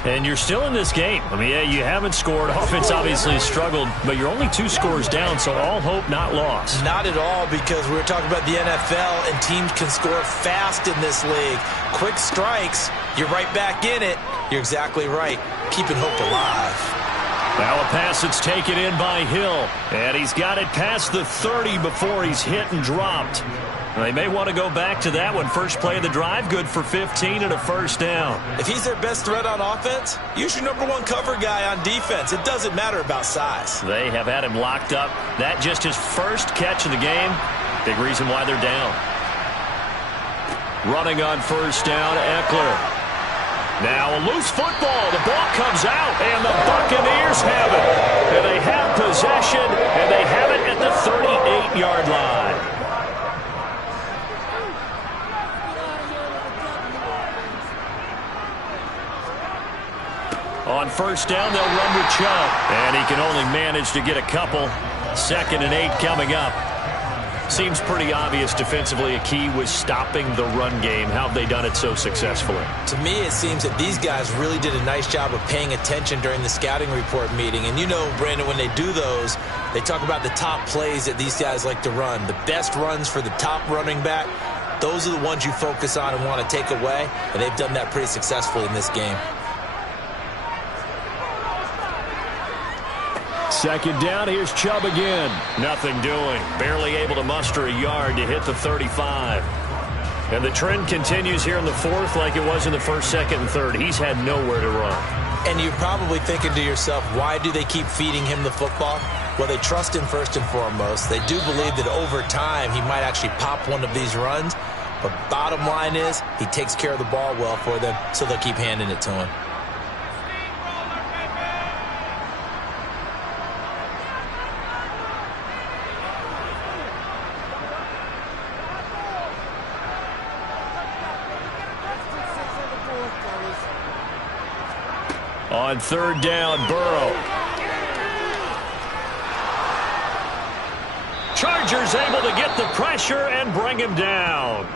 And you're still in this game. I mean, yeah, you haven't scored. Offense obviously struggled, but you're only 2 scores down, so all hope not lost. Not at all, because we were talking about the NFL, and teams can score fast in this league. Quick strikes, you're right back in it. You're exactly right. Keeping hope alive. Now a pass that's taken in by Hill, and he's got it past the 30 before he's hit and dropped. They may want to go back to that one. First play of the drive, good for 15 and a first down. If he's their best threat on offense, use your #1 cover guy on defense. It doesn't matter about size. They have had him locked up. That just his first catch of the game. Big reason why they're down. Running on first down, Eckler. Now a loose football. The ball comes out, and the Buccaneers have it. And they have possession, and they have it at the 38-yard line. On first down, they'll run with Chubb. And he can only manage to get a couple. 2nd and 8 coming up. Seems pretty obvious defensively a key was stopping the run game. How have they done it so successfully? To me, it seems that these guys really did a nice job of paying attention during the scouting report meeting. And you know, Brandon, when they do those, they talk about the top plays that these guys like to run. The best runs for the top running back. those are the ones you focus on and want to take away, and they've done that pretty successfully in this game. Second down, here's Chubb again. Nothing doing. Barely able to muster a yard to hit the 35. And the trend continues here in the fourth like it was in the first, second, and third. He's had nowhere to run. And you're probably thinking to yourself, why do they keep feeding him the football? Well, they trust him first and foremost. They do believe that over time he might actually pop one of these runs. But bottom line is he takes care of the ball well for them, so they'll keep handing it to him. On third down, Burrow. Chargers able to get the pressure and bring him down.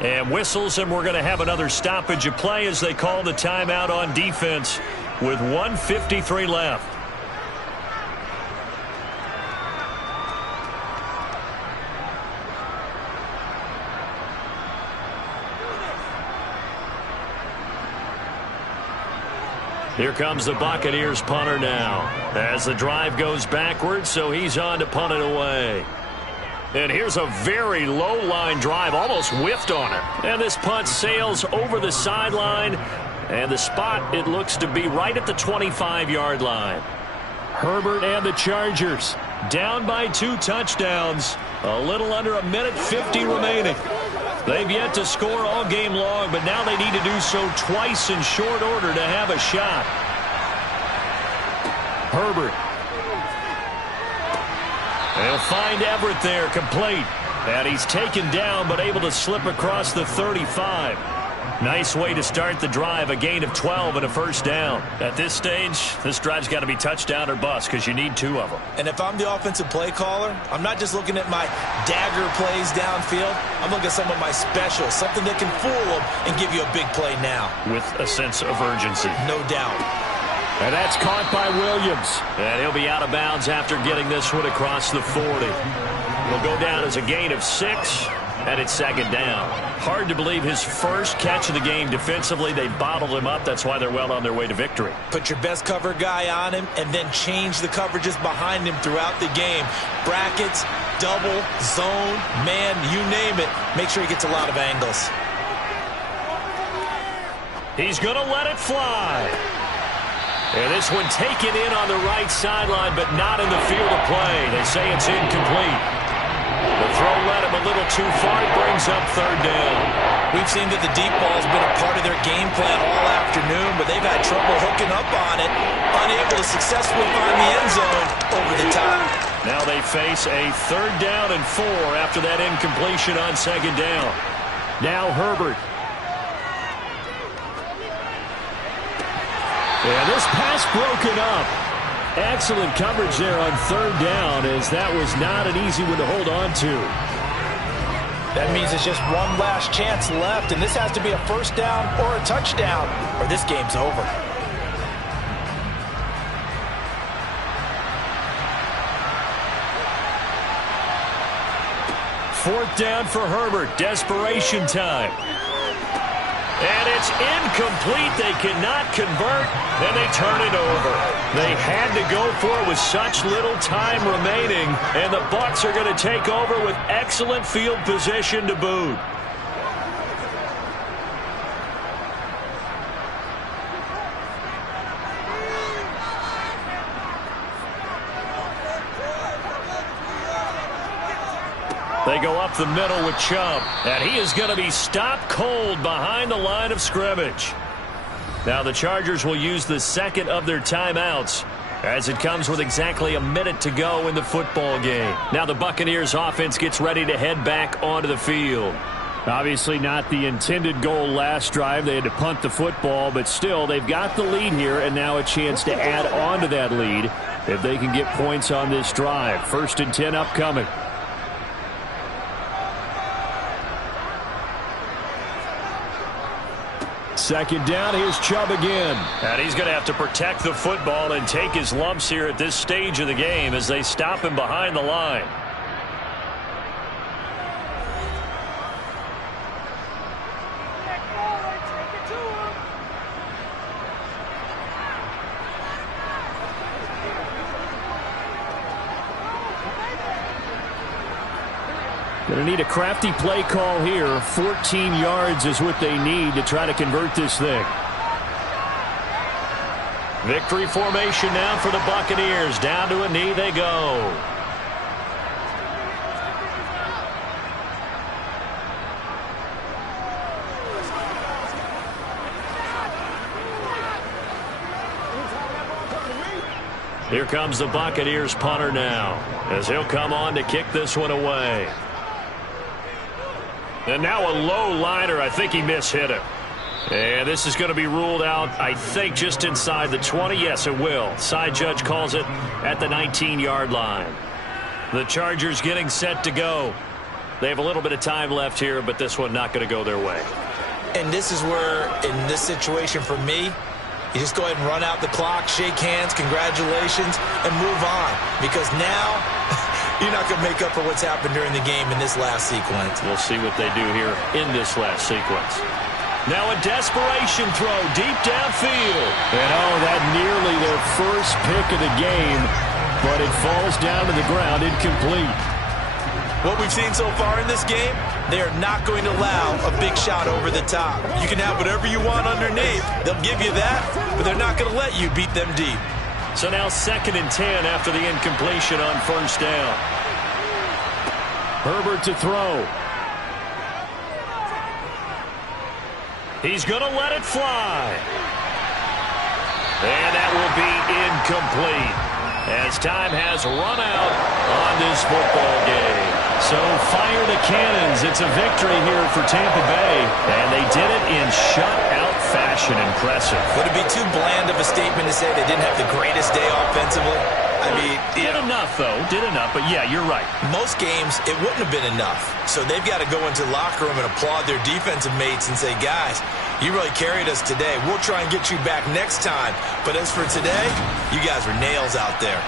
And whistles, and we're going to have another stoppage of play as they call the timeout on defense with 1:53 left. Here comes the Buccaneers punter now as the drive goes backwards, so he's on to punt it away. And here's a very low line drive, almost whiffed on it. And this punt sails over the sideline, and the spot, it looks to be right at the 25-yard line. Herbert and the Chargers down by 2 touchdowns. A little under a minute 50 remaining. They've yet to score all game long, but now they need to do so twice in short order to have a shot. Herbert. They'll find Everett there, complete. And he's taken down, but able to slip across the 35. Nice way to start the drive, a gain of 12 and a first down. At this stage, this drive's got to be touchdown or bust because you need 2 of them. And if I'm the offensive play caller, I'm not just looking at my dagger plays downfield. I'm looking at some of my specials, something that can fool them and give you a big play now. With a sense of urgency. No doubt. And that's caught by Williams. And he'll be out of bounds after getting this one across the 40. It'll go down as a gain of 6. And it's second down. Hard to believe his first catch of the game defensively. They bottled him up. That's why they're well on their way to victory. Put your best cover guy on him and then change the coverages behind him throughout the game. Brackets, double, zone, man, you name it. Make sure he gets a lot of angles. He's going to let it fly. And this one taken in on the right sideline, but not in the field of play. They say it's incomplete. The throw led him a little too far. It brings up third down. We've seen that the deep ball's been a part of their game plan all afternoon, but they've had trouble hooking up on it, unable to successfully find the end zone over the top. Now they face a third down and 4 after that incompletion on second down. Now Herbert. And this pass broken up. Excellent coverage there on third down, as that was not an easy one to hold on to. That means it's just one last chance left, and this has to be a first down or a touchdown, or this game's over. Fourth down for Herbert. Desperation time. And it's incomplete. They cannot convert, and they turn it over. They had to go for it with such little time remaining, and the Bucs are going to take over with excellent field position to boot. They go up the middle with Chubb, and he is going to be stopped cold behind the line of scrimmage. Now the Chargers will use the second of their timeouts as it comes with exactly a minute to go in the football game. Now the Buccaneers offense gets ready to head back onto the field. Obviously not the intended goal last drive. They had to punt the football, but still they've got the lead here, and now a chance to add on to that lead if they can get points on this drive. 1st and 10 upcoming. Second down, here's Chubb again. And he's going to have to protect the football and take his lumps here at this stage of the game as they stop him behind the line. Going to need a crafty play call here. 14 yards is what they need to try to convert this thing. Victory formation now for the Buccaneers. Down to a knee they go. Here comes the Buccaneers punter now, as he'll come on to kick this one away. And now a low liner. I think he mishit it. And this is going to be ruled out, I think, just inside the 20. Yes, it will. Side judge calls it at the 19-yard line. The Chargers getting set to go. They have a little bit of time left here, but this one not going to go their way. And this is where, in this situation for me, you just go ahead and run out the clock, shake hands, congratulations, and move on. Because now, you're not going to make up for what's happened during the game in this last sequence. We'll see what they do here in this last sequence. Now a desperation throw deep downfield. And that nearly their first pick of the game, but it falls down to the ground incomplete. What we've seen so far in this game, they are not going to allow a big shot over the top. You can have whatever you want underneath. They'll give you that, but they're not going to let you beat them deep. So now 2nd and 10 after the incompletion on first down. Herbert to throw. He's going to let it fly. And that will be incomplete as time has run out on this football game. So fire the cannons. It's a victory here for Tampa Bay. And they did it in shutout fashion. Impressive. Would it be too bland of a statement to say they didn't have the greatest day offensively? I mean, did enough, though. Did enough. But, yeah, you're right. Most games, it wouldn't have been enough. So they've got to go into the locker room and applaud their defensive mates and say, guys, you really carried us today. We'll try and get you back next time. But as for today, you guys were nails out there.